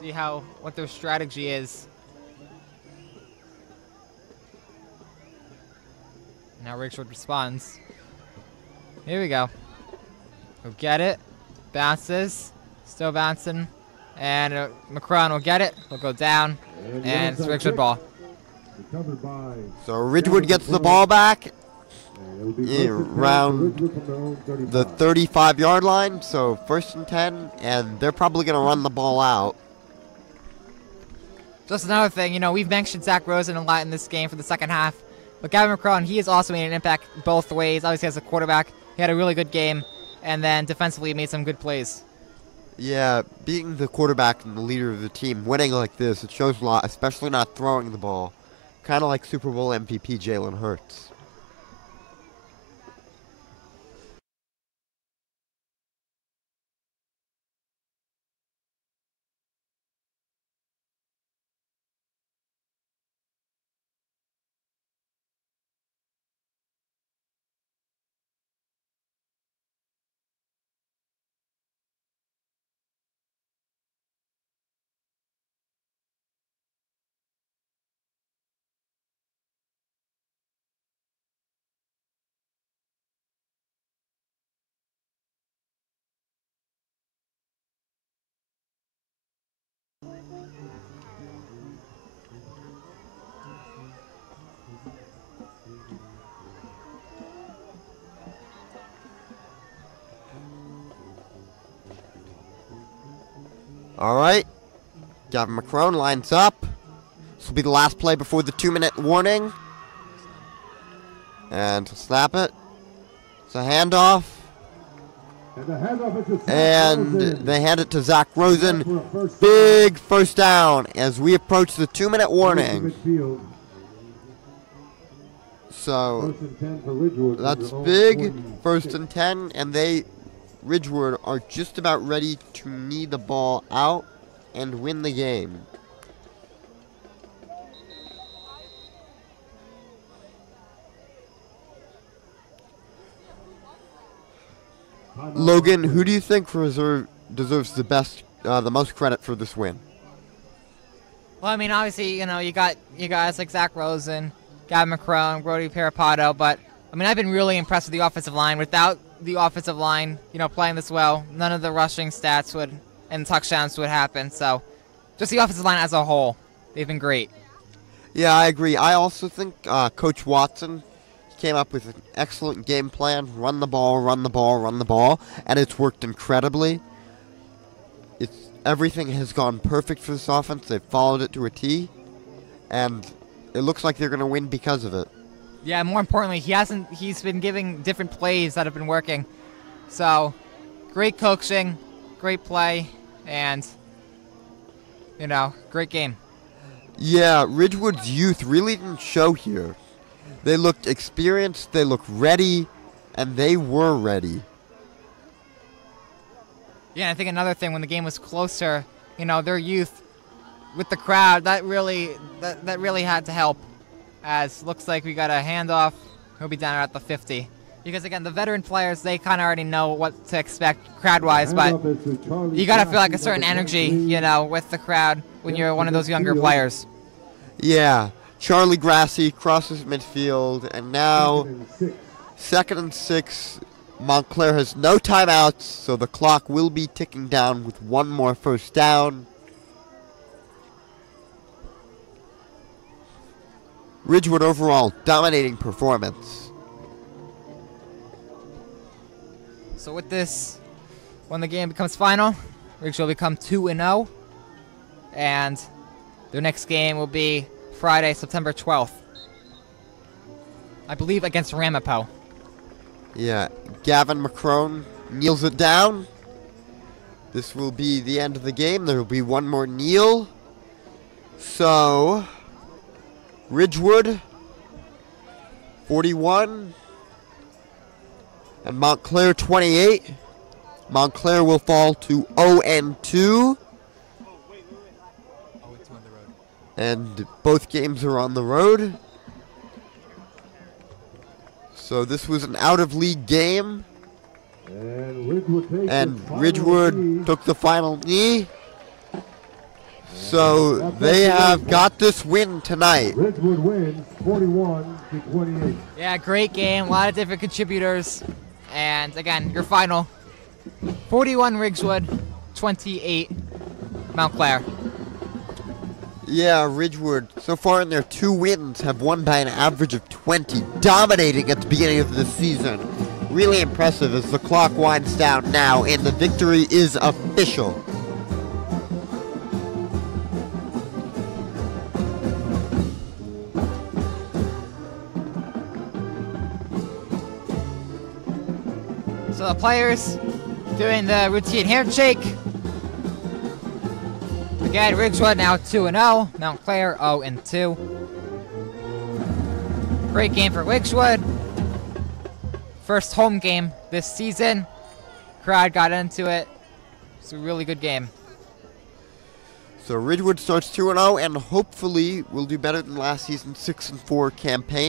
See what their strategy is. Now Ridgewood responds. Here we go. We'll get it. Bounces. Still bouncing. And Macron will get it. He'll go down. And it's Ridgewood ball. So Ridgewood gets the ball back around the 35-yard line. So 1st and 10. And they're probably going to run the ball out. Just another thing, you know, we've mentioned Zach Rosen a lot in this game for the second half. But Gavin McCrone, he has also made an impact both ways. Obviously, as a quarterback, he had a really good game. And then defensively, he made some good plays. Yeah, being the quarterback and the leader of the team, winning like this, it shows a lot, especially not throwing the ball. Kind of like Super Bowl MVP Jalen Hurts. All right. Gavin McCrone lines up. This will be the last play before the 2-minute warning. And snap it. It's a handoff. And they hand it to Zach Rosen. Big first down as we approach the 2-minute warning. So that's big. First and 10, and Ridgewood are just about ready to knee the ball out and win the game. Logan, who do you think deserves the most credit for this win? Well, I mean, obviously, you got you guys like Zach Rosen, Gavin McCrone, Brody Parapato, but I mean, I've been really impressed with the offensive line. Without the offensive line, playing this well, none of the rushing stats and touchdowns would happen. So, just the offensive line as a whole, they've been great. Yeah, I agree. I also think Coach Watson came up with an excellent game plan. Run the ball, run the ball, run the ball, and it's worked incredibly. Everything has gone perfect for this offense. They've followed it to a T, and it looks like they're going to win because of it. Yeah, more importantly, he's been giving different plays that have been working. So, great coaching, great play, and, great game. Yeah, Ridgewood's youth really didn't show here. They looked experienced, they looked ready, and they were ready. Yeah, I think another thing, when the game was closer, their youth with the crowd, that really had to help. As looks like we got a handoff, he'll be down at the 50. Because again, the veteran players, they kind of already know what to expect crowd-wise, but you got to feel like a certain energy, with the crowd when you're one of those younger players. Yeah, Charlie Grassi crosses midfield, and now 2nd and 6. Montclair has no timeouts, so the clock will be ticking down with one more first down. Ridgewood overall, dominating performance. So with this, when the game becomes final, Ridgewood will become 2-0, and their next game will be Friday, September 12th. I believe against Ramapo. Yeah, Gavin McCrone kneels it down. This will be the end of the game. There will be one more kneel. So, Ridgewood, 41, and Montclair, 28. Montclair will fall to 0-2. And both games are on the road. So this was an out-of-league game. And Ridgewood took the final knee. So they have got this win tonight. Ridgewood wins 41-28. Yeah, great game. A lot of different contributors. And again, your final, 41 Ridgewood, 28 Montclair. Yeah, Ridgewood, so far in their 2 wins, have won by an average of 20, dominating at the beginning of the season. Really impressive as the clock winds down now, and the victory is official. So the players doing the routine handshake. Again, Ridgewood now 2-0, Montclair 0-2. Great game for Ridgewood. First home game this season. Crowd got into it. It's a really good game. So Ridgewood starts 2-0 and hopefully will do better than last season's 6-4 campaign.